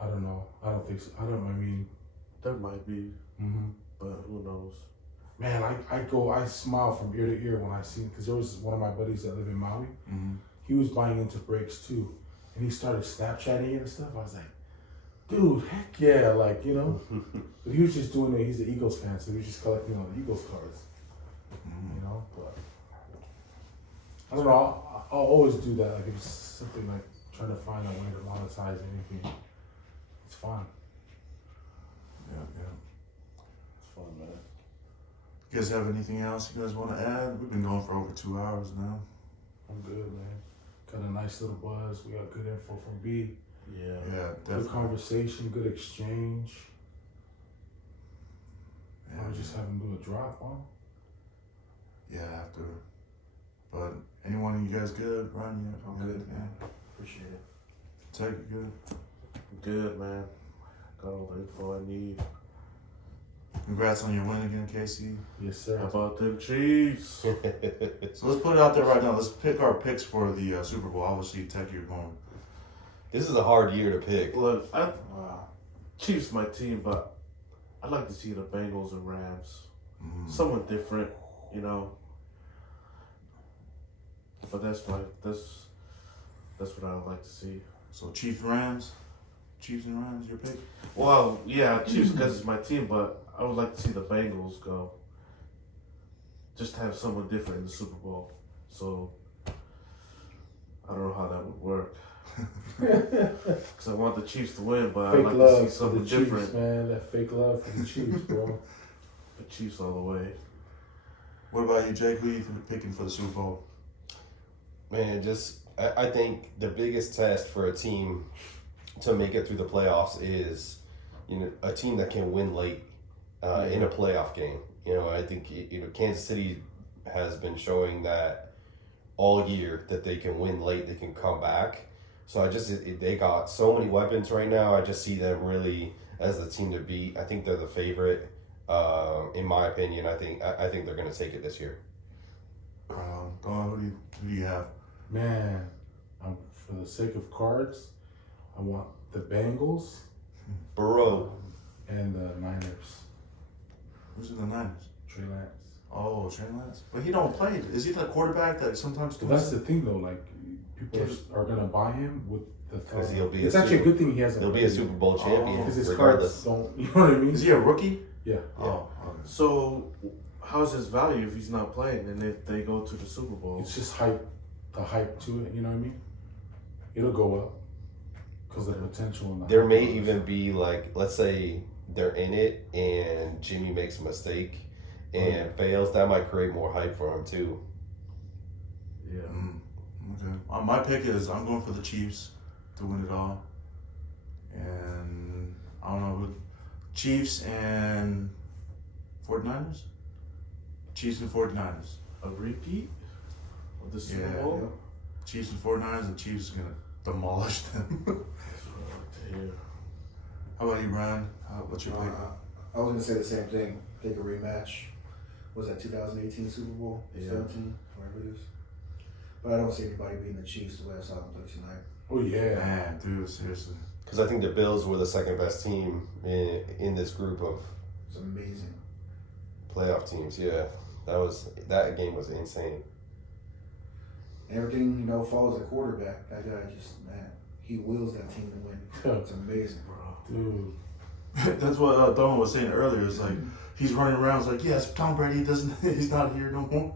I don't know. I don't think so. There might be, Mm-hmm. but who knows? Man, I smile from ear to ear when I see him, because there was one of my buddies that live in Maui. Mm-hmm. He was buying into brakes too, and he started Snapchatting it and stuff. I was like, dude, heck yeah, like, you know. But he was just doing it. He's an Eagles fan, so he was just collecting all the Eagles cards, you know. But I don't know. I'll always do that. Like, if it's something like trying to find a way to monetize anything, it's fun. Yeah. It's fun, man. You guys have anything else you guys want to add? We've been going for over 2 hours now. I'm good, man. Got a nice little buzz. We got good info from B. Yeah. Yeah, Good definitely. conversation, good exchange. Yeah, We're just having to do a drop, huh? yeah, after. But anyone of you guys good? Ryan, yeah, I'm good, man. Appreciate it. Tech, you good? Good, man. Got all the info I need. Congrats on your win again, Casey. Yes, sir. How about them Chiefs? So let's put it out there right now. Let's pick our picks for the Super Bowl. Obviously, Tech, you're going. This is a hard year to pick. Look, Wow. Chiefs my team, but I'd like to see the Bengals and Rams. Mm. Someone different, you know. But that's what I would like to see. So Chiefs and Rams, your pick. Well, yeah, Chiefs because it's my team, but I would like to see the Bengals go. Just have someone different in the Super Bowl. So I don't know how that would work. Because I want the Chiefs to win, but I'd Fake like to love see for something the Chiefs, different. man. That fake love for the Chiefs, bro. The Chiefs all the way. What about you, Jake? Who are you picking for the Super Bowl? Man, I think the biggest test for a team to make it through the playoffs is, a team that can win late in a playoff game. I think Kansas City has been showing that all year that they can win late, they can come back. So they got so many weapons right now. I just see them really as the team to beat. I think they're the favorite. In my opinion, I think they're going to take it this year. Dawn, who do you have? Man, for the sake of cards, I want the Bengals Burrow. and the Niners. Who's in the Niners? Trey Lance. Oh, Trey Lance. But he don't play. Is he the quarterback that sometimes? But that's the thing, though. Like, people are gonna buy him with the thought. 'Cause he'll be It's a actually a Super- good thing he hasn't. They'll be a Super Bowl champion because his regardless. cards don't. You know what I mean? Is he a rookie? Yeah. Oh, okay. So, how's his value if he's not playing and if they go to the Super Bowl? It's just hype. The hype to it. You know what I mean? It'll go up because the potential. And the There hype may goes. even be let's say they're in it and Jimmy makes a mistake and fails. That might create more hype for him too. Yeah. Okay. My pick is I'm going for the Chiefs to win it all, and I don't know who. Chiefs and 49ers. Chiefs and 49ers. A repeat of the Super Yeah. Bowl? Chiefs and 49ers. The Chiefs are gonna demolish them. That's what I like to hear. How about you, Brian? What's your pick? I was gonna say the same thing. Take a rematch. Was that 2018 Super Bowl? Yeah. 17, whatever it is. But I don't see anybody beating the Chiefs the way I saw them play tonight. Oh yeah. Man, dude, seriously. Because I think the Bills were the second best team in this group of It's amazing. playoff teams. Yeah, that game was insane. Everything follows the quarterback. That guy he wills that team to win. It's amazing, bro. Dude. That's what Don was saying earlier. It's like he's running around. It's like, yes, Tom Brady he's not here no more,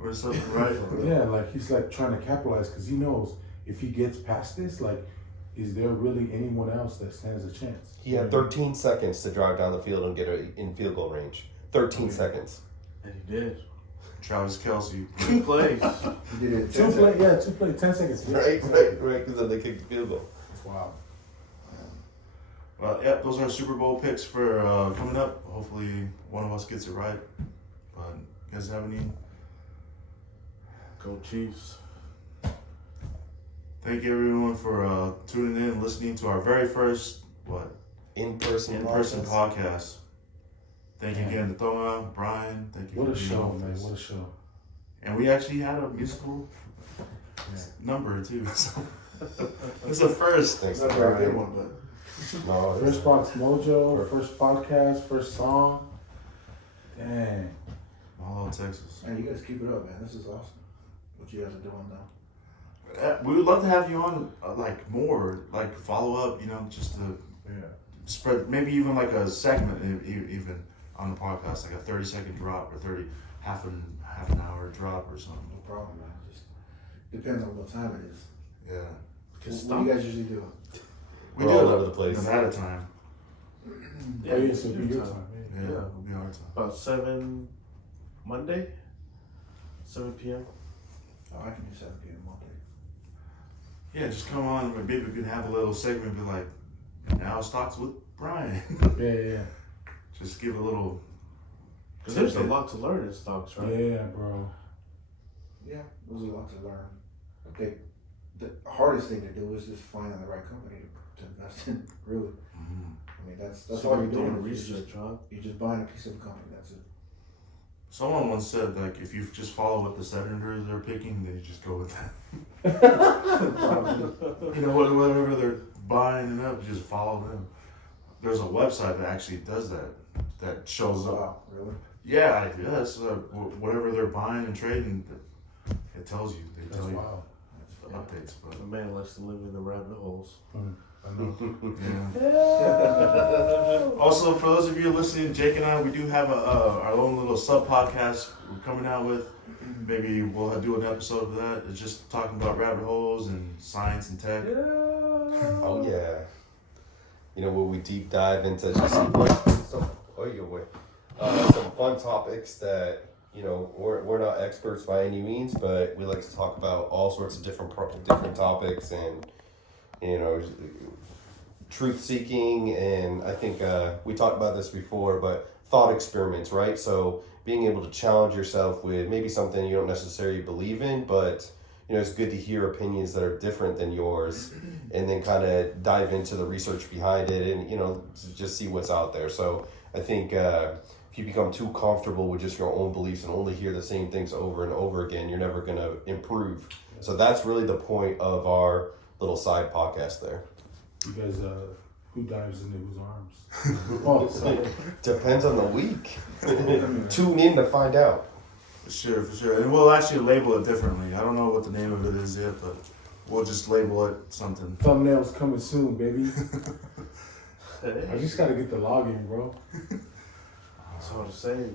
or something, right? Yeah, like he's like trying to capitalize because he knows if he gets past this, like, is there really anyone else that stands a chance? He had 13 seconds to drive down the field and get in field goal range. 13 seconds. And he did. Travis Kelce. 2 plays. He did it in 10 Two seconds. play, 10 seconds. Yeah. Right. Because then they kicked the field goal. Wow. Well, yep, those are our Super Bowl picks for coming up. Hopefully, one of us gets it right. But you guys have any? Go Chiefs. Thank you everyone for tuning in and listening to our very first In-person podcast. Thank you again to Tonga, Brian. Thank you. What a for being show, with man. us. What a show. And we actually had a musical number too. So it's a first. Thanks, Not a very Brian. good one, but No, First box mojo, first podcast, first song. Dang. Mahalo, Texas. man, you guys keep it up, man. This is awesome. What you guys are doing now. We would love to have you on, more, follow up, just to Spread maybe even like a segment, even on the podcast, like a 30-second drop or half an hour drop or something. No problem, man. Just depends on what time it is. Yeah. What do you guys usually do? We We're do all it over the place. at a time. Oh, yeah, so it'll be your time. Yeah, Yeah. it'll be our time. About 7 Monday, 7 p.m. Oh, I can do 7 p.m. Monday. Yeah, just come on. Maybe we can have a little segment, be like, now stocks with Bryan. Yeah. Just give a little. Cause there's a lot to learn in stocks, right? Yeah, bro. Yeah, there's a lot to learn. I think the hardest thing to do is just finding the right company to invest in. Really, I mean that's So all you're you're doing. doing You're just- research, huh? You're just buying a piece of a company. That's it. Someone once said, like, if you just follow what the senators are picking, they just go with that. You know, whatever they're buying it up, just follow them. There's a website that actually does that. That shows up. Wow, really? Yeah, I guess whatever they're buying and trading, it tells you. They That's tell you wild. the updates. But A man likes to live in the rabbit holes. I know. yeah. Also, for those of you listening, Jake and I, we do have our own little sub podcast we're coming out with. Maybe we'll do an episode of that. It's just talking about rabbit holes and science and tech. Oh yeah. You know, where we deep dive into just some fun topics that, you know, we're not experts by any means, but we like to talk about all sorts of different topics and, you know, truth seeking. And I think we talked about this before, but thought experiments, right? So being able to challenge yourself with maybe something you don't necessarily believe in, but you know, it's good to hear opinions that are different than yours and then kind of dive into the research behind it and, you know, just see what's out there. So I think if you become too comfortable with just your own beliefs and only hear the same things over and over again, you're never going to improve. So that's really the point of our little side podcast there. You guys, who dives into whose arms? Oh, sorry. Depends on the week. Tune in to find out. For sure. And we'll actually label it differently. I don't know what the name of it is yet, but we'll just label it something. Thumbnails coming soon, baby. I just gotta get the login, bro. That's hard to say.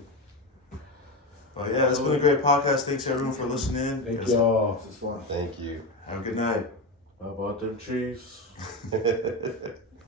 But yeah, it's been a great podcast. Thanks everyone for listening. Thank y'all. This is fun. Thank you. Have a good night. How about them Chiefs?